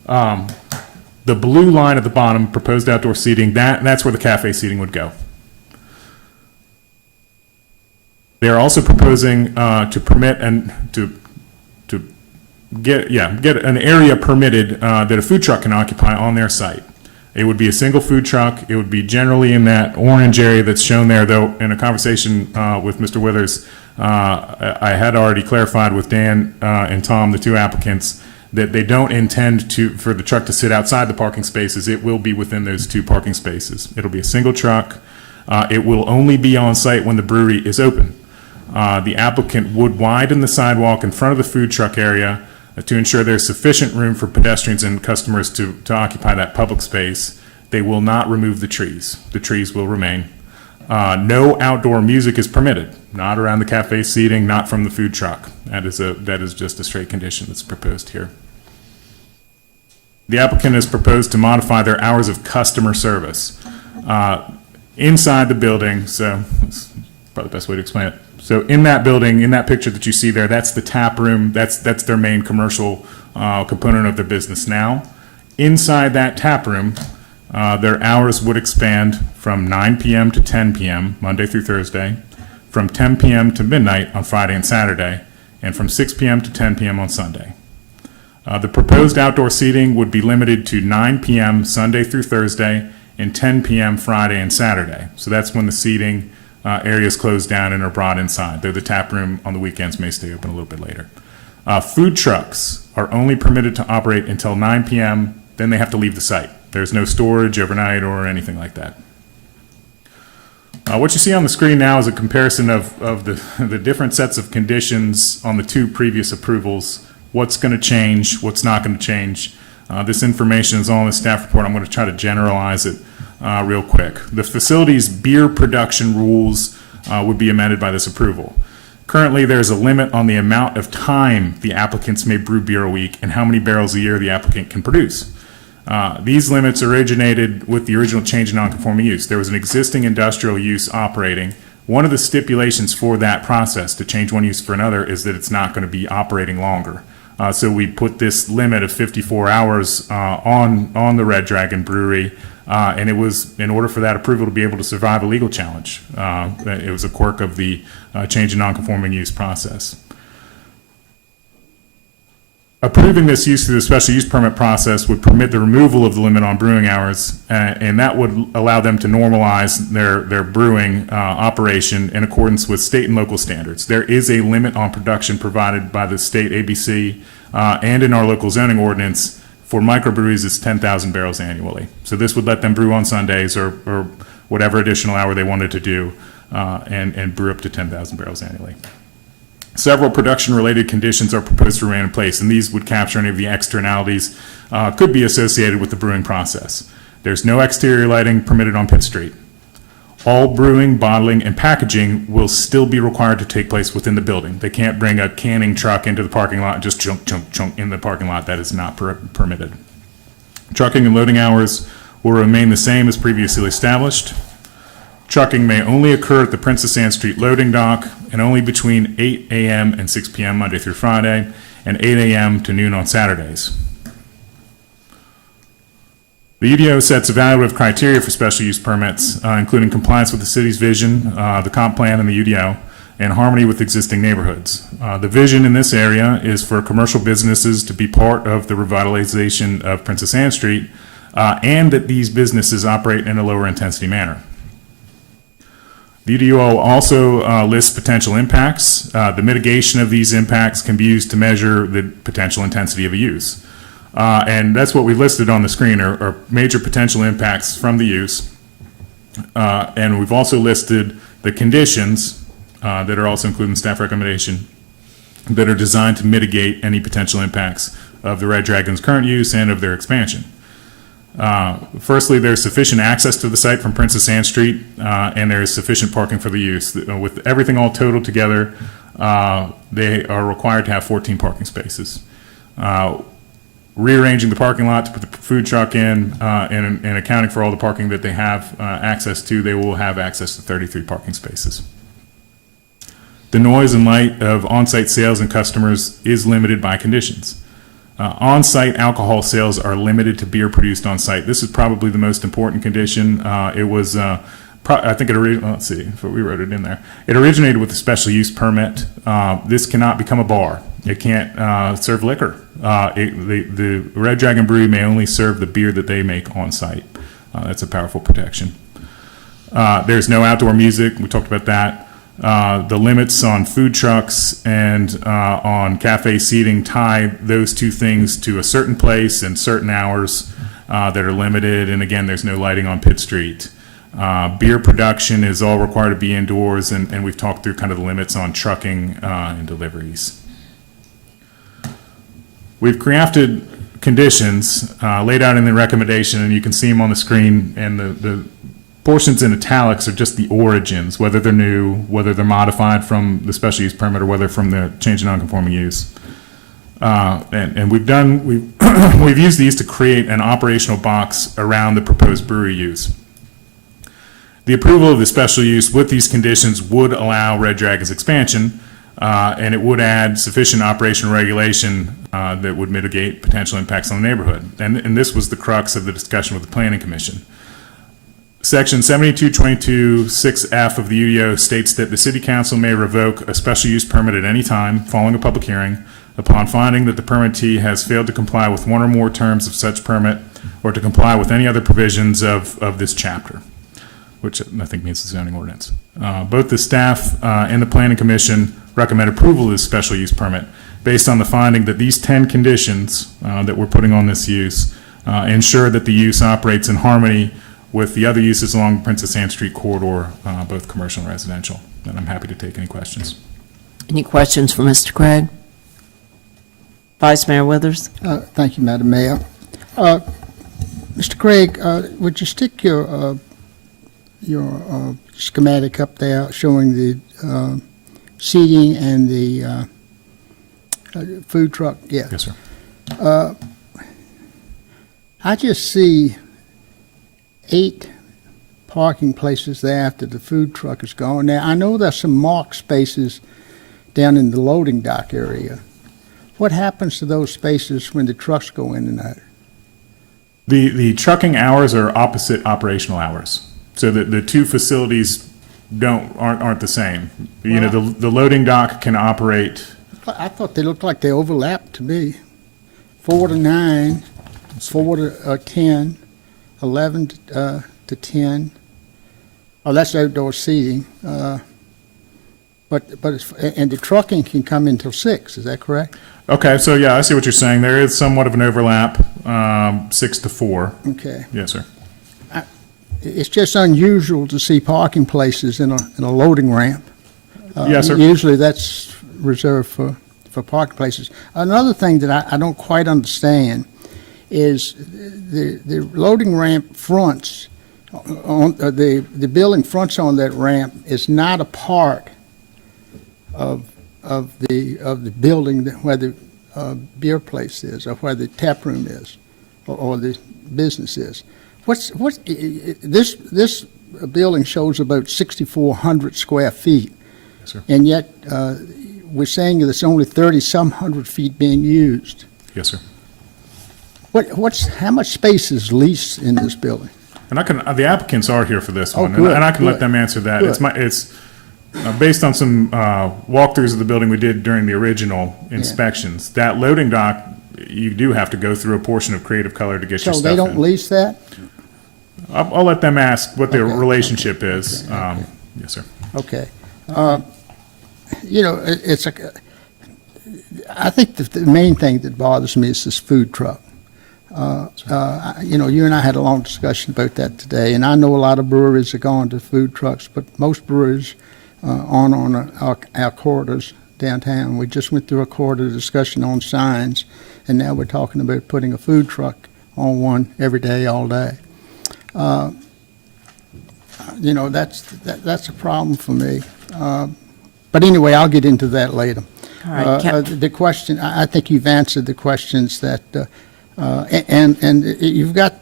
The blue line at the bottom, proposed outdoor seating, that's where the cafe seating would go. They are also proposing to permit and to get an area permitted that a food truck can occupy on their site. It would be a single food truck. It would be generally in that orange area that's shown there, though in a conversation with Mr. Withers, I had already clarified with Dan and Tom, the two applicants, that they don't intend for the truck to sit outside the parking spaces. It will be within those two parking spaces. It'll be a single truck. It will only be on site when the brewery is open. The applicant would widen the sidewalk in front of the food truck area to ensure there's sufficient room for pedestrians and customers to occupy that public space. They will not remove the trees. The trees will remain. No outdoor music is permitted, not around the cafe seating, not from the food truck. That is just a straight condition that's proposed here. The applicant has proposed to modify their hours of customer service inside the building. So that's probably the best way to explain it. So in that building, in that picture that you see there, that's the tap room. That's their main commercial component of their business now. Inside that tap room, their hours would expand from 9 p.m. to 10 p.m. Monday through Thursday, from 10 p.m. to midnight on Friday and Saturday, and from 6 p.m. to 10 p.m. on Sunday. The proposed outdoor seating would be limited to 9 p.m. Sunday through Thursday and 10 p.m. Friday and Saturday. So that's when the seating areas close down and are brought inside, though the tap room on the weekends may stay open a little bit later. Food trucks are only permitted to operate until 9 p.m., then they have to leave the site. There's no storage overnight or anything like that. What you see on the screen now is a comparison of the different sets of conditions on the two previous approvals. What's going to change, what's not going to change. This information is all in the staff report. I'm going to try to generalize it real quick. The facility's beer production rules would be amended by this approval. Currently, there's a limit on the amount of time the applicants may brew beer a week and how many barrels a year the applicant can produce. These limits originated with the original change in non-conforming use. There was an existing industrial use operating. One of the stipulations for that process to change one use for another is that it's not going to be operating longer. So we put this limit of 54 hours on the Red Dragon Brewery, and it was in order for that approval to be able to survive a legal challenge. It was a quirk of the change in non-conforming use process. Approving this use through the special use permit process would permit the removal of the limit on brewing hours, and that would allow them to normalize their brewing operation in accordance with state and local standards. There is a limit on production provided by the state ABC and in our local zoning ordinance. For microbreweries, it's 10,000 barrels annually. So this would let them brew on Sundays or whatever additional hour they wanted to do and brew up to 10,000 barrels annually. Several production-related conditions are proposed to remain in place, and these would capture any of the externalities could be associated with the brewing process. There's no exterior lighting permitted on Pitt Street. All brewing, bottling, and packaging will still be required to take place within the building. They can't bring a canning truck into the parking lot and just chunk in the parking lot. That is not permitted. Trucking and loading hours will remain the same as previously established. Trucking may only occur at the Princess Anne Street loading dock and only between 8 a.m. and 6 p.m. Monday through Friday and 8 a.m. to noon on Saturdays. The UDO sets evaluative criteria for special use permits, including compliance with the city's vision, the comp plan, and the UDO, and harmony with existing neighborhoods. The vision in this area is for commercial businesses to be part of the revitalization of Princess Anne Street, and that these businesses operate in a lower intensity manner. The UDO also lists potential impacts. The mitigation of these impacts can be used to measure the potential intensity of a use. And that's what we listed on the screen are major potential impacts from the use. And we've also listed the conditions that are also included in staff recommendation that are designed to mitigate any potential impacts of the Red Dragon's current use and of their expansion. Firstly, there's sufficient access to the site from Princess Anne Street, and there is sufficient parking for the use. With everything all totaled together, they are required to have 14 parking spaces. Rearranging the parking lot to put the food truck in and accounting for all the parking that they have access to, they will have access to 33 parking spaces. The noise and light of on-site sales and customers is limited by conditions. On-site alcohol sales are limited to beer produced on-site. This is probably the most important condition. It was, I think let's see if we wrote it in there. It originated with a special use permit. This cannot become a bar. It can't serve liquor. The Red Dragon Brewery may only serve the beer that they make on-site. That's a powerful protection. There's no outdoor music. We talked about that. The limits on food trucks and on cafe seating tie those two things to a certain place and certain hours that are limited. And again, there's no lighting on Pitt Street. Beer production is all required to be indoors, and we've talked through kind of the limits on trucking and deliveries. We've crafted conditions laid out in the recommendation, and you can see them on the screen, and the portions in italics are just the origins, whether they're new, whether they're modified from the special use permit, or whether from the change in non-conforming use. And we've used these to create an operational box around the proposed brewery use. The approval of the special use with these conditions would allow Red Dragon's expansion, and it would add sufficient operational regulation that would mitigate potential impacts on the neighborhood. And this was the crux of the discussion with the Planning Commission. Section 7222 6F of the UDO states that the City Council may revoke a special use permit at any time following a public hearing upon finding that the permittee has failed to comply with one or more terms of such permit or to comply with any other provisions of this chapter, which I think means the zoning ordinance. Both the staff and the Planning Commission recommend approval of this special use permit based on the finding that these 10 conditions that we're putting on this use ensure that the use operates in harmony with the other uses along Princess Anne Street corridor, both commercial and residential. And I'm happy to take any questions. Any questions for Mr. Craig? Vice Mayor Withers? Thank you, Madam Mayor. Mr. Craig, would you stick your schematic up there showing the seating and the food truck? Yeah. Yes, sir. I just see 8 parking places there after the food truck is gone. Now, I know there's some marked spaces down in the loading dock area. What happens to those spaces when the trucks go in and out? The trucking hours are opposite operational hours, so that the two facilities aren't the same. You know, the loading dock can operate. I thought they looked like they overlapped to me. 4 to 9, 4 to 10, 11 to 10. Oh, that's outdoor seating. But and the trucking can come until 6. Is that correct? Okay, so yeah, I see what you're saying. There is somewhat of an overlap, 6 to 4. Okay. Yes, sir. It's just unusual to see parking places in a loading ramp. Yes, sir. Usually that's reserved for parking places. Another thing that I don't quite understand is the loading ramp fronts, on the building fronts on that ramp is not a part of the building where the beer place is, or where the tap room is, or the business is. This building shows about 6,400 square feet, yes, sir. And yet we're saying that it's only 30-some hundred feet being used. Yes, sir. How much space is leased in this building? And the applicants are here for this one, good, and I can let good, them answer that. good. It's based on some walkthroughs of the building we did during the original inspections. That loading dock, you do have to go through a portion of Creative Color to get your stuff in. So they don't lease that? I'll let them ask what their Okay. relationship is. Okay. Yes, sir. Okay. You know, I think the main thing that bothers me is this food truck. You know, you and I had a long discussion about that today, and I know a lot of breweries are going to food trucks, but most breweries aren't on our corridors downtown. We just went through a corridor discussion on signs, and now we're talking about putting a food truck on one every day, all day. You know, that's a problem for me. But anyway, I'll get into that later. All right, The question, I think you've answered the questions that, and you've got,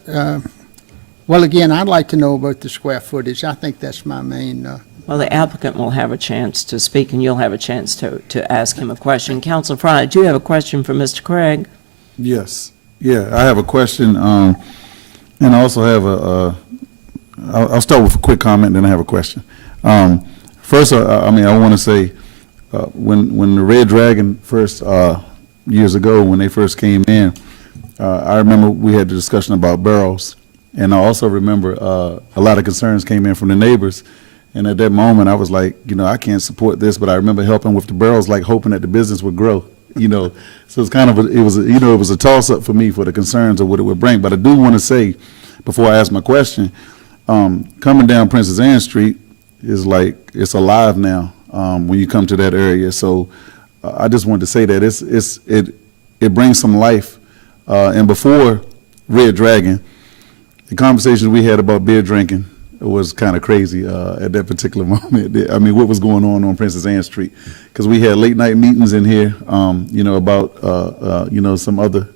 well, again, I'd like to know about the square footage. I think that's my main. Well, the applicant will have a chance to speak, and you'll have a chance to ask him a question. Council Fry, do you have a question for Mr. Craig? Yes. Yeah, I have a question, and I also have I'll start with a quick comment, then I have a question. First, I want to say, when the Red Dragon first, years ago, when they first came in, I remember we had the discussion about barrels, And I also remember a lot of concerns came in from the neighbors. And at that moment, I was like, I can't support this, but I remember helping with the barrels, like hoping that the business would grow. So it's kind of it was a toss up for me for the concerns of what it would bring. But I do want to say, before I ask my question, coming down Princess Anne Street is like it's alive now when you come to that area. So I just wanted to say that it brings some life. And before Red Dragon, the conversations we had about beer drinking was kind of crazy at that particular moment. I mean, what was going on Princess Anne Street? Because we had late night meetings in here, about some other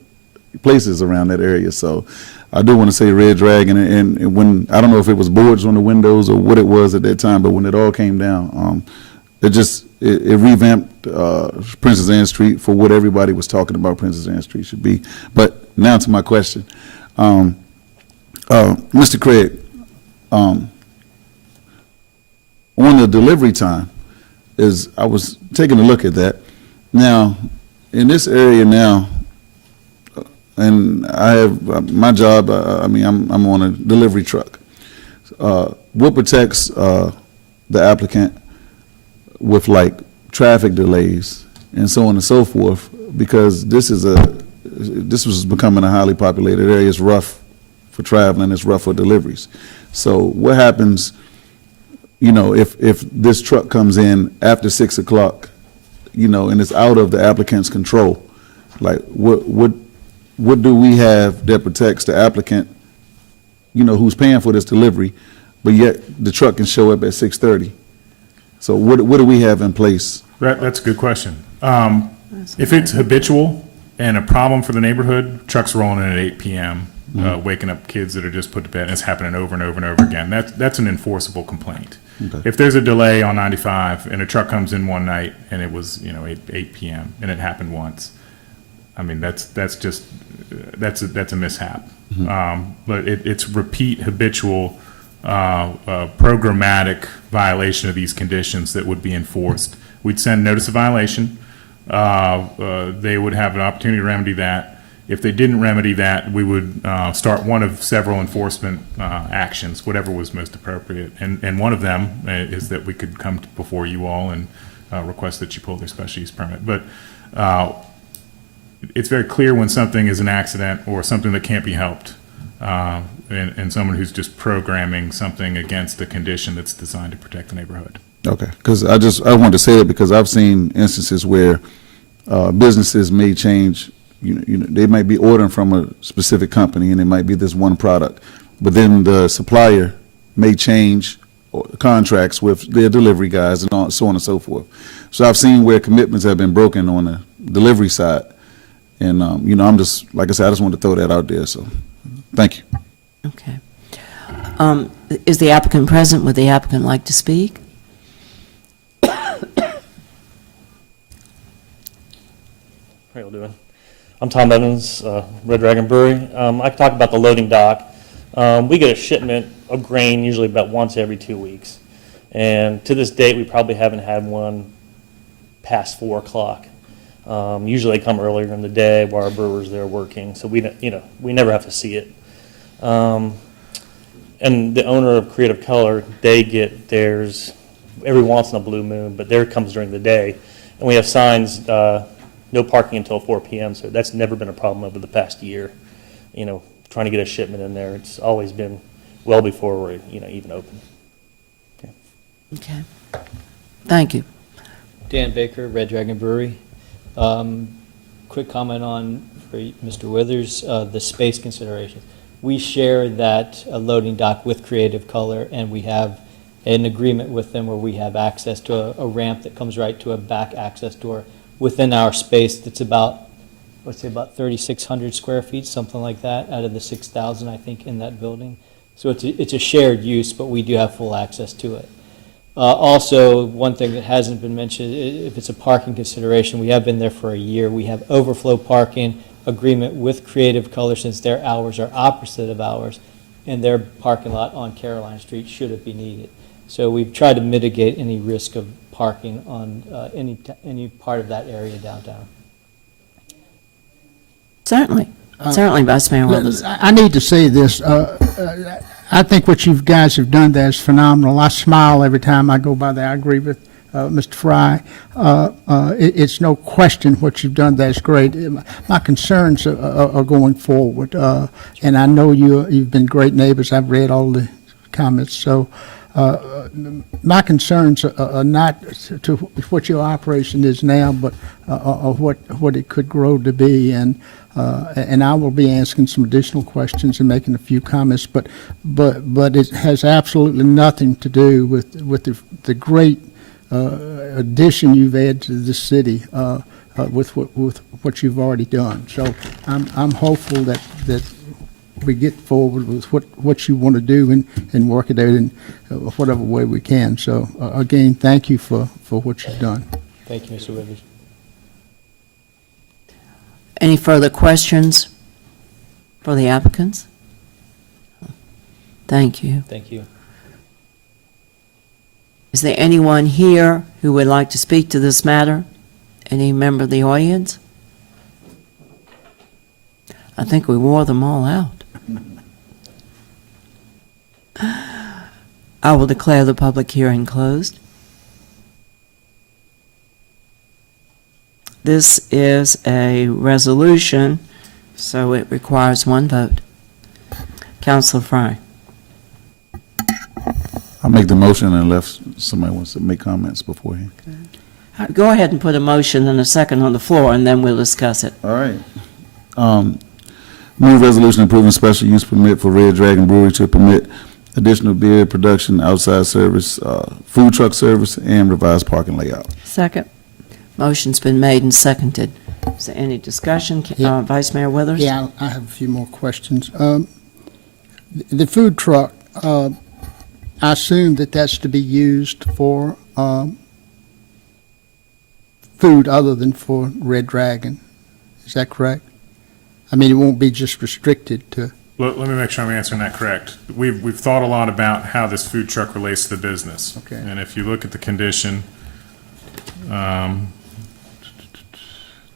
places around that area. So I do want to say Red Dragon, and when I don't know if it was boards on the windows or what it was at that time, but when it all came down, it revamped Princess Anne Street for what everybody was talking about Princess Anne Street should be. But now to my question, Mr. Craig. On the delivery time, I was taking a look at that. Now, in this area now, and I have my job. I'm on a delivery truck. What protects the applicant with like traffic delays and so on and so forth? Because this was becoming a highly populated area. It's rough for traveling. It's rough for deliveries. So what happens, if this truck comes in after 6 o'clock, and it's out of the applicant's control? Like, what do we have that protects the applicant, who's paying for this delivery, but yet the truck can show up at 6:30? So what do we have in place? That's a good question. If it's habitual and a problem for the neighborhood, trucks rolling in at 8 p.m., waking up kids that are just put to bed, and it's happening over and over and over again. That's an enforceable complaint. Okay. If there's a delay on 95 and a truck comes in one night and it was 8 p.m. and it happened once, I mean that's a mishap. Mm-hmm. But it's repeat habitual programmatic violation of these conditions that would be enforced. We'd send notice of violation. They would have an opportunity to remedy that. If they didn't remedy that, we would start one of several enforcement actions, whatever was most appropriate. And one of them is that we could come before you all and request that you pull their special use permit. But it's very clear when something is an accident or something that can't be helped, and someone who's just programming something against a condition that's designed to protect the neighborhood. Okay, because I wanted to say that because I've seen instances where businesses may change. They might be ordering from a specific company and it might be this one product, but then the supplier may change contracts with their delivery guys and so on and so forth. So I've seen where commitments have been broken on the delivery side, and I'm just, like I said, I just wanted to throw that out there. So, thank you. Okay. Is the applicant present? Would the applicant like to speak? How are you doing? I'm Tom Evans, Red Dragon Brewery. I can talk about the loading dock. We get a shipment of grain usually about once every 2 weeks. And to this date, we probably haven't had one past 4 o'clock. Usually they come earlier in the day while our brewers there working, so we never have to see it. And the owner of Creative Color, they get theirs every once in a blue moon, but theirs comes during the day. And we have signs, no parking until 4 p.m., so that's never been a problem over the past year. Trying to get a shipment in there, it's always been well before we're even open. Okay. Thank you. Dan Baker, Red Dragon Brewery. Quick comment on for Mr. Withers, the space considerations. We share that loading dock with Creative Color, and we have an agreement with them where we have access to a ramp that comes right to a back access door within our space that's about, let's say, about 3,600 square feet, something like that, out of the 6,000, I think, in that building. So it's a shared use, but we do have full access to it. Also, one thing that hasn't been mentioned, if it's a parking consideration, we have been there for a year. We have overflow parking agreement with Creative Color since their hours are opposite of ours in their parking lot on Caroline Street, should it be needed. So we've tried to mitigate any risk of parking on any part of that area downtown. Certainly. Certainly, Vice Mayor Withers. I need to say this. I think what you guys have done there is phenomenal. I smile every time I go by there. I agree with Mr. Fry. It's no question what you've done there is great. My concerns are going forward, and I know you've been great neighbors. I've read all the comments, so my concerns are not to what your operation is now, but what it could grow to be. And I will be asking some additional questions and making a few comments, but it has absolutely nothing to do with the great addition you've added to the city with what you've already done. So I'm hopeful that we get forward with what you want to do and work it out in whatever way we can. So again, thank you for what you've done. Thank you, Mr. Withers. Any further questions for the applicants? Thank you. Thank you. Is there anyone here who would like to speak to this matter? Any member of the audience? I think we wore them all out. I will declare the public hearing closed. This is a resolution, so it requires one vote. Councilor Fry. I'll make the motion unless somebody wants to make comments beforehand. Go ahead and put a motion and a second on the floor, and then we'll discuss it. All right. Move resolution approving special use permit for Red Dragon Brewery to permit additional beer production, outside service, food truck service, and revised parking layout. Second. Motion's been made and seconded. Is there any discussion? Yeah. Vice Mayor Withers? Yeah, I have a few more questions. The food truck, I assume that's to be used for food other than for Red Dragon. Is that correct? I mean, it won't be just restricted to... Let me make sure I'm answering that correct. We've thought a lot about how this food truck relates to the business. Okay. And if you look at the condition,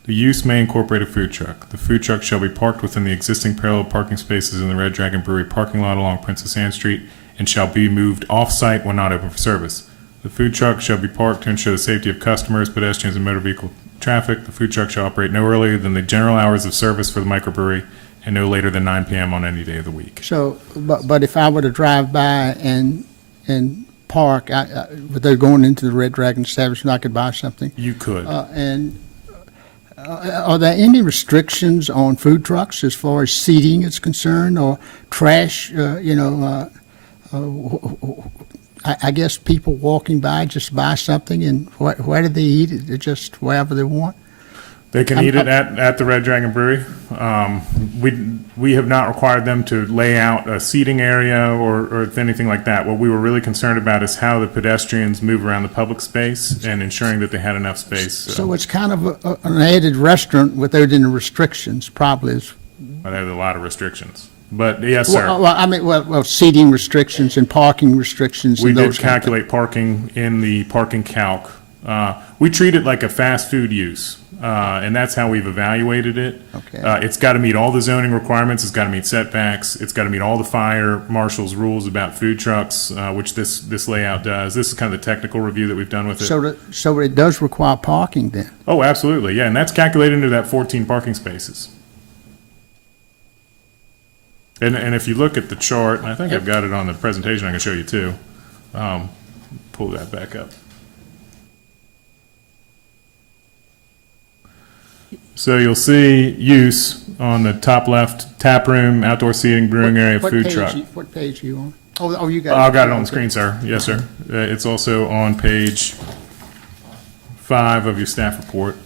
the use may incorporate a food truck. The food truck shall be parked within the existing parallel parking spaces in the Red Dragon Brewery parking lot along Princess Anne Street and shall be moved off-site when not open for service. The food truck shall be parked to ensure the safety of customers, pedestrians, and motor vehicle traffic. The food truck shall operate no earlier than the general hours of service for the microbrewery and no later than 9 p.m. on any day of the week. So, but if I were to drive by and park, but they're going into the Red Dragon establishment, I could buy something? You could. Are there any restrictions on food trucks as far as seating is concerned, or trash? I guess people walking by just buy something, and where do they eat it? Just wherever they want? They can eat it at the Red Dragon Brewery. We have not required them to lay out a seating area or anything like that. What we were really concerned about is how the pedestrians move around the public space and ensuring that they had enough space. So it's kind of an added restaurant without any restrictions, probably. There's a lot of restrictions. But yes, sir. Well, seating restrictions and parking restrictions. We and did those calculate parking in the parking calc. We treat it like a fast food use, and that's how we've evaluated it. Okay. It's got to meet all the zoning requirements. It's got to meet setbacks. It's got to meet all the fire marshal's rules about food trucks, which this layout does. This is kind of the technical review that we've done with it. So it does require parking then? Oh, absolutely, yeah, and that's calculated into that 14 parking spaces. And if you look at the chart, and I think I've got it on the presentation I can show you too. Pull that back up. So you'll see use on the top left, tap room, outdoor seating, brewing area, food truck. What page are you on? Oh, you got it. I've got it on the screen, sir. Yes, sir. It's also on page 5 of your staff report.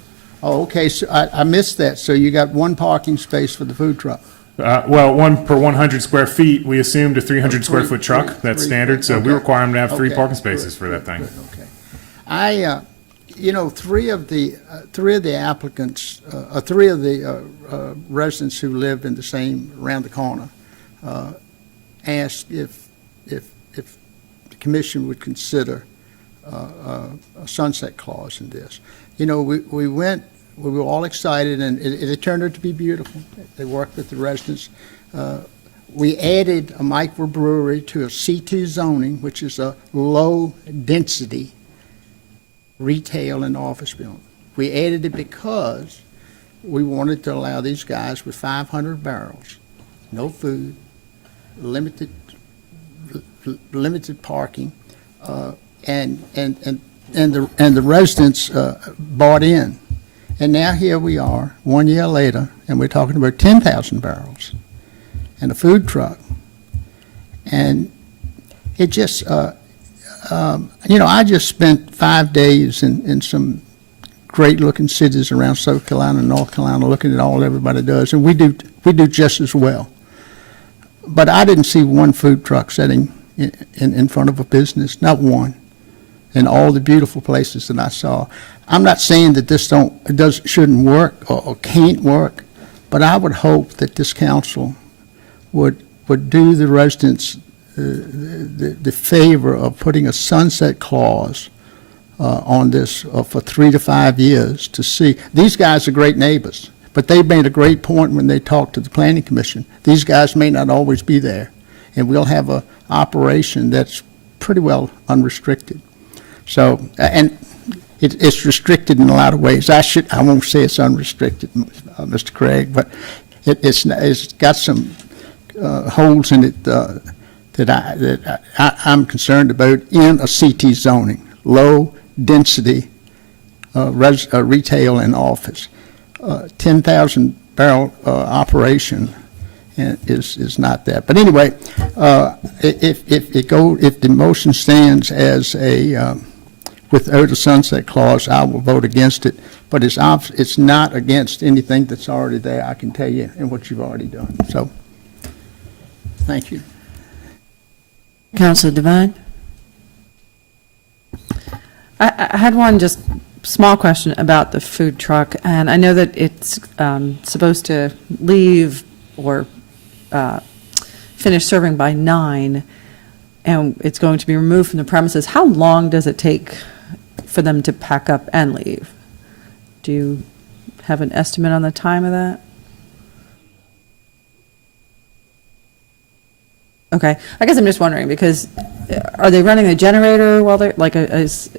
Oh, okay, so I missed that. So you got one parking space for the food truck? Well, 1 per 100 square feet. We assumed a 300 square foot truck. That's standard. So we require them to have 3 parking spaces for that thing. Okay. Three of the applicants, three of the residents who live in the same, around the corner, asked if the commission would consider a sunset clause in this. We went we were all excited, and it turned out to be beautiful. They worked with the residents. We added a microbrewery to a C2 zoning, which is a low-density retail and office building. We added it because we wanted to allow these guys with 500 barrels, no food, limited parking, and the residents bought in. And now here we are, 1 year later, and we're talking about 10,000 barrels and a food truck. And it just, I just spent 5 days in some great-looking cities around South Carolina and North Carolina looking at all everybody does, and we do just as well. But I didn't see one food truck sitting in front of a business, not one, in all the beautiful places that I saw. I'm not saying that this shouldn't work or can't work, but I would hope that this council would do the residents the favor of putting a sunset clause on this for 3 to 5 years to see. These guys are great neighbors, but they made a great point when they talked to the Planning Commission. These guys may not always be there, and we'll have an operation that's pretty well unrestricted. So, and it's restricted in a lot of ways. I won't say it's unrestricted, Mr. Craig, but it's got some holes in it that I'm concerned about in a CT zoning, low density retail and office. 10,000 barrel operation is not that. But anyway, if the motion stands as without a sunset clause, I will vote against it. But it's not against anything that's already there, I can tell you, and what you've already done. So, thank you. Councilor Devine? I had one just small question about the food truck, and I know that it's supposed to leave or finish serving by 9, and it's going to be removed from the premises. How long does it take for them to pack up and leave? Do you have an estimate on the time of that? Okay, I guess I'm just wondering, because are they running a generator while they're, like, is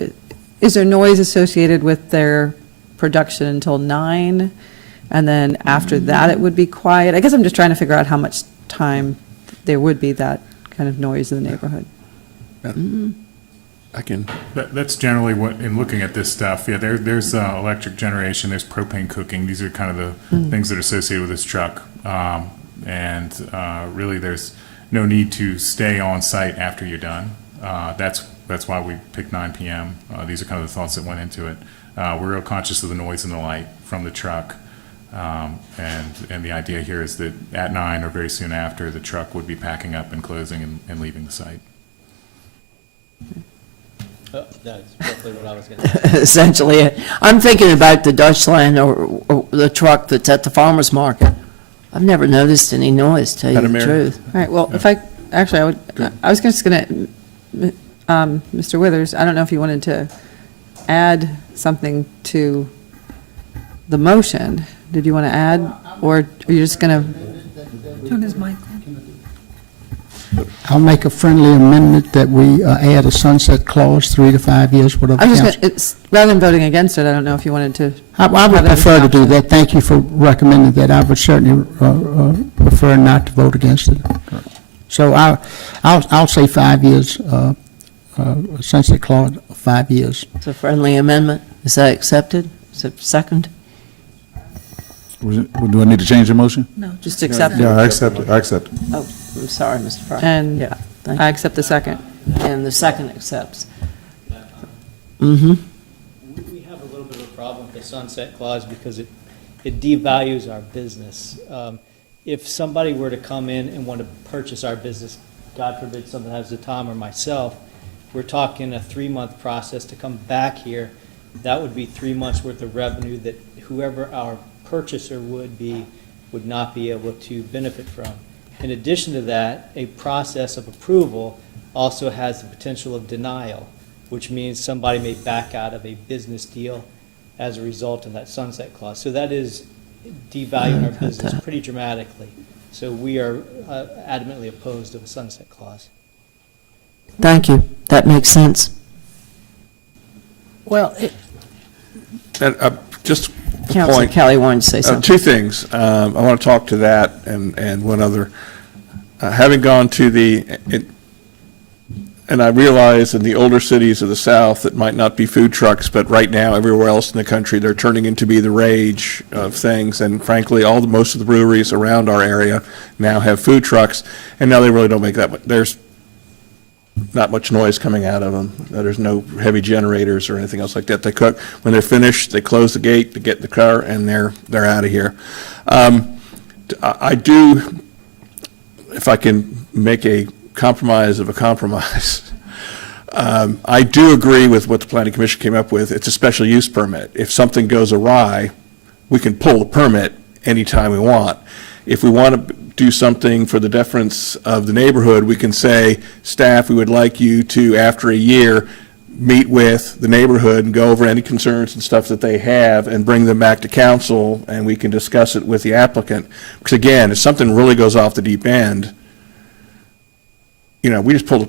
there noise associated with their production until 9, and then after that it would be quiet? I guess I'm just trying to figure out how much time there would be that kind of noise in the neighborhood. I can. That's generally what, in looking at this stuff, yeah, there's electric generation, there's propane cooking. These are kind of the things that are associated with this truck. Really there's no need to stay on site after you're done. That's why we picked 9 p.m. These are kind of the thoughts that went into it. We're real conscious of the noise and the light from the truck. And the idea here is that at 9 or very soon after, the truck would be packing up and closing and leaving the site. That's roughly what I was going to say. Essentially, I'm thinking about the Dutchland or the truck that's at the farmer's market. I've never noticed any noise, to tell you the truth. All right, well, if I was just going to, Mr. Withers, I don't know if you wanted to add something to the motion. Did you want to add, or are you just going to? Turn his mic on. I'll make a friendly amendment that we add a sunset clause, 3 to 5 years, whatever. I was just going to, rather than voting against it, I don't know if you wanted to. I would prefer to do that. Thank you for recommending that. I would certainly prefer not to vote against it. So I'll say 5 years, sunset clause, 5 years. It's a friendly amendment. Is that accepted? Is it second? Do I need to change the motion? No, just accept it. Yeah, I accept it. I accept it. Oh, I'm sorry, Mr. Fry. And Yeah, thank I you. accept the second. And the second accepts. Mm-hmm. We have a little bit of a problem with the sunset clause because it devalues our business. If somebody were to come in and want to purchase our business, God forbid someone has the Tom or myself, we're talking a 3-month process to come back here. That would be 3 months worth of revenue that whoever our purchaser would not be able to benefit from. In addition to that, a process of approval also has the potential of denial, which means somebody may back out of a business deal as a result of that sunset clause. So that is devaluing our business pretty dramatically. So we are adamantly opposed to a sunset clause. Thank you. That makes sense. Well, And just a Councilor point. Kelly wanted to say something. Two things. I want to talk to that and one other. Having gone to and I realize in the older cities of the South, it might not be food trucks, but right now, everywhere else in the country, they're turning into be the rage of things. And frankly, most of the breweries around our area now have food trucks, and now they really don't make that much. There's not much noise coming out of them. There's no heavy generators or anything else like that. They cook. When they're finished, they close the gate, they get in the car, and they're out of here. I do, if I can make a compromise of a compromise, I do agree with what the Planning Commission came up with. It's a special use permit. If something goes awry, we can pull the permit anytime we want. If we want to do something for the deference of the neighborhood, we can say, staff, we would like you to, after a year, meet with the neighborhood and go over any concerns and stuff that they have and bring them back to council, and we can discuss it with the applicant. Because again, if something really goes off the deep end, we just pull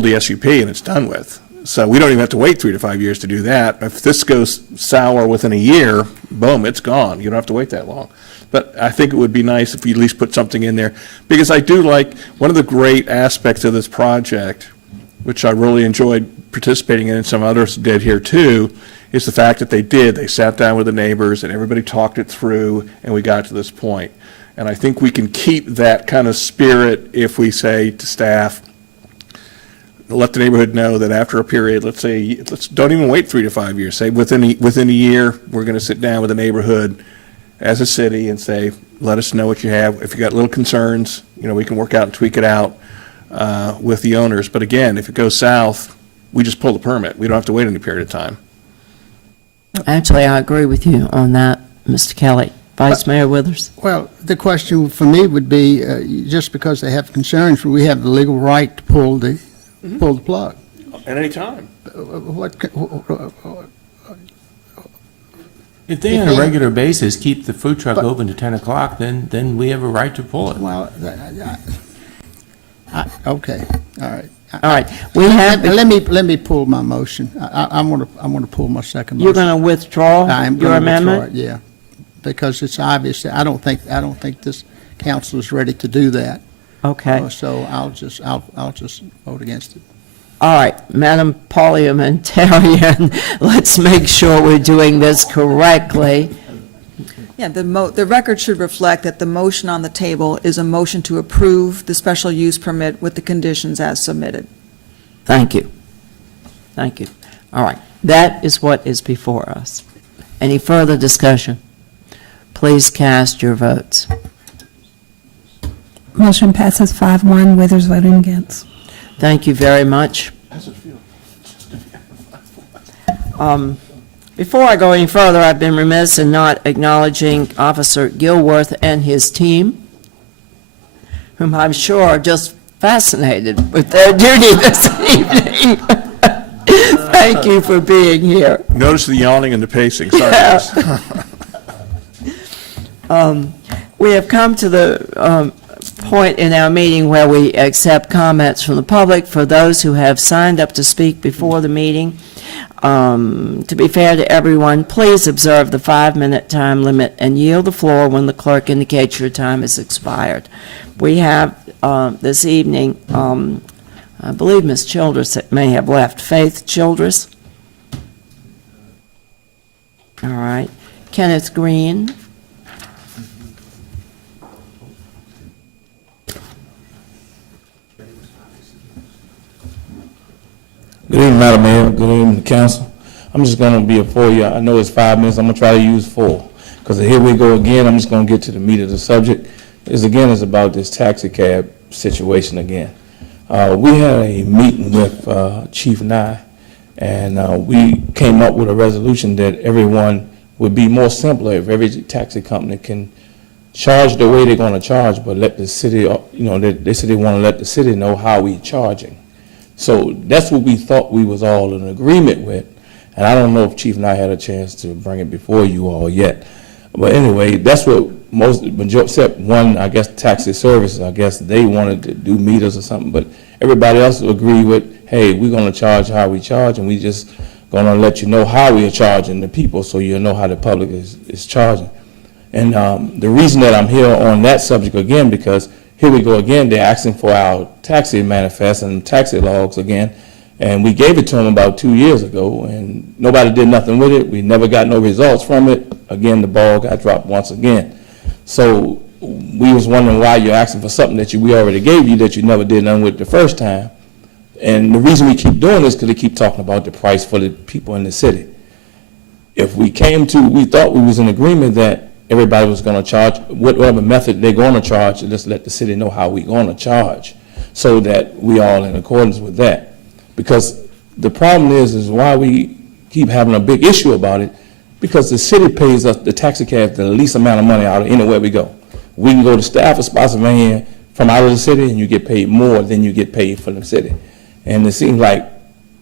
the SUP and it's done with. So we don't even have to wait 3 to 5 years to do that. If this goes sour within a year, boom, it's gone. You don't have to wait that long. But I think it would be nice if you at least put something in there, because I do like, one of the great aspects of this project, which I really enjoyed participating in and some others did here too, is the fact that they sat down with the neighbors and everybody talked it through and we got to this point. And I think we can keep that kind of spirit if we say to staff, let the neighborhood know that after a period, let's don't even wait 3 to 5 years. Say within a year, we're going to sit down with the neighborhood as a city and say, let us know what you have. If you got little concerns, we can work out and tweak it out with the owners. But again, if it goes south, we just pull the permit. We don't have to wait any period of time. Actually, I agree with you on that, Mr. Kelly. Vice Mayor Withers? Well, the question for me would be, just because they have concerns, we have the legal right to pull the plug. At any time. If they on a regular basis keep the food truck open to 10 o'clock, then we have a right to pull it. Well, okay, all right. All right, we have. Let me pull my motion. I'm going to pull my second motion. You're going to withdraw your amendment? Withdraw it, yeah, because it's obvious. I don't think this council is ready to do that. Okay. So I'll just vote against it. All right, Madam Parliamentarian, let's make sure we're doing this correctly. Yeah, the record should reflect that the motion on the table is a motion to approve the special use permit with the conditions as submitted. Thank you. Thank you. All right, that is what is before us. Any further discussion? Please cast your votes. Motion passes 5-1, Withers voting against. Thank you very much. Before I go any further, I've been remiss in not acknowledging Officer Gilworth and his team, whom I'm sure are just fascinated with their duty this evening. Thank you for being here. Notice the yawning and the pacing. Sorry. We have come to the point in our meeting where we accept comments from the public. For those who have signed up to speak before the meeting, to be fair to everyone, please observe the 5-minute time limit and yield the floor when the clerk indicates your time has expired. We have this evening, I believe Ms. Childress may have left. Faith Childress? All right. Kenneth Green? Good evening, Madam Mayor. Good evening, Council. I'm just going to be a 4 year. I know it's 5 minutes. I'm going to try to use 4. Because here we go again. I'm just going to get to the meat of the subject. It's about this taxi cab situation again. We had a meeting with Chief Nye, and we came up with a resolution that everyone would be more simpler if every taxi company can charge the way they're going to charge, but let the city, they said they want to let the city know how we're charging. So that's what we thought we was all in agreement with. And I don't know if Chief and I had a chance to bring it before you all yet. But anyway, that's what except one, I guess, taxi service, I guess they wanted to do meters or something, but everybody else agreed with, hey, we're going to charge how we charge, and we just going to let you know how we are charging the people so you'll know how the public is charging. And the reason that I'm here on that subject again, because here we go again, they're asking for our taxi manifest and taxi logs again, and we gave it to them about 2 years ago, and nobody did nothing with it. We never got no results from it. Again, the ball got dropped once again. So we was wondering why you're asking for something that we already gave you that you never did nothing with the first time. And the reason we keep doing this is because they keep talking about the price for the people in the city. If we thought we was in agreement that everybody was going to charge whatever method they're going to charge, and just let the city know how we're going to charge, so that we all in accordance with that. Because the problem is why we keep having a big issue about it, because the city pays us, the taxi cab, the least amount of money out of anywhere we go. We can go to Stafford, Spotsylvania, from out of the city, and you get paid more than you get paid from the city. And it seems like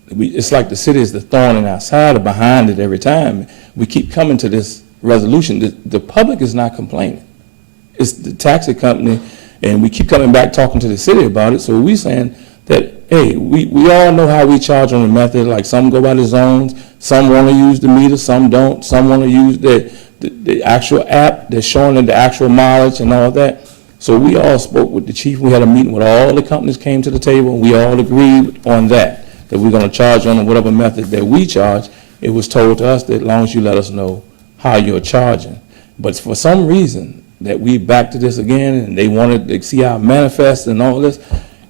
it's like the city is the thorn in our side or behind it every time. We keep coming to this resolution. The public is not complaining. It's the taxi company, and we keep coming back talking to the city about it. So we're saying that, hey, we all know how we charge on the method. Like some go by the zones, some want to use the meter, some don't. Some want to use the actual app that's showing the actual mileage and all that. So we all spoke with the chief. We had a meeting with all the companies, came to the table, and we all agreed on that we're going to charge on whatever method that we charge. It was told to us that as long as you let us know how you're charging. But for some reason that we back to this again, and they wanted to see our manifest and all this,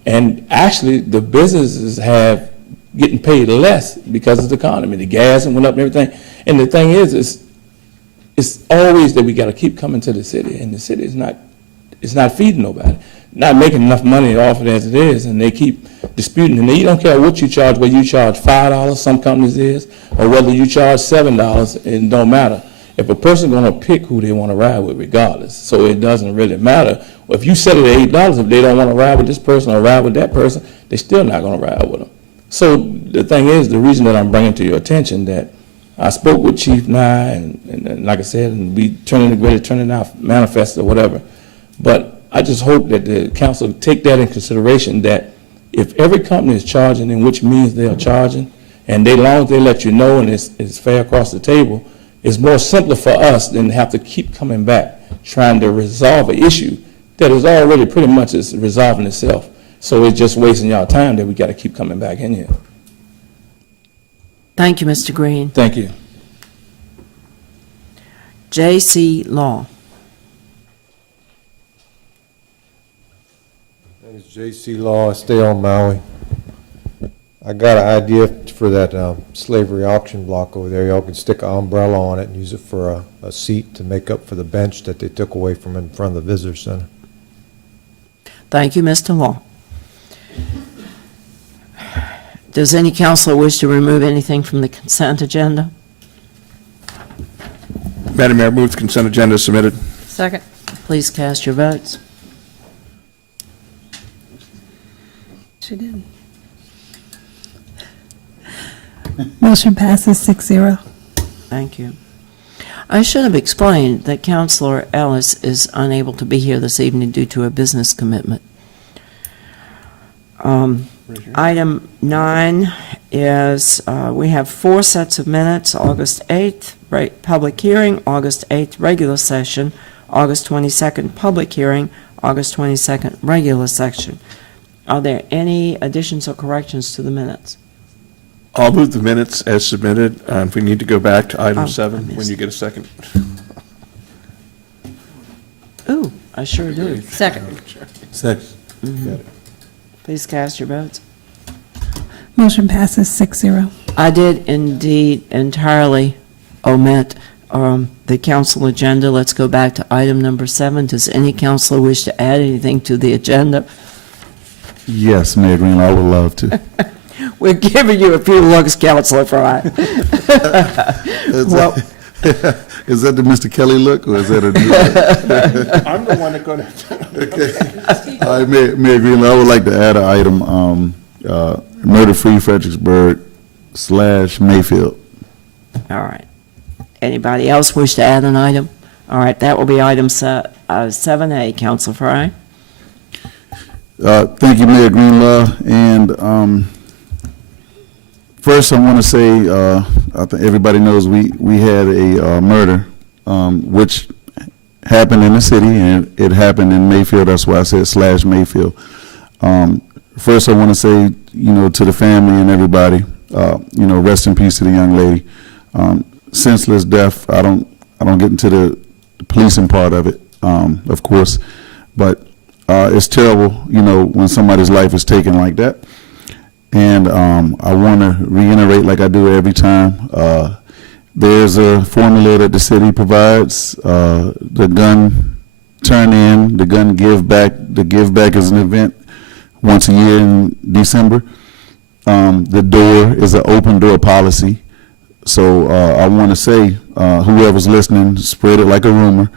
and actually the businesses have getting paid less because of the economy. The gas went up and everything. And the thing is, it's always that we got to keep coming to the city, and the city is not feeding nobody, not making enough money off it as it is, and they keep disputing. And you don't care what you charge, whether you charge $5, some companies is, or whether you charge $7, it don't matter. If a person's going to pick who they want to ride with regardless, so it doesn't really matter. If you set it at $8, if they don't want to ride with this person or ride with that person, they're still not going to ride with them. So the thing is, the reason that I'm bringing to your attention that I spoke with Chief Nye, and like I said, and we ready to turn in our manifest or whatever. But I just hope that the council take that in consideration, that if every company is charging in which means they are charging, and as long as they let you know and it's fair across the table, it's more simpler for us than have to keep coming back trying to resolve an issue that is already pretty much resolving itself. So it's just wasting y'all time that we got to keep coming back in here. Thank you, Mr. Green. Thank you. J.C. Law. It's J.C. Law. I stay on Maui. I got an idea for that slavery auction block over there. Y'all can stick an umbrella on it and use it for a seat to make up for the bench that they took away from in front of the visitor center. Thank you, Mr. Law. Does any counselor wish to remove anything from the consent agenda? Madam Mayor, move the consent agenda is submitted. Second. Please cast your votes. She did. Motion passes 6-0. Thank you. I should have explained that Counselor Ellis is unable to be here this evening due to a business commitment. Item 9 is we have 4 sets of minutes: August 8th, public hearing; August 8th, regular session; August 22nd, public hearing; August 22nd, regular session. Are there any additions or corrections to the minutes? I'll move the minutes as submitted. If we need to go back to item 7 when you get a second. Ooh, I sure do. Second. Second. Mhm. Please cast your votes. Motion passes 6-0. I did indeed entirely omit the council agenda. Let's go back to item number 7. Does any counselor wish to add anything to the agenda? Yes, Mayor Green, I would love to. We're giving you a few looks, Counselor Fry. Well, Is that the Mr. Kelly look, or is that a new look? I'm the one that's going to. All right, Mayor Green, I would like to add an item, murder-free Fredericksburg / Mayfield. All right. Anybody else wish to add an item? All right, that will be item 7A. Council Fry? Thank you, Mayor Greenlaw. And first, I want to say, I think everybody knows we had a murder, which happened in the city, and it happened in Mayfield. That's why I said / Mayfield. First, I want to say, to the family and everybody, rest in peace to the young lady. Senseless death. I don't get into the policing part of it, of course, but it's terrible, when somebody's life is taken like that. And I want to reiterate, like I do every time, there's a formula that the city provides. The gun turn-in, the gun give-back. The give-back is an event once a year in December. The door is an open-door policy. So I want to say, whoever's listening, spread it like a rumor.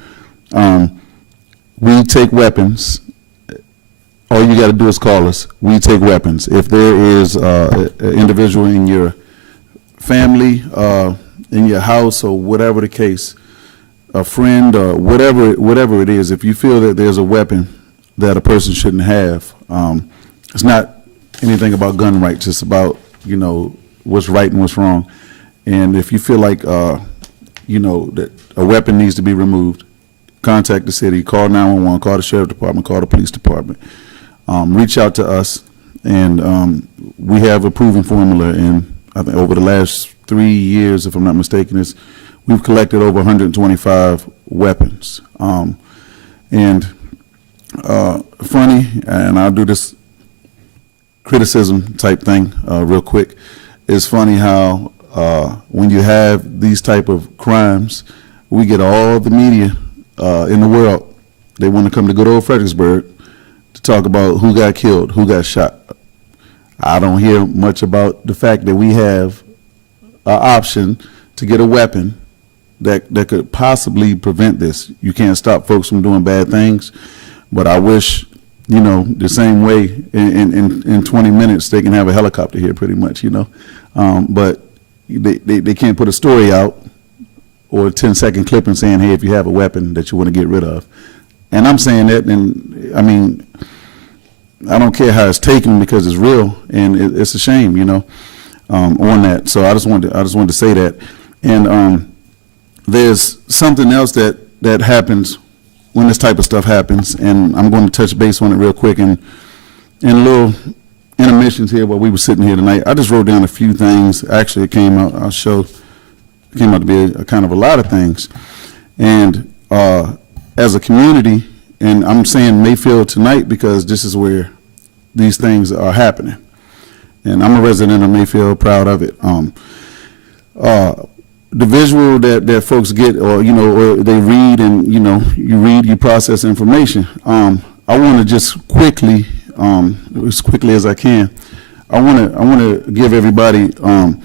We take weapons. All you got to do is call us. We take weapons. If there is an individual in your family, in your house, or whatever the case, a friend, or whatever it is, if you feel that there's a weapon that a person shouldn't have, it's not anything about gun rights. It's about, what's right and what's wrong. And if you feel like, that a weapon needs to be removed, contact the city, call 911, call the sheriff department, call the police department. Reach out to us, and we have a proven formula. And I think over the last 3 years, if I'm not mistaken, we've collected over 125 weapons. And funny, and I'll do this criticism type thing real quick. It's funny how when you have these type of crimes, we get all the media in the world. They want to come to good old Fredericksburg to talk about who got killed, who got shot. I don't hear much about the fact that we have an option to get a weapon that could possibly prevent this. You can't stop folks from doing bad things, but I wish, the same way in 20 minutes they can have a helicopter here pretty much, but they can't put a story out or a 10-second clip and saying, hey, if you have a weapon that you want to get rid of. And I'm saying that, and I mean, I don't care how it's taken because it's real, and it's a shame, on that. So I just wanted to say that. And there's something else that happens when this type of stuff happens, and I'm going to touch base on it real quick. And in little intermissions here while we were sitting here tonight, I just wrote down a few things. Actually, it came out. It came out to be a kind of a lot of things. And as a community, and I'm saying Mayfield tonight because this is where these things are happening. And I'm a resident of Mayfield, proud of it. The visual that folks get, or they read, and you read, you process information. I want to just quickly, as quickly as I can, I want to give everybody a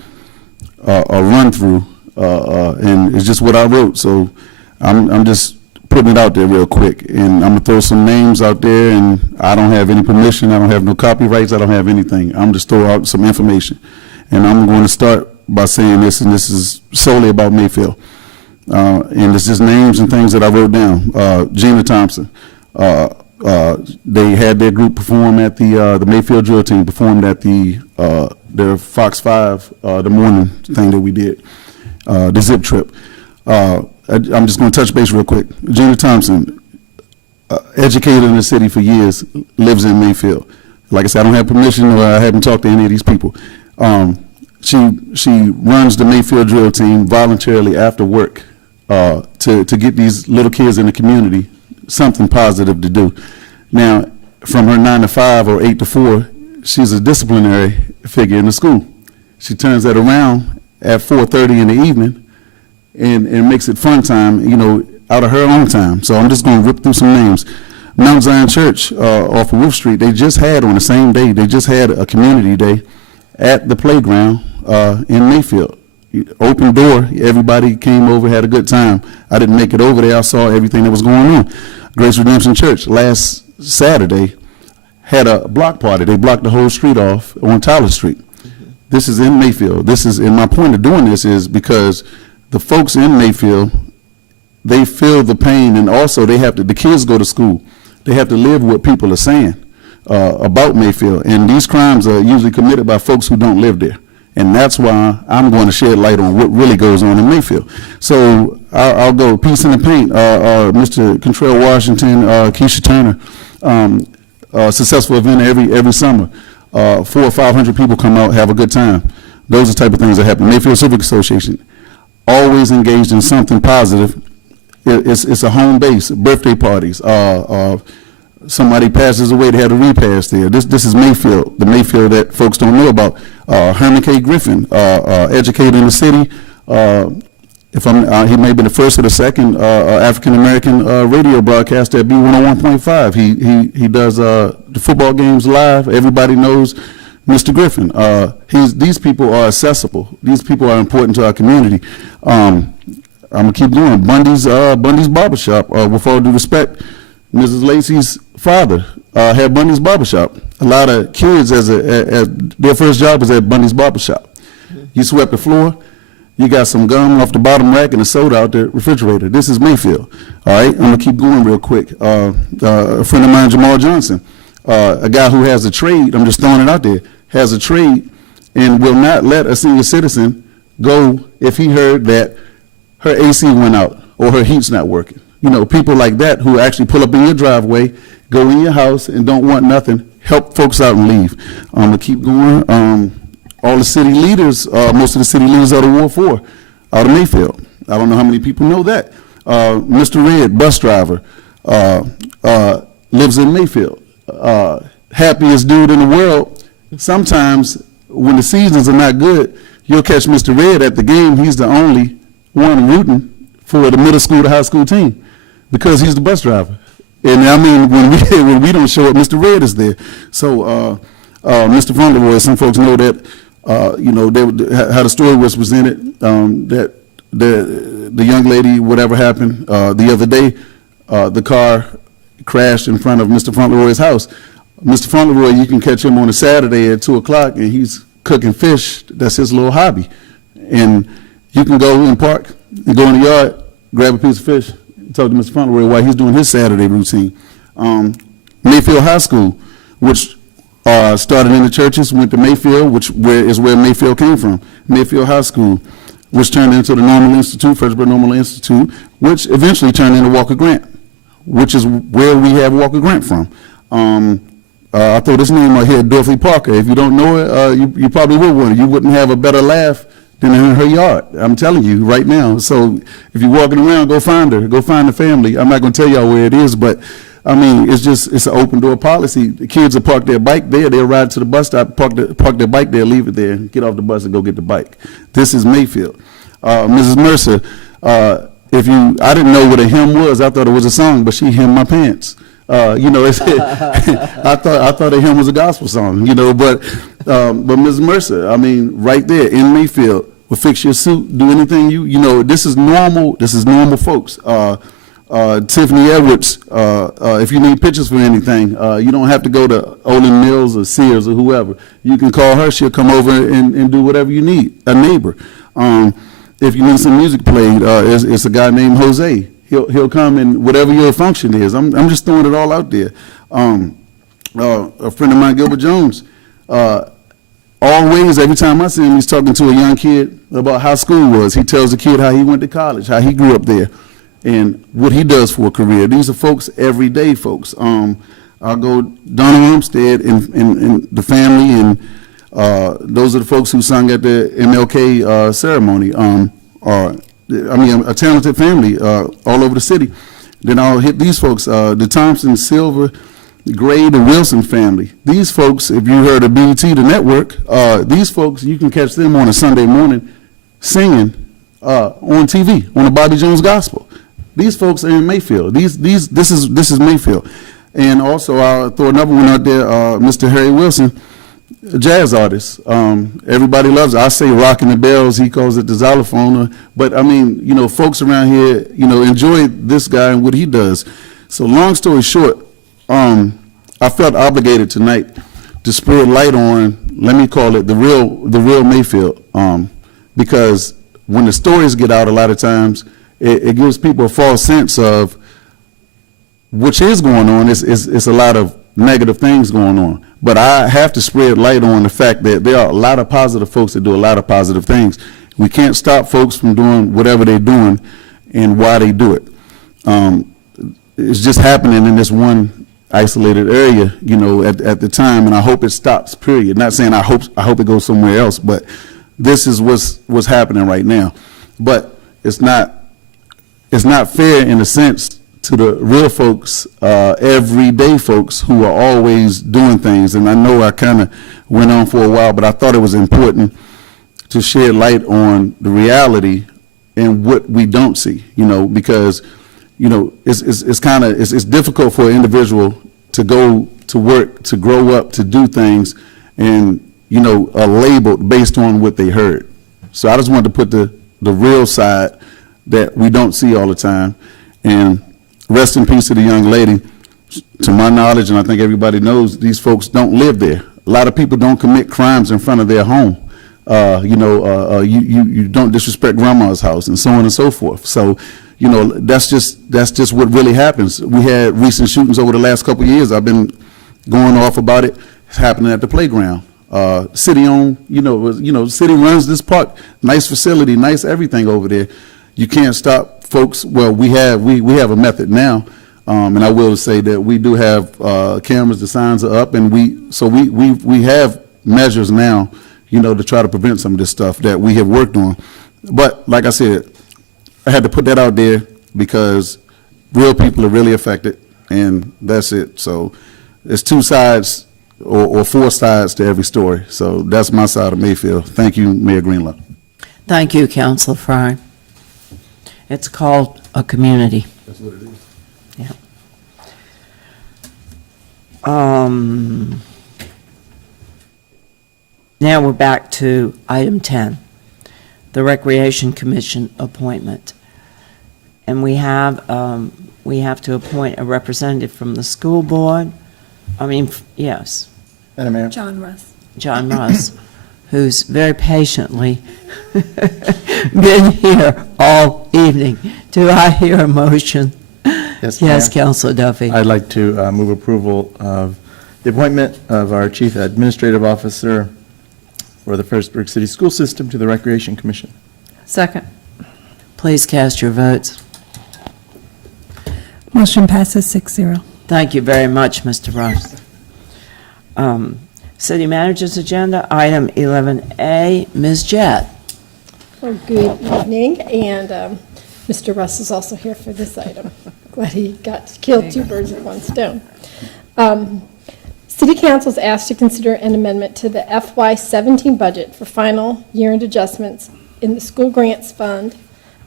run through, and it's just what I wrote. So I'm just putting it out there real quick, and I'm gonna throw some names out there, and I don't have any permission, I don't have no copyrights, I don't have anything. I'm just throwing out some information, and I'm going to start by saying this, and this is solely about Mayfield, and it's just names and things that I wrote down. Gina Thompson, they had their group perform at the Mayfield drill team performed at their Fox 5 the morning thing that we did, the zip trip. I'm just going to touch base real quick. Gina Thompson, educated in the city for years, lives in Mayfield. Like I said, I don't have permission, or I haven't talked to any of these people. She runs the Mayfield drill team voluntarily after work to get these little kids in the community something positive to do. Now, from her 9 to 5 or 8 to 4, she's a disciplinary figure in the school. She turns that around at 4:30 in the evening and makes it fun time, out of her own time. So I'm just going to rip through some names. Mount Zion Church off of Wolf Street, they just had on the same day, they just had a community day at the playground in Mayfield. Open door, everybody came over, had a good time. I didn't make it over there, I saw everything that was going on. Grace Redemption Church last Saturday had a block party. They blocked the whole street off on Tyler Street. This is in Mayfield. And my point of doing this is because the folks in Mayfield, they feel the pain, and also the kids go to school. They have to live what people are saying about Mayfield. And these crimes are usually committed by folks who don't live there. And that's why I'm going to shed light on what really goes on in Mayfield. So I'll go Peace in the Paint, Mr. Contrell Washington, Keisha Turner, successful event every summer. 400 or 500 people come out, have a good time. Those are the type of things that happen. Mayfield Civic Association, always engaged in something positive. It's a home base, birthday parties. Somebody passes away, they had a repast there. This is Mayfield, the Mayfield that folks don't know about. Herman K. Griffin, educator in the city. He may be the first or the second African-American radio broadcaster at B101.5. He does the football games live. Everybody knows Mr. Griffin. These people are accessible. These people are important to our community. I'm going to keep going. Bundy's Barbershop, with all due respect, Mrs. Lacey's father had Bundy's Barbershop. A lot of kids, their first job was at Bundy's Barbershop. You swept the floor. You got some gum off the bottom rack and a soda out the refrigerator. This is Mayfield. All right, I'm going to keep going real quick. A friend of mine, Jamal Johnson, a guy who has a trade, I'm just throwing it out there, has a trade and will not let a senior citizen go if he heard that her AC went out or her heat's not working. You know, people like that who actually pull up in your driveway, go in your house and don't want nothing, help folks out and leave. I'm going to keep going. All the city leaders, most of the city leaders are the Ward 4 out of Mayfield. I don't know how many people know that. Mr. Red, bus driver, lives in Mayfield. Happiest dude in the world. Sometimes when the seasons are not good, you'll catch Mr. Red at the game. He's the only one rooting for the middle school to high school team because he's the bus driver. And I mean, when we don't show up, Mr. Red is there. So Mr. Fauntleroy, some folks know that. You know, how the story was presented, that the young lady, whatever happened, the other day, the car crashed in front of Mr. Fauntleroy's house. Mr. Fauntleroy, you can catch him on a Saturday at 2 o'clock, and he's cooking fish. That's his little hobby. And you can go and park and go in the yard, grab a piece of fish, talk to Mr. Fauntleroy while he's doing his Saturday routine. Mayfield High School, which started in the churches, went to Mayfield, is where Mayfield came from. Mayfield High School, which turned into the Normal Institute, Fredericksburg Normal Institute, which eventually turned into Walker Grant, which is where we have Walker Grant from. I throw this name out here, Dorothy Parker. If you don't know it, you probably would want it. You wouldn't have a better laugh than in her yard. I'm telling you right now. So if you're walking around, go find her. Go find the family. I'm not going to tell y'all where it is, but I mean, it's an open door policy. The kids will park their bike there. They'll ride to the bus stop, park their bike there, leave it there, get off the bus and go get the bike. This is Mayfield. Mrs. Mercer, I didn't know what a hymn was. I thought it was a song, but she hemmed my pants. You know, I thought a hymn was a gospel song. You know, but Mrs. Mercer, I mean, right there in Mayfield, will fix your suit, do anything you know. This is normal. This is normal, folks. Tiffany Edwards, if you need pictures for anything, you don't have to go to Olin Mills or Sears or whoever. You can call her. She'll come over and do whatever you need. A neighbor. If you need some music played, it's a guy named Jose. He'll come and whatever your function is. I'm just throwing it all out there. A friend of mine, Gilbert Jones, always, every time I see him, he's talking to a young kid about how school was. He tells the kid how he went to college, how he grew up there, and what he does for a career. These are folks, everyday folks. I'll go Donna Armstead and the family, and those are the folks who sung at the MLK ceremony. A talented family all over the city. Then I'll hit these folks, the Thompson, Silver, Gray, the Wilson family. These folks, if you heard of BET, the network, these folks, you can catch them on a Sunday morning singing on TV, on the Bobby Jones Gospel. These folks are in Mayfield. This is Mayfield. And also, I'll throw another one out there, Mr. Harry Wilson, a jazz artist. Everybody loves it. I say rocking the bells. He calls it the xylophone. But, I mean, you know, folks around here, you know, enjoy this guy and what he does. So long story short, I felt obligated tonight to spread light on let me call it the real Mayfield, because when the stories get out, a lot of times it gives people a false sense of which is going on. It's a lot of negative things going on. But I have to spread light on the fact that there are a lot of positive folks that do a lot of positive things. We can't stop folks from doing whatever they're doing and why they do it. It's just happening in this one isolated area, you know, at the time, and I hope it stops, period. Not saying I hope it goes somewhere else, but this is what's happening right now. But it's not fair in a sense to the real folks, everyday folks who are always doing things. And I know I kind of went on for a while, but I thought it was important to shed light on the reality and what we don't see, you know, because, you know, it's difficult for an individual to go to work, to grow up, to do things, and, you know, are labeled based on what they heard. So I just wanted to put the real side that we don't see all the time. And rest in peace to the young lady. To my knowledge, and I think everybody knows, these folks don't live there. A lot of people don't commit crimes in front of their home. You don't disrespect grandma's house, and so on and so forth. So, you know, that's just what really happens. We had recent shootings over the last couple of years. I've been going off about it. It's happening at the playground. City owned, city runs this park. Nice facility, nice everything over there. You can't stop folks. Well, we have a method now, and I will say that we do have cameras. The signs are up, and we have measures now, you know, to try to prevent some of this stuff that we have worked on. But like I said, I had to put that out there because real people are really affected, and that's it. So there's two sides or four sides to every story. So that's my side of Mayfield. Thank you, Mayor Greenlaw. Thank you, Councilor Fry. It's called a community. That's what it is. Yeah. Now we're back to item 10, the Recreation Commission appointment. And we have to appoint a representative from the school board. Yes. Madam Mayor. John Russ, who's very patiently been here all evening. Do I hear a motion? Yes, Yes, ma'am. Councilor Duffy. I'd like to move approval of the appointment of our Chief Administrative Officer for the Fredericksburg City School System to the Recreation Commission. Second. Please cast your votes. Motion passes 6-0. Thank you very much, Mr. Russ. City Manager's Agenda, item 11A, Ms. Jett. Well, good evening, and Mr. Russ is also here for this item. Glad he got to kill two birds with one stone. City Council is asked to consider an amendment to the FY17 budget for final year-end adjustments in the School Grants Fund,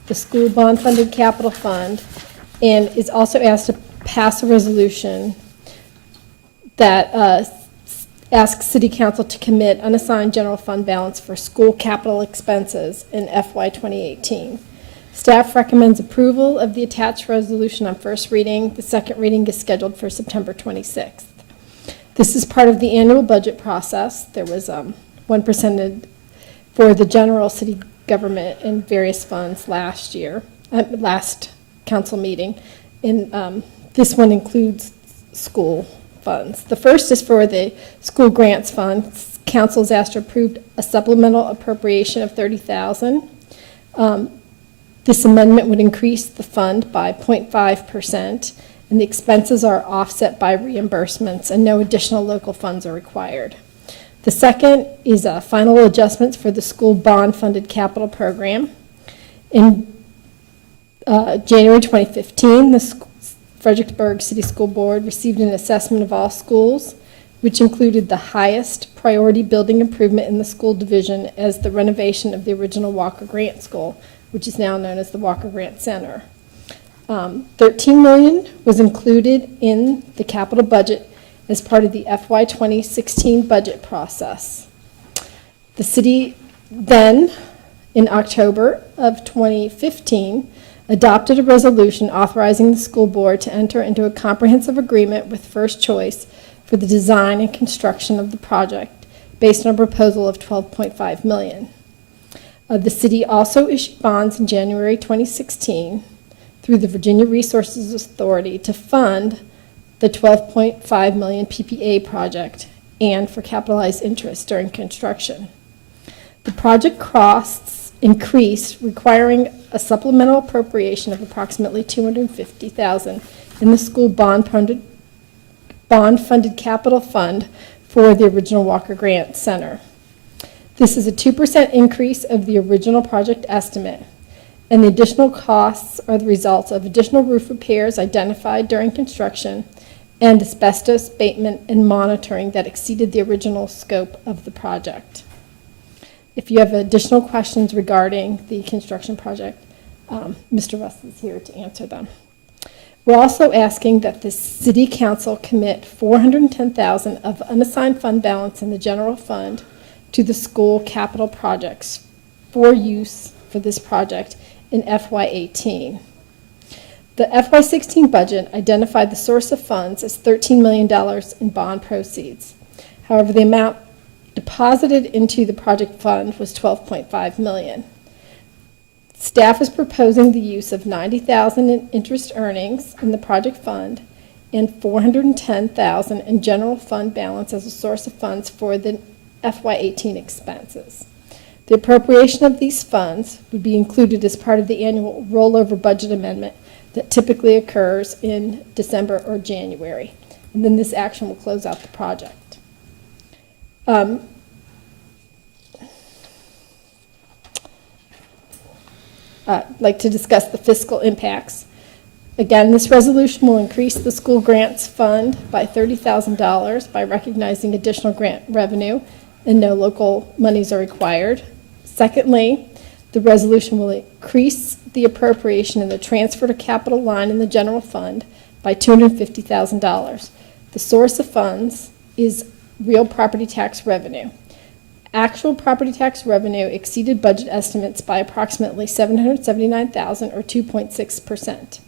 the School Bond Funded Capital Fund, and is also asked to pass a resolution that asks City Council to commit unassigned general fund balance for school capital expenses in FY 2018. Staff recommends approval of the attached resolution on first reading. The second reading is scheduled for September 26th. This is part of the annual budget process. There was 1% for the general city government and various funds last council meeting. And this one includes school funds. The first is for the school grants fund. Council is asked to approve a supplemental appropriation of $30,000. This amendment would increase the fund by 0.5%, and the expenses are offset by reimbursements, and no additional local funds are required. The second is final adjustments for the school bond funded capital program. In January 2015, the Fredericksburg City School Board received an assessment of all schools, which included the highest priority building improvement in the school division as the renovation of the original Walker Grant School, which is now known as the Walker Grant Center. $13 million was included in the capital budget as part of the FY 2016 budget process. The city then, in October of 2015, adopted a resolution authorizing the school board to enter into a comprehensive agreement with First Choice for the design and construction of the project based on a proposal of $12.5 million. The city also issued bonds in January 2016 through the Virginia Resources Authority to fund the $12.5 million PPA project and for capitalized interest during construction. The project costs increased, requiring a supplemental appropriation of approximately $250,000 in the school bond-funded capital fund for the original Walker Grant Center. This is a 2% increase of the original project estimate, and the additional costs are the result of additional roof repairs identified during construction and asbestos abatement and monitoring that exceeded the original scope of the project. If you have additional questions regarding the construction project, Mr. Russell is here to answer them. We're also asking that the City Council commit $410,000 of unassigned fund balance in the general fund to the school capital projects for use for this project in FY18. The FY16 budget identified the source of funds as $13 million in bond proceeds. However, the amount deposited into the project fund was $12.5 million. Staff is proposing the use of $90,000 in interest earnings in the project fund and $410,000 in general fund balance as a source of funds for the FY18 expenses. The appropriation of these funds would be included as part of the annual rollover budget amendment that typically occurs in December or January. And then this action will close out the project. I'd like to discuss the fiscal impacts. Again, this resolution will increase the school grants fund by $30,000 by recognizing additional grant revenue, and no local monies are required. Secondly, the resolution will increase the appropriation in the transfer to capital line in the general fund by $250,000. The source of funds is real property tax revenue. Actual property tax revenue exceeded budget estimates by approximately $779,000 or 2.6%.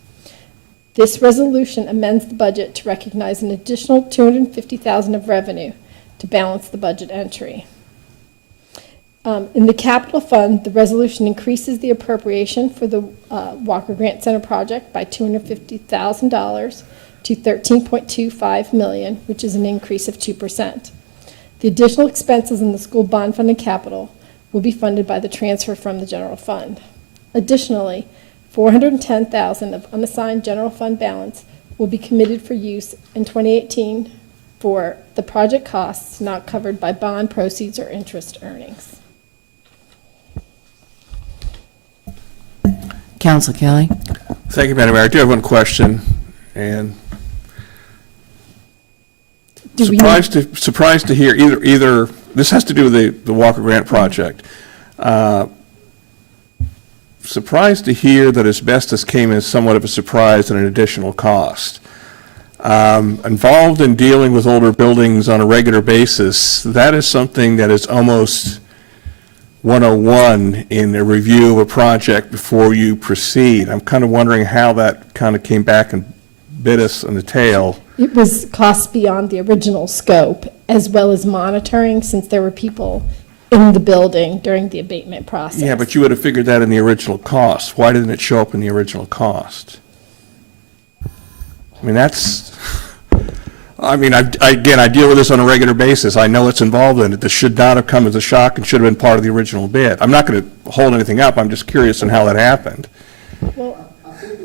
This resolution amends the budget to recognize an additional $250,000 of revenue to balance the budget entry. In the capital fund, the resolution increases the appropriation for the Walker Grant Center project by $250,000 to $13.25 million, which is an increase of 2%. The additional expenses in the school bond fund and capital will be funded by the transfer from the general fund. Additionally, $410,000 of unassigned general fund balance will be committed for use in 2018 for the project costs not covered by bond proceeds or interest earnings. Council Kelly. Thank you, Madam Mayor. I do have one question, and surprised to hear either this has to do with the Walker Grant project. Surprised to hear that asbestos came as somewhat of a surprise and an additional cost. Involved in dealing with older buildings on a regular basis, that is something that is almost 101 in a review of a project before you proceed. I'm kind of wondering how that kind of came back and bit us in the tail. It was costs beyond the original scope, as well as monitoring, since there were people in the building during the abatement process. Yeah, but you would have figured that in the original cost. Why didn't it show up in the original cost? I mean, I deal with this on a regular basis. I know it's involved in it. This should not have come as a shock and should have been part of the original bid. I'm not going to hold anything up. I'm just curious on how that happened. Well, I think it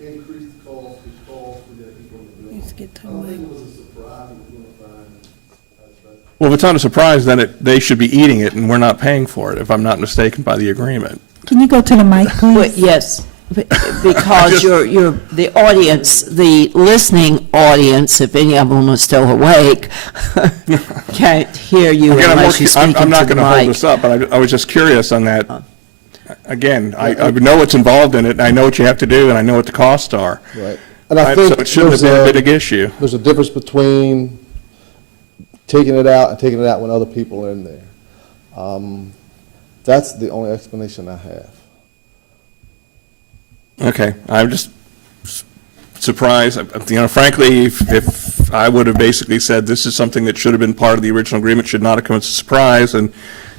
will increase the cost because we got people in the building. I don't think it was a surprise that we're going to find asbestos. Well, if it's not a surprise, then they should be eating it and we're not paying for it, if I'm not mistaken by the agreement. Can you go to the mic, please? Yes, because the audience, the listening audience, if any of them are still awake, can't hear you unless you speak into the mic. I'm not going to hold this up, but I was just curious on that. Again, I know what's involved in it, and I know what you have to do, and I know what the costs are. Right. And I think so it shouldn't have been a big issue. There's a difference between taking it out and taking it out when other people are in there. That's the only explanation I have. Okay, I'm just surprised. Frankly, if I would have basically said this is something that should have been part of the original agreement, should not have come as a surprise, and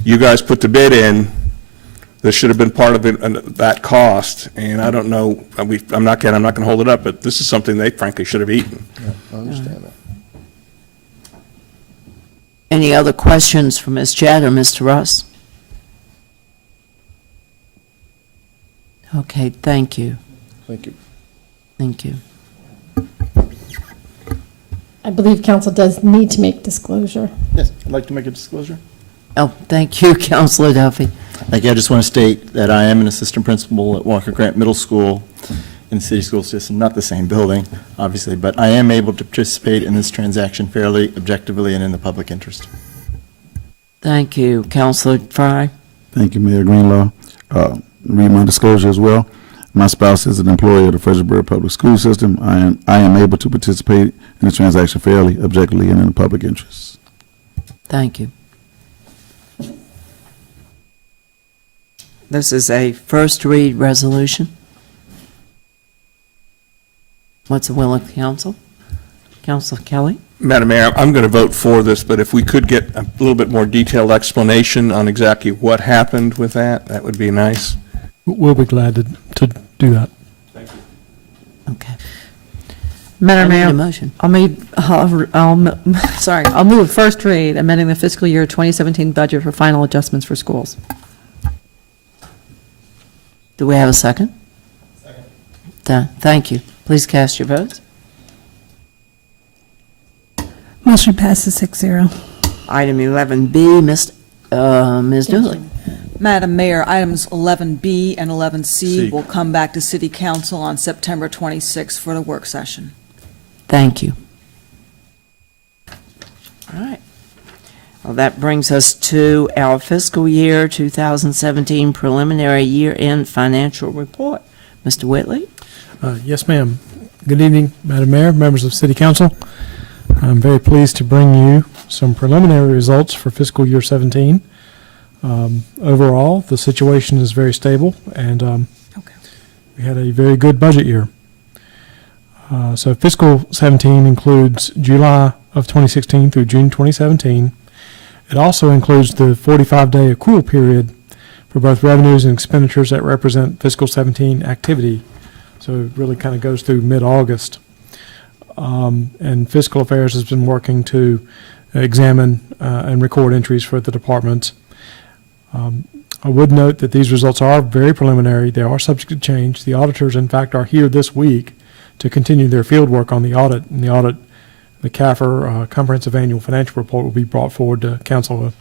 you guys put the bid in, this should have been part of that cost, and I don't know, I'm not going to hold it up, but this is something they frankly should have eaten. I understand that. Any other questions for Ms. Chad or Mr. Russ? Okay, thank you. Thank you. Thank you. I believe council does need to make disclosure. Yes, I'd like to make a disclosure. Oh, thank you, Councilor Duffy. Thank you. I just want to state that I am an assistant principal at Walker Grant Middle School in the city school system, not the same building, obviously, but I am able to participate in this transaction fairly, objectively, and in the public interest. Thank you, Councilor Fry. Thank you, Mayor Greenlaw. Read my disclosure as well. My spouse is an employee of the Fredericksburg Public School System. I am able to participate in the transaction fairly, objectively, and in the public interest. Thank you. This is a first read resolution. What's the will of the council? Councilor Kelly? Madam Mayor, I'm going to vote for this, but if we could get a little bit more detailed explanation on exactly what happened with that, that would be nice. We'll be glad to do that. Thank you. Okay. Madam I need Mayor, a motion. I'll move first read, amending the fiscal year 2017 budget for final adjustments for schools. Do we have a second? Second. Thank you. Please cast your votes. Motion passes 6-0. Item 11B, Ms. Dooley. Madam Mayor, items 11B and 11C C. will come back to City Council on September 26th for the work session. Thank you. All right. Well, that brings us to our fiscal year 2017 preliminary year-end financial report. Mr. Whitley? Yes, ma'am. Good evening, Madam Mayor, members of City Council. I'm very pleased to bring you some preliminary results for fiscal year 17. Overall, the situation is very stable, and we had a very good budget year. So fiscal 17 includes July of 2016 through June 2017. It also includes the 45-day accrual period for both revenues and expenditures that represent fiscal 17 activity. So it really kind of goes through mid-August. And Fiscal Affairs has been working to examine and record entries for the departments. I would note that these results are very preliminary. They are subject to change. The auditors, in fact, are here this week to continue their field work on the audit. And the CAFR, Comprehensive Annual Financial Report, will be brought forward to Council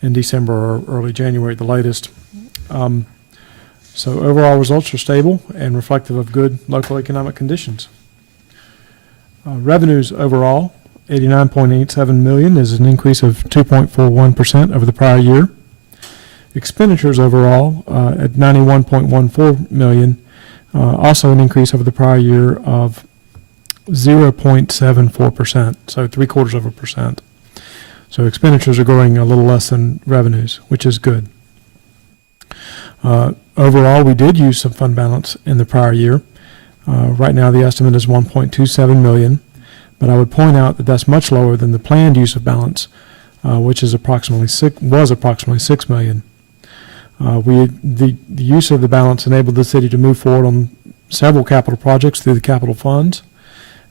in December or early January at the latest. So overall results are stable and reflective of good local economic conditions. Revenues overall, $89.87 million, is an increase of 2.41% over the prior year. Expenditures overall at $91.14 million, also an increase over the prior year of 0.74%, so 0.75%. So expenditures are growing a little less than revenues, which is good. Overall, we did use some fund balance in the prior year. Right now, the estimate is $1.27 million, but I would point out that that's much lower than the planned use of balance, which is approximately $6 million. The use of the balance enabled the city to move forward on several capital projects through the capital funds,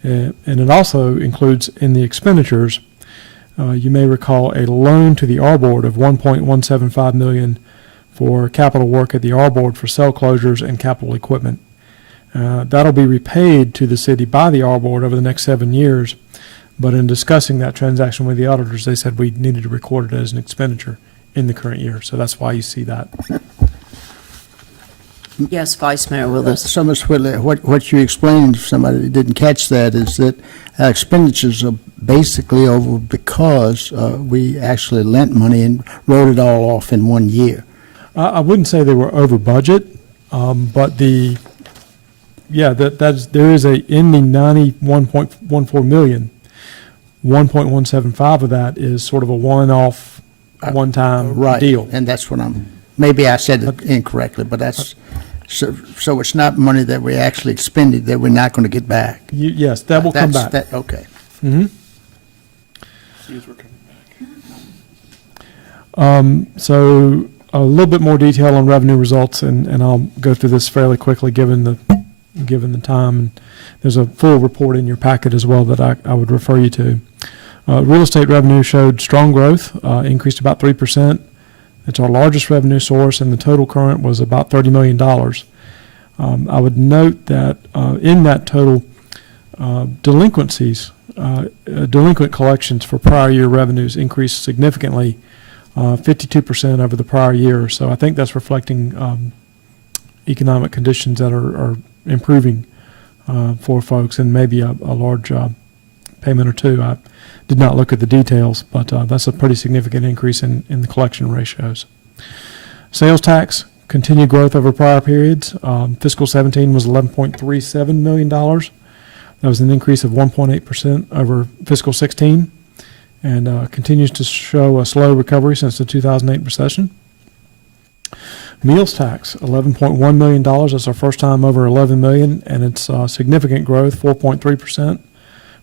and it also includes in the expenditures, you may recall, a loan to the R Board of $1.175 million for capital work at the R Board for cell closures and capital equipment. That'll be repaid to the city by the R Board over the next 7 years, but in discussing that transaction with the auditors, they said we needed to record it as an expenditure in the current year, so that's why you see that. Yes, Vice Mayor Willis. So, Mr. Whitley, what you explained, if somebody that didn't catch that, is that our expenditures are basically over because we actually lent money and wrote it all off in 1 year. I wouldn't say they were over budget, but there is in the $91.14 million, 1.175 of that is sort of a one-off, one-time right. deal. And that's what maybe I said it incorrectly, but that's So it's not money that we actually expended that we're not going to get back? Yes, that will come back. Okay. Mhm. See as we're coming back. So a little bit more detail on revenue results, and I'll go through this fairly quickly given the time. There's a full report in your packet as well that I would refer you to. Real estate revenue showed strong growth, increased about 3%. It's our largest revenue source, and the total current was about $30 million. I would note that in that total, delinquencies, delinquent collections for prior year revenues increased significantly, 52% over the prior year. So I think that's reflecting economic conditions that are improving for folks, and maybe a large payment or two. I did not look at the details, but that's a pretty significant increase in the collection ratios. Sales tax continued growth over prior periods. Fiscal 17 was $11.37 million. That was an increase of 1.8% over fiscal 16, and continues to show a slow recovery since the 2008 recession. Meals tax, $11.1 million. That's our first time over $11 million, and it's significant growth, 4.3%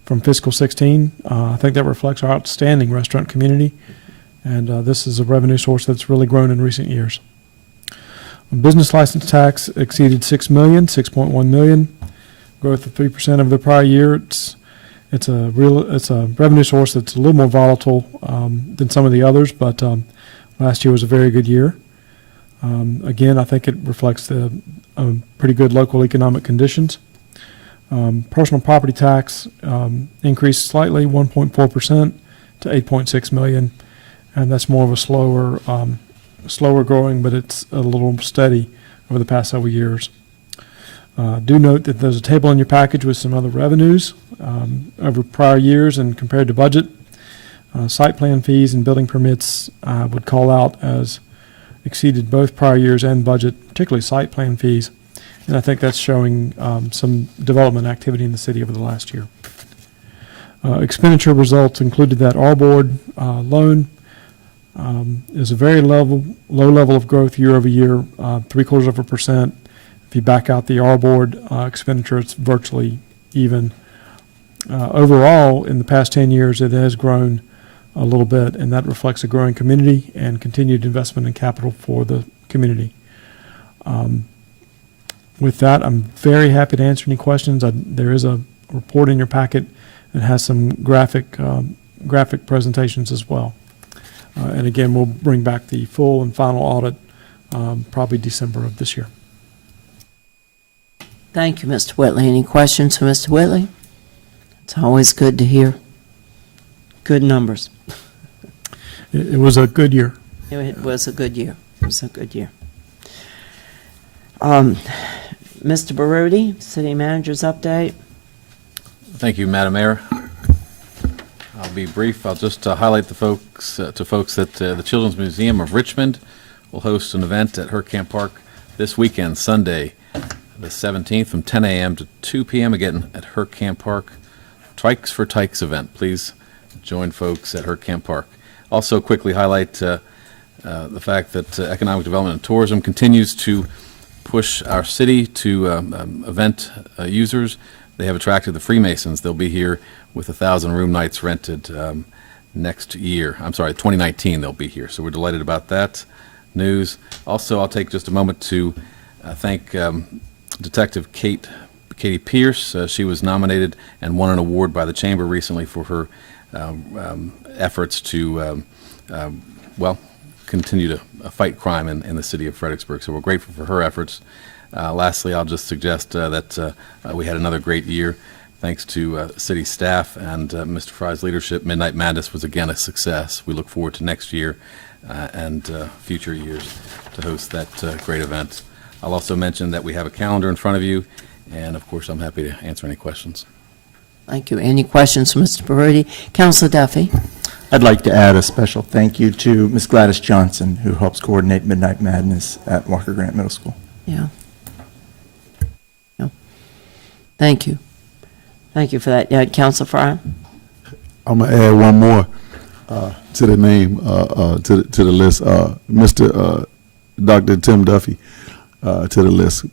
from fiscal 16. I think that reflects our outstanding restaurant community, and this is a revenue source that's really grown in recent years. Business license tax exceeded $6.1 million, growth of 3% over the prior year. It's a revenue source that's a little more volatile than some of the others, but last year was a very good year. Again, I think it reflects the pretty good local economic conditions. Personal property tax increased slightly, 1.4% to $8.6 million, and that's more of a slower growing, but it's a little steady over the past several years. Do note that there's a table in your package with some other revenues over prior years and compared to budget. Site plan fees and building permits I would call out as exceeded both prior years and budget, particularly site plan fees. And I think that's showing some development activity in the city over the last year. Expenditure results included that our board loan is a very low level of growth year over year, 0.75%. If you back out the our board expenditure, it's virtually even. Overall, in the past 10 years, it has grown a little bit, and that reflects a growing community and continued investment in capital for the community. With that, I'm very happy to answer any questions. There is a report in your packet that has some graphic presentations as well. And again, we'll bring back the full and final audit probably December of this year. Thank you, Mr. Whitley. Any questions for Mr. Whitley? It's always good to hear good numbers. It was a good year. It was a good year. It was a good year. Mr. Baroudi, City Manager's update. Thank you, Madam Mayor. I'll be brief. I'll just highlight to folks that the Children's Museum of Richmond will host an event at Camp Park this weekend, Sunday, the 17th, from 10 a.m. to 2 p.m. again at Camp Park. Trikes for Tykes event. Please join folks at Camp Park. Also, quickly highlight the fact that economic development and tourism continues to push our city to event users. They have attracted the Freemasons. They'll be here with 1,000 room nights rented next year. I'm sorry, 2019 they'll be here. So we're delighted about that news. Also, I'll take just a moment to thank Detective Katie Pierce. She was nominated and won an award by the Chamber recently for her efforts to, continue to fight crime in the city of Fredericksburg. So we're grateful for her efforts. Lastly, I'll just suggest that we had another great year. Thanks to city staff and Mr. Fry's leadership, Midnight Madness was again a success. We look forward to next year and future years to host that great event. I'll also mention that we have a calendar in front of you, and of course, I'm happy to answer any questions. Thank you. Any questions for Mr. Baroudi? Councilor Duffy. I'd like to add a special thank you to Ms. Gladys Johnson, who helps coordinate Midnight Madness at Walker Grant Middle School. Yeah. Thank you. Thank you for that. Yeah, Councilor Fry. I'm gonna add one more to the name to the list. Mr. Dr. Tim Duffy. to the list.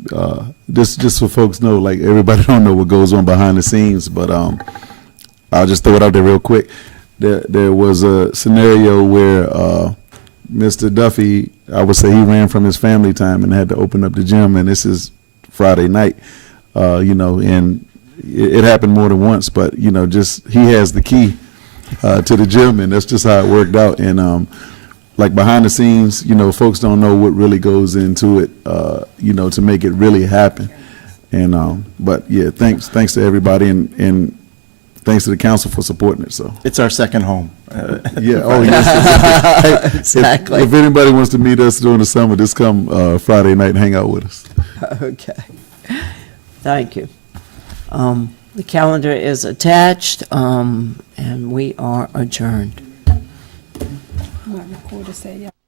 Just so folks know, like everybody don't know what goes on behind the scenes, but I'll just throw it out there real quick. There was a scenario where Mr. Duffy, I would say he ran from his family time and had to open up the gym, and this is Friday night, and it happened more than once, but, just he has the key to the gym, and that's just how it worked out. And like behind the scenes, folks don't know what really goes into it, to make it really happen. And but yeah, thanks to everybody, and thanks to the council for supporting it. So It's our second home. yeah, oh yes. Hey, Exactly. If anybody wants to meet us during the summer, just come Friday night and hang out with us. Okay. Thank you. The calendar is attached, and we are adjourned. What recorder say, y'all?